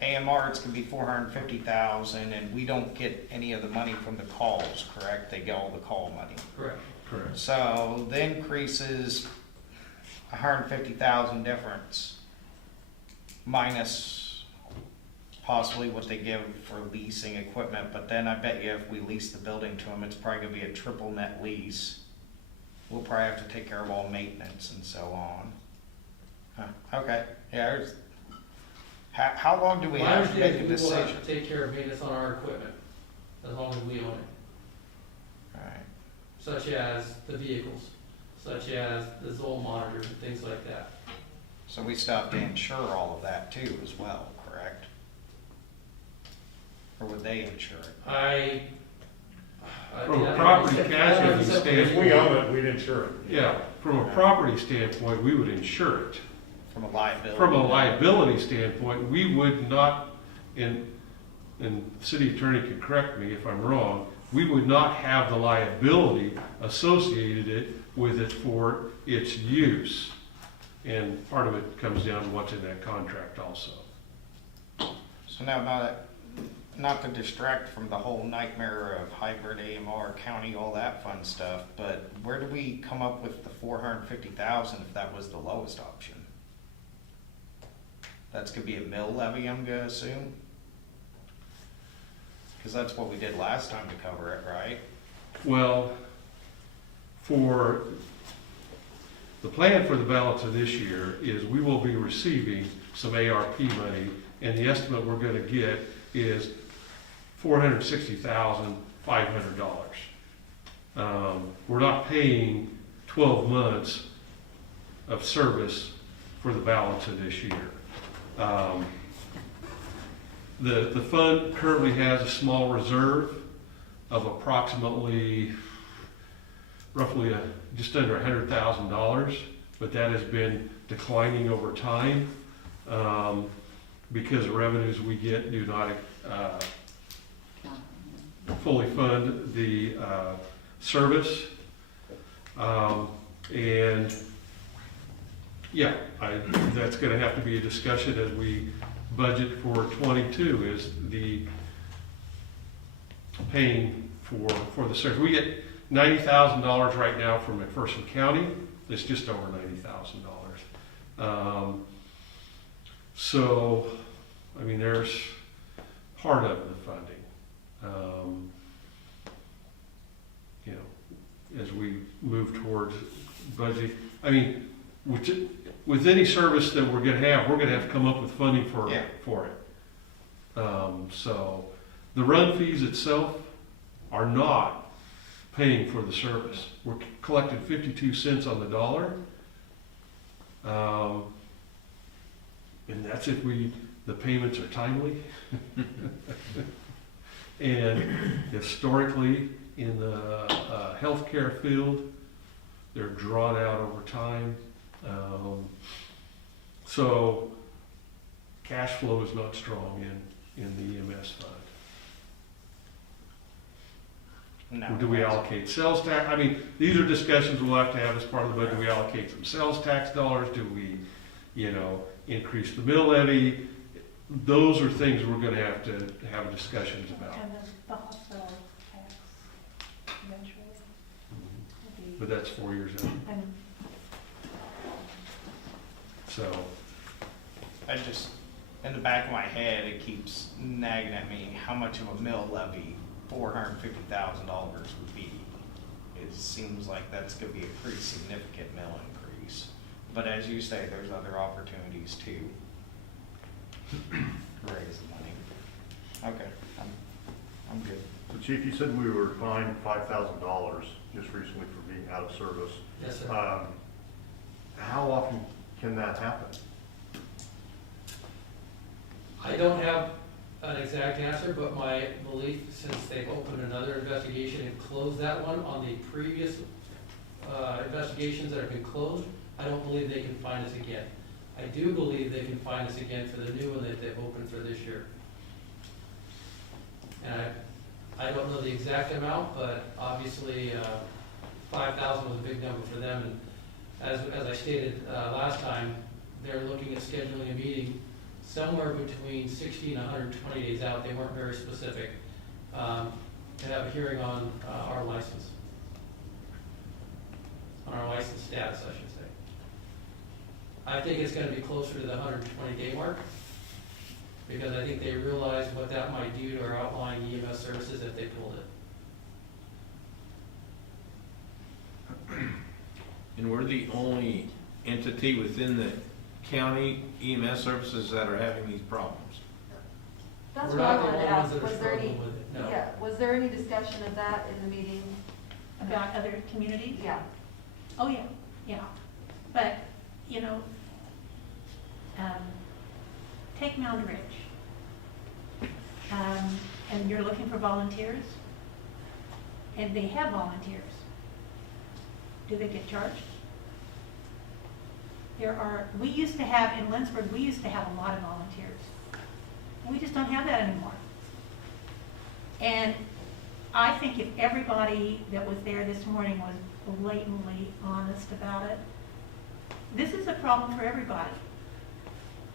AMR, it's gonna be $450,000, and we don't get any of the money from the calls, correct? They get all the call money. Correct. Correct. So the increases, $150,000 difference minus possibly what they give for leasing equipment, but then I bet you if we lease the building to them, it's probably gonna be a triple net lease. We'll probably have to take care of all maintenance and so on. Huh, okay, yeah, how long do we My have to make a understanding is we will decision? have to take care of maintenance on our equipment, as long as we own it, Alright, such as the vehicles, such as the Zoll monitors and things like that. so we still have to insure all of that too as well, correct? Or would they insure it? From a property casualty If standpoint. we own it, we'd insure it. Yeah, from a property standpoint, we would insure it. From a liability? From a liability standpoint, we would not, and the city attorney can correct me if I'm wrong, we would not have the liability associated with it for its use. And part of it comes down to what's in that contract also. So now, not to distract from the whole nightmare of hybrid AMR, county, all that fun stuff, but where do we come up with the $450,000 if that was the lowest option? That's gonna be a mill levy, I'm gonna assume? Because that's what we did last time to cover it, right? Well, for the plan for the balance of this year is we will be receiving some ARP money, and the estimate we're gonna get is $460,500. We're not paying 12 months of service for the balance of this year. The fund currently has a small reserve of approximately, roughly just under $100,000, but that has been declining over time because the revenues we get do not fully fund the service. And yeah, that's going to have to be a discussion as we budget for 22, is the paying for the service. We get $90,000 right now from McPherson County. It's just over $90,000. So, I mean, there's part of the funding. You know, as we move towards budget, I mean, with any service that we're going to have to come up with funding for it. So, the run fees itself are not paying for the service. We're collecting 52 cents on the dollar. And that's if the payments are timely. And historically, in the healthcare field, they're drawn out over time. So cash flow is not strong in the EMS fund. No. Do we allocate sales tax? I mean, these are discussions we'll have to have as part of the budget. Do we allocate some sales tax dollars? Do we, increase the mill levy? Those are things we're going to have discussions about. And the hospital tax eventually. But that's 4 years out. And So, in the back of my head, it keeps nagging at me how much of a mill levy $450,000 would be. It seems like that's going to be a pretty significant mill increase. But as you say, there's other opportunities too. Raise the money. Okay, I'm good. So Chief, you said we were fined $5,000 just recently for being out of service. Yes, sir. How often can that happen? I don't have an exact answer, but my belief, since they've opened another investigation and closed that one on the previous investigations that have been closed, I don't believe they can fine us again. I do believe they can fine us again for the new one that they've opened for this year. And I don't know the exact amount, but obviously 5,000 was a big number for them. And as I stated last time, they're looking at scheduling a meeting somewhere between 60 and 120 days out. They weren't very specific, to have a hearing on our license. On our license status, I should say. I think it's gonna be closer to the 120-day mark, because I think they realize what that might do to our outlying EMS services if they pulled it. And we're the only entity within the county EMS services that are having these problems. That's We're what I not the wanted to only ones ask. that are Was there any, struggling with it, no. yeah, was there any discussion of that in the meeting? About other communities? Yeah. Oh, yeah, yeah. But, you know, take Mound Ridge. And you're looking for volunteers, and they have volunteers. Do they get charged? We used to have, in Linsborg, we used to have a lot of volunteers. We just don't have that anymore. And I think if everybody that was there this morning was blatantly honest about it, this is a problem for everybody.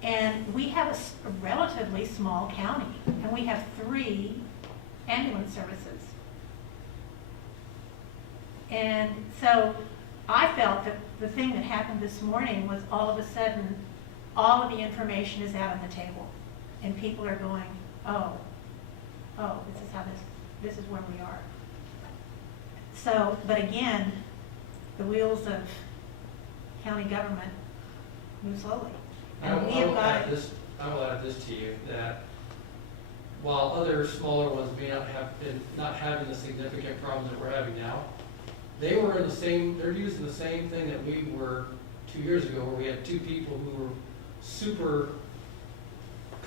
And we have a relatively small county, and we have 3 ambulance services. And so I felt that the thing that happened this morning was all of a sudden, all of the information is out on the table. And people are going, oh, this is where we are. So, but again, the wheels of county government move slowly. And we have got I will add this to you, that while other smaller ones may not have been, not having the significant problems that we're having now, they're using the same thing that we were 2 years ago, where we had 2 people who were super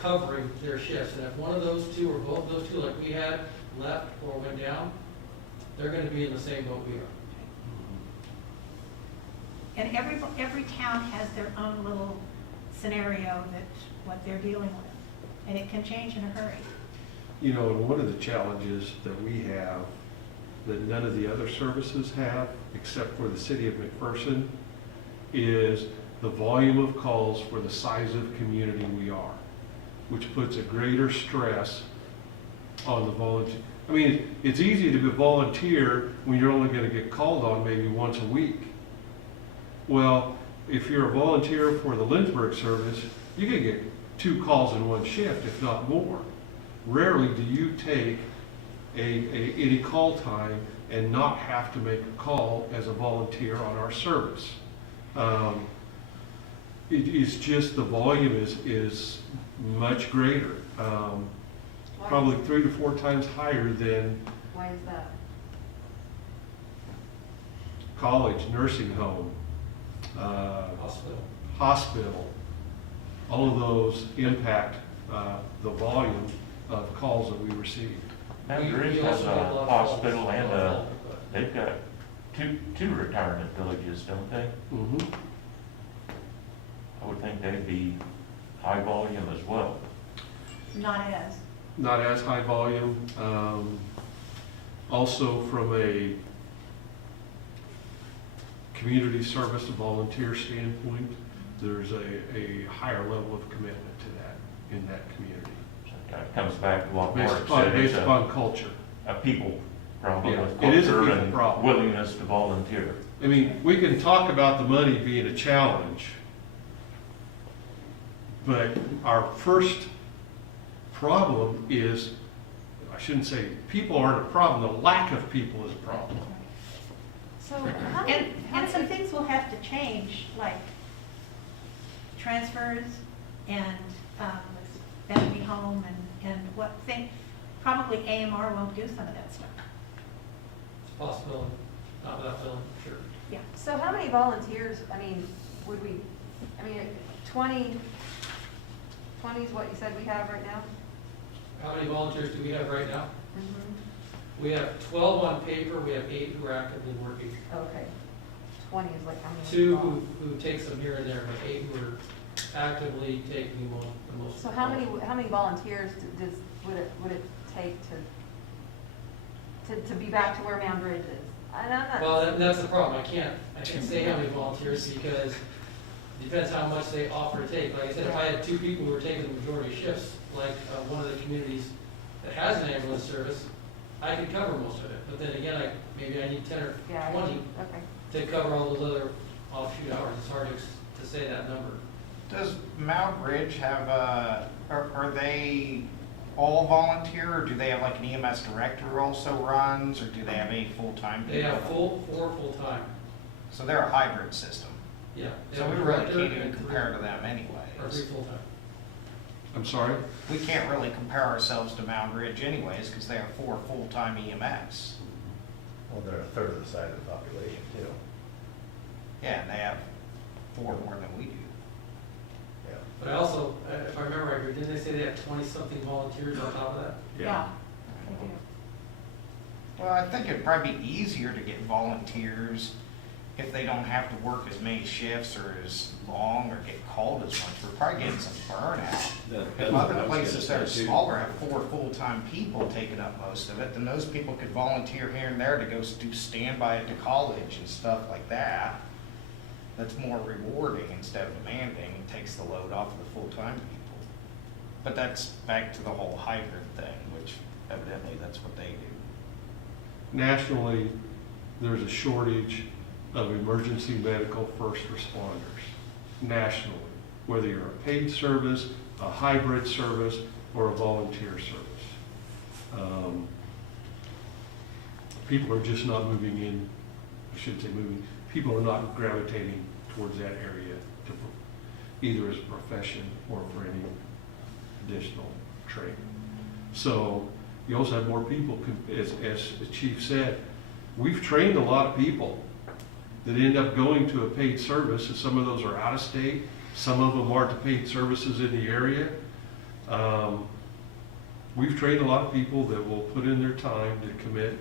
covering their shifts. And if one of those 2 or both of those 2, like we had, left or went down, they're gonna be in the same boat we are. And every town has their own little scenario what they're dealing with, and it can change in a hurry. You know, and one of the challenges that we have that none of the other services have, except for the city of McPherson, is the volume of calls for the size of community we are, which puts a greater stress on the volunteer. I mean, it's easy to be a volunteer when you're only going to get called on maybe once a week. Well, if you're a volunteer for the Lindsborg service, you can get 2 calls in one shift, if not more. Rarely do you take any call time and not have to make a call as a volunteer on our service. It's just the volume is much greater, probably 3 to 4 times higher than Why is that? college, nursing home, hospital. All of those impact the volume of calls that we receive. Mound Ridge has a hospital and they've got two retirement villages, don't they? Mm-hmm. I would think they'd be high volume as well. Not as. Not as high volume. Also from a community service and volunteer standpoint, there's a higher level of commitment to that in that community. So it kind of comes back to what Mark Based upon, said, based it's upon culture. a people problem Yeah, with it is a culture people and problem. willingness to volunteer. I mean, we can talk about the money being a challenge, but our first problem is, I shouldn't say people aren't a problem, the lack of people is a problem. So, And some things will have to change, like transfers and Bethany Home and what thing, probably AMR won't do some of that stuff. Possibility, not without feeling sure. Yeah. So how many volunteers, would we, 20 is what you said we have right now? How many volunteers do we have right now? Mm-hmm. We have 12 on paper, we have 8 who are actively working. Okay. 20 is like how many? 2 who take some here and there, but 8 who are actively taking the most. So how many volunteers would it take to be back to where Mound Ridge is? I'm not. Well, that's the problem. I can't say how many volunteers because it depends how much they offer to take. Like I said, if I had 2 people who were taking the majority of shifts, like one of the communities that has an ambulance service, I could cover most of it. But then again, maybe I need 10 or 20 Okay. to cover all those other offshoot hours. It's hard to to say that number. Does Mount Ridge have are they all volunteer, or do they have like an EMS director who also runs, or do they have any full-time people? They have four full-time. So they're a hybrid system. Yeah. They So have we a really director can't even and compare to them Or anyways. 3 full-time. I'm sorry? We can't really compare ourselves to Mount Ridge anyways, because they have 4 full-time EMS. Well, they're a third of the size of the population too. Yeah, and they have 4 more than we do. Yeah. But I also, if I remember right, didn't they say they have 20-something volunteers on top of that? Yeah, they do. Well, I think it'd probably be easier to get volunteers if they don't have to work as many shifts or as long or get called as much. We're probably getting some burnout. If other places that are smaller have 4 full-time people taking up most of it, then those people could volunteer here and there to go do standby at the college and stuff like that. That's more rewarding instead of demanding, and takes the load off of the full-time people. But that's back to the whole hybrid thing, which evidently that's what they do. Nationally, there's a shortage of emergency medical first responders, nationally, whether you're a paid service, a hybrid service, or a volunteer service. People are just not moving in, I shouldn't say moving, people are not gravitating towards that area to, either as a profession or for any additional training. So you also have more people, as the chief said, we've trained a lot of people that end up going to a paid service, and some of those are out of state, some of them aren't the paid services in the area. We've trained a lot of people that will put in their time to commit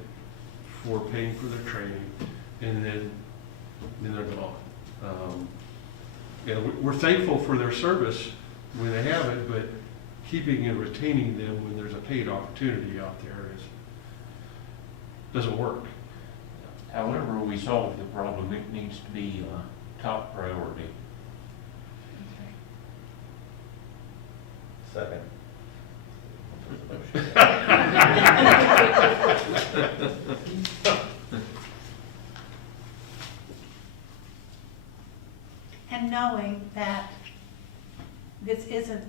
for paying for their training, and then they're gone. We're thankful for their service when they have it, but keeping and retaining them when there's a paid opportunity out there doesn't work. However we solve the problem, it needs to be top priority. Second. And knowing that this isn't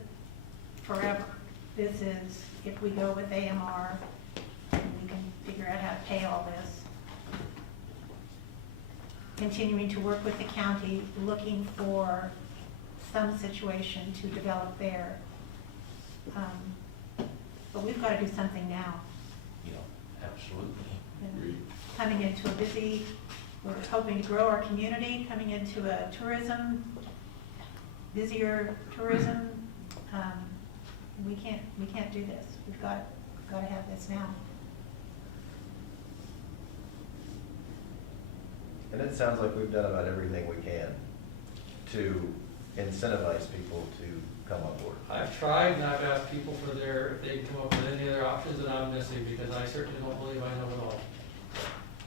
forever. This is, if we go with AMR, we can figure out how to pay all this. Continuing to work with the county, looking for some situation to develop there. But we've got to do something now. Yeah, absolutely. And coming into a busy, we're hoping to grow our community, coming into a busier tourism. We can't do this. We've got to have this now. And it sounds like we've done about everything we can to incentivize people to come on board. I've tried, and I've asked people for if they can come up with any other options that I'm missing, because I certainly don't believe I know it all.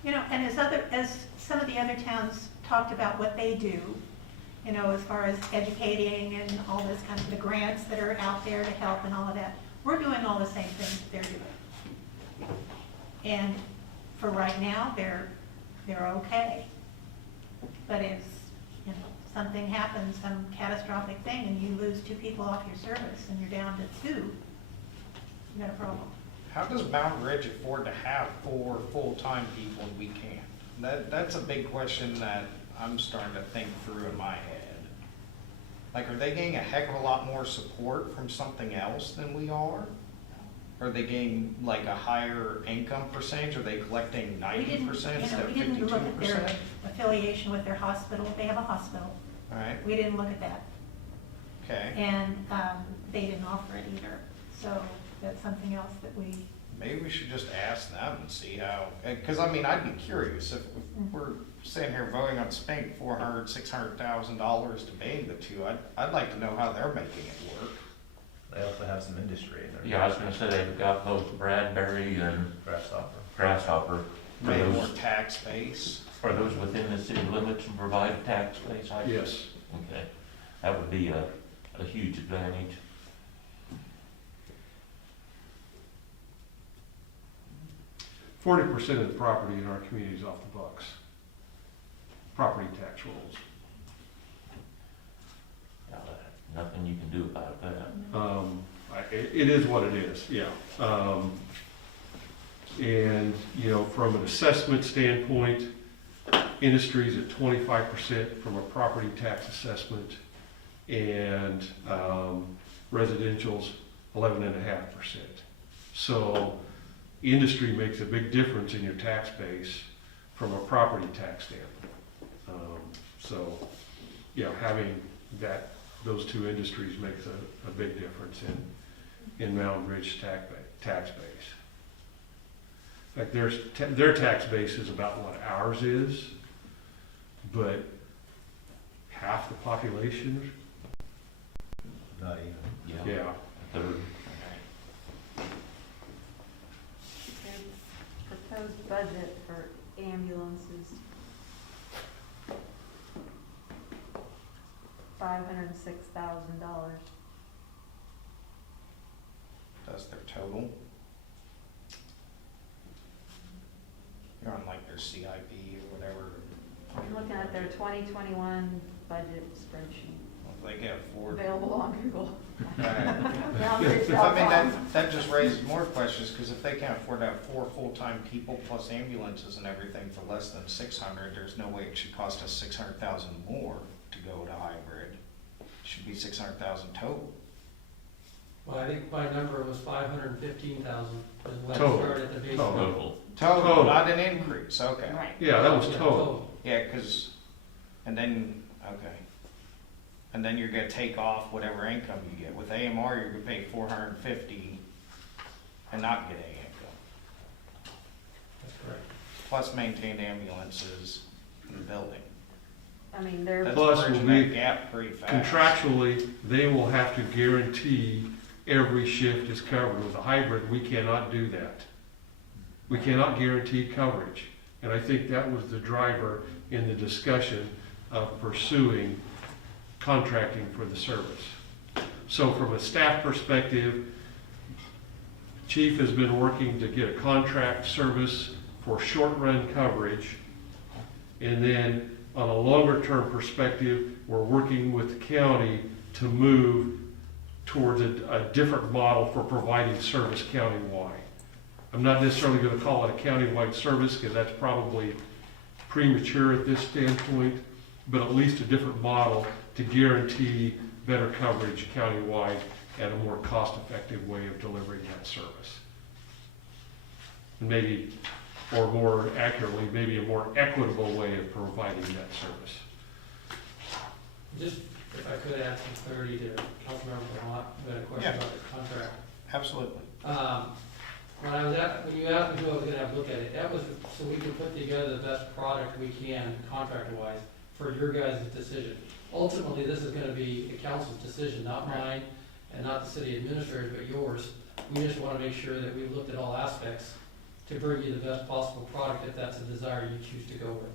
You know, and as some of the other towns talked about what they do, you know, as far as educating and all this kind of the grants that are out there to help and all of that, we're doing all the same things they're doing. And for right now, they're okay. But if, you know, something happens, some catastrophic thing, and you lose 2 people off your service and you're down to 2, you got a problem. How does Mount Ridge afford to have 4 full-time people and we can't? That's a big question that I'm starting to think through in my head. Like, are they getting a heck of a lot more support from something else than we are? Are they getting like a higher income percentage? Are they collecting 90% instead of 52%? We didn't look at their affiliation with their hospital. They have a hospital. All right, We didn't look at that. okay. And they didn't offer it either. So that's something else that we... Maybe we should just ask them and see how, because I mean, I'd be curious if we're sitting here voting on spending $400,000, $600,000 to pay the 2. I'd like to know how they're making it work. They also have some industry in there. Yeah, I was gonna say they've got both Bradbury and Grasshopper. Maybe more tax base. Are those within the city limits and provide a tax base? Yes. Okay, that would be a huge advantage. 40% of the property in our community is off the books. Property tax rolls. it is what it is, yeah. And, you know, from an assessment standpoint, industry's at 25% from a property tax assessment, and residential's 11.5%. So industry makes a big difference in your tax base from a property tax standpoint. So, yeah, having those two industries makes a big difference in Mountain Ridge tax base. In fact, their tax base is about what ours is, but half the population. Not even. Yeah. Third. Proposed budget for ambulances, $506,000. That's their total. You're on like their CIP or whatever. I'm looking at their 2021 budget spreadsheet, Well, they can afford. available on Google. Right. I mean, that just raises more questions, because if they can't afford to have 4 full-time people plus ambulances and everything for less than 600, there's no way it should cost us 600,000 more to go to hybrid. It should be 600,000 total. Well, I think my number was 515,000 is when I Total. started at the base. Total. Total, not an increase, okay. Right. Yeah, that was total. Yeah, because, and then you're gonna take off whatever income you get. With AMR, you're gonna pay 450 and not get any income. That's correct. Plus maintained ambulances in the building. I mean, they're, That's Plus, bridging we- that gap pretty fast. Contractually, they will have to guarantee every shift is covered. With a hybrid, we cannot do that. We cannot guarantee coverage. And I think that was the driver in the discussion of pursuing contracting for the service. So from a staff perspective, Chief has been working to get a contract service for short-run coverage. And then on a longer-term perspective, we're working with the county to move towards a different model for providing service countywide. I'm not necessarily going to call it a countywide service, because that's probably premature at this standpoint, but at least a different model to guarantee better coverage countywide and a more cost-effective way of delivering that service. Maybe, or more accurately, maybe a more equitable way of providing that service. Just, if I could add some clarity to Councilmember Vermont, who had a question Yeah. about the contract. Absolutely. When you asked me who I was gonna have look at it, that was so we could put together the best product we can, contract-wise, for your guys' decision. Ultimately, this is gonna be the council's decision, not mine, and not the city administrator, but yours. We just wanna make sure that we've looked at all aspects to bring you the best possible product, if that's a desire you choose to go with.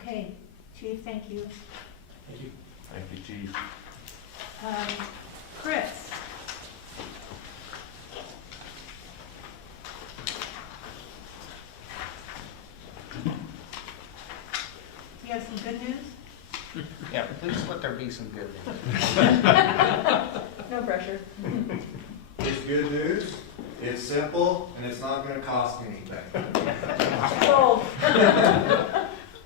Okay, Chief, thank you. Thank you. Thank you, Chief. Chris? You have some good news? Yeah, please let there be some good news. no pressure. It's good news, it's simple, and it's not gonna cost anything. Sold.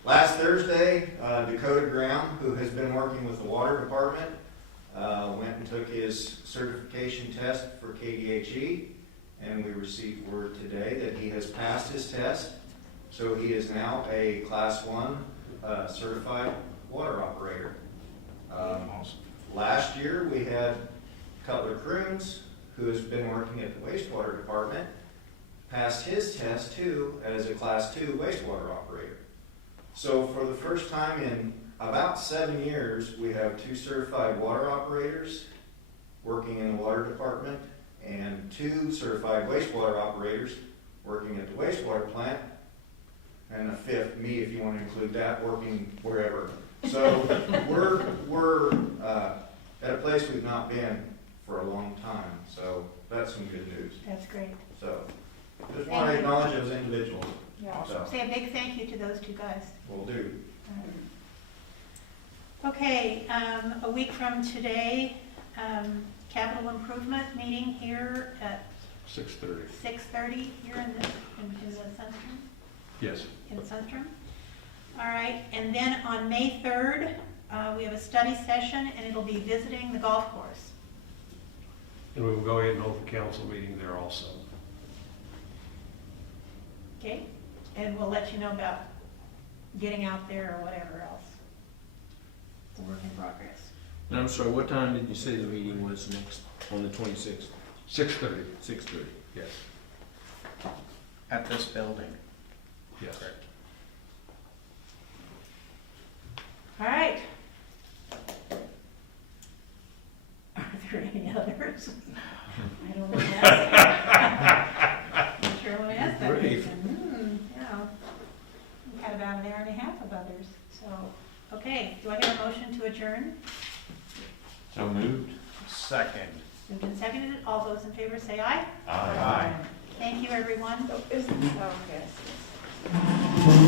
Last Thursday, Dakota Graham, who has been working with the water department, went and took his certification test for KDHE, and we received word today that he has passed his test. So he is now a Class 1 certified water operator. Last year, we had Cutler Croons, who has been working at the wastewater department, passed his test too as a Class 2 wastewater operator. So for the first time in about 7 years, we have 2 certified water operators working in the water department and 2 certified wastewater operators working at the wastewater plant, and a 5th, me if you want to include that, working wherever. So we're at a place we've not been for a long time, so that's some good news. That's great. So just want to acknowledge those individuals. Yeah. So, Say a big thank you to those two guys. will do. Okay, a week from today, capital improvement meeting here at 6:30. 6:30 here in the Sunstrom, Yes. in Sunstrom. All right, and then on May 3rd, we have a study session, and it'll be visiting the golf course. And we will go ahead and hold the council meeting there also. Okay, and we'll let you know about getting out there or whatever else. It's a work in progress. And I'm sorry, what time did you say the meeting was next, on the 26th? 6:30. 6:30. Yes. At this building. Yes. All right. Are there any others? I don't want to ask that. I'm sure I want to ask that Great. question. We've had about an hour and a half of others, so, okay, do I hear a motion to adjourn? So moved. Second. Moved and seconded, all those in favor say aye. Aye. Thank you, everyone. Oh, okay, I see.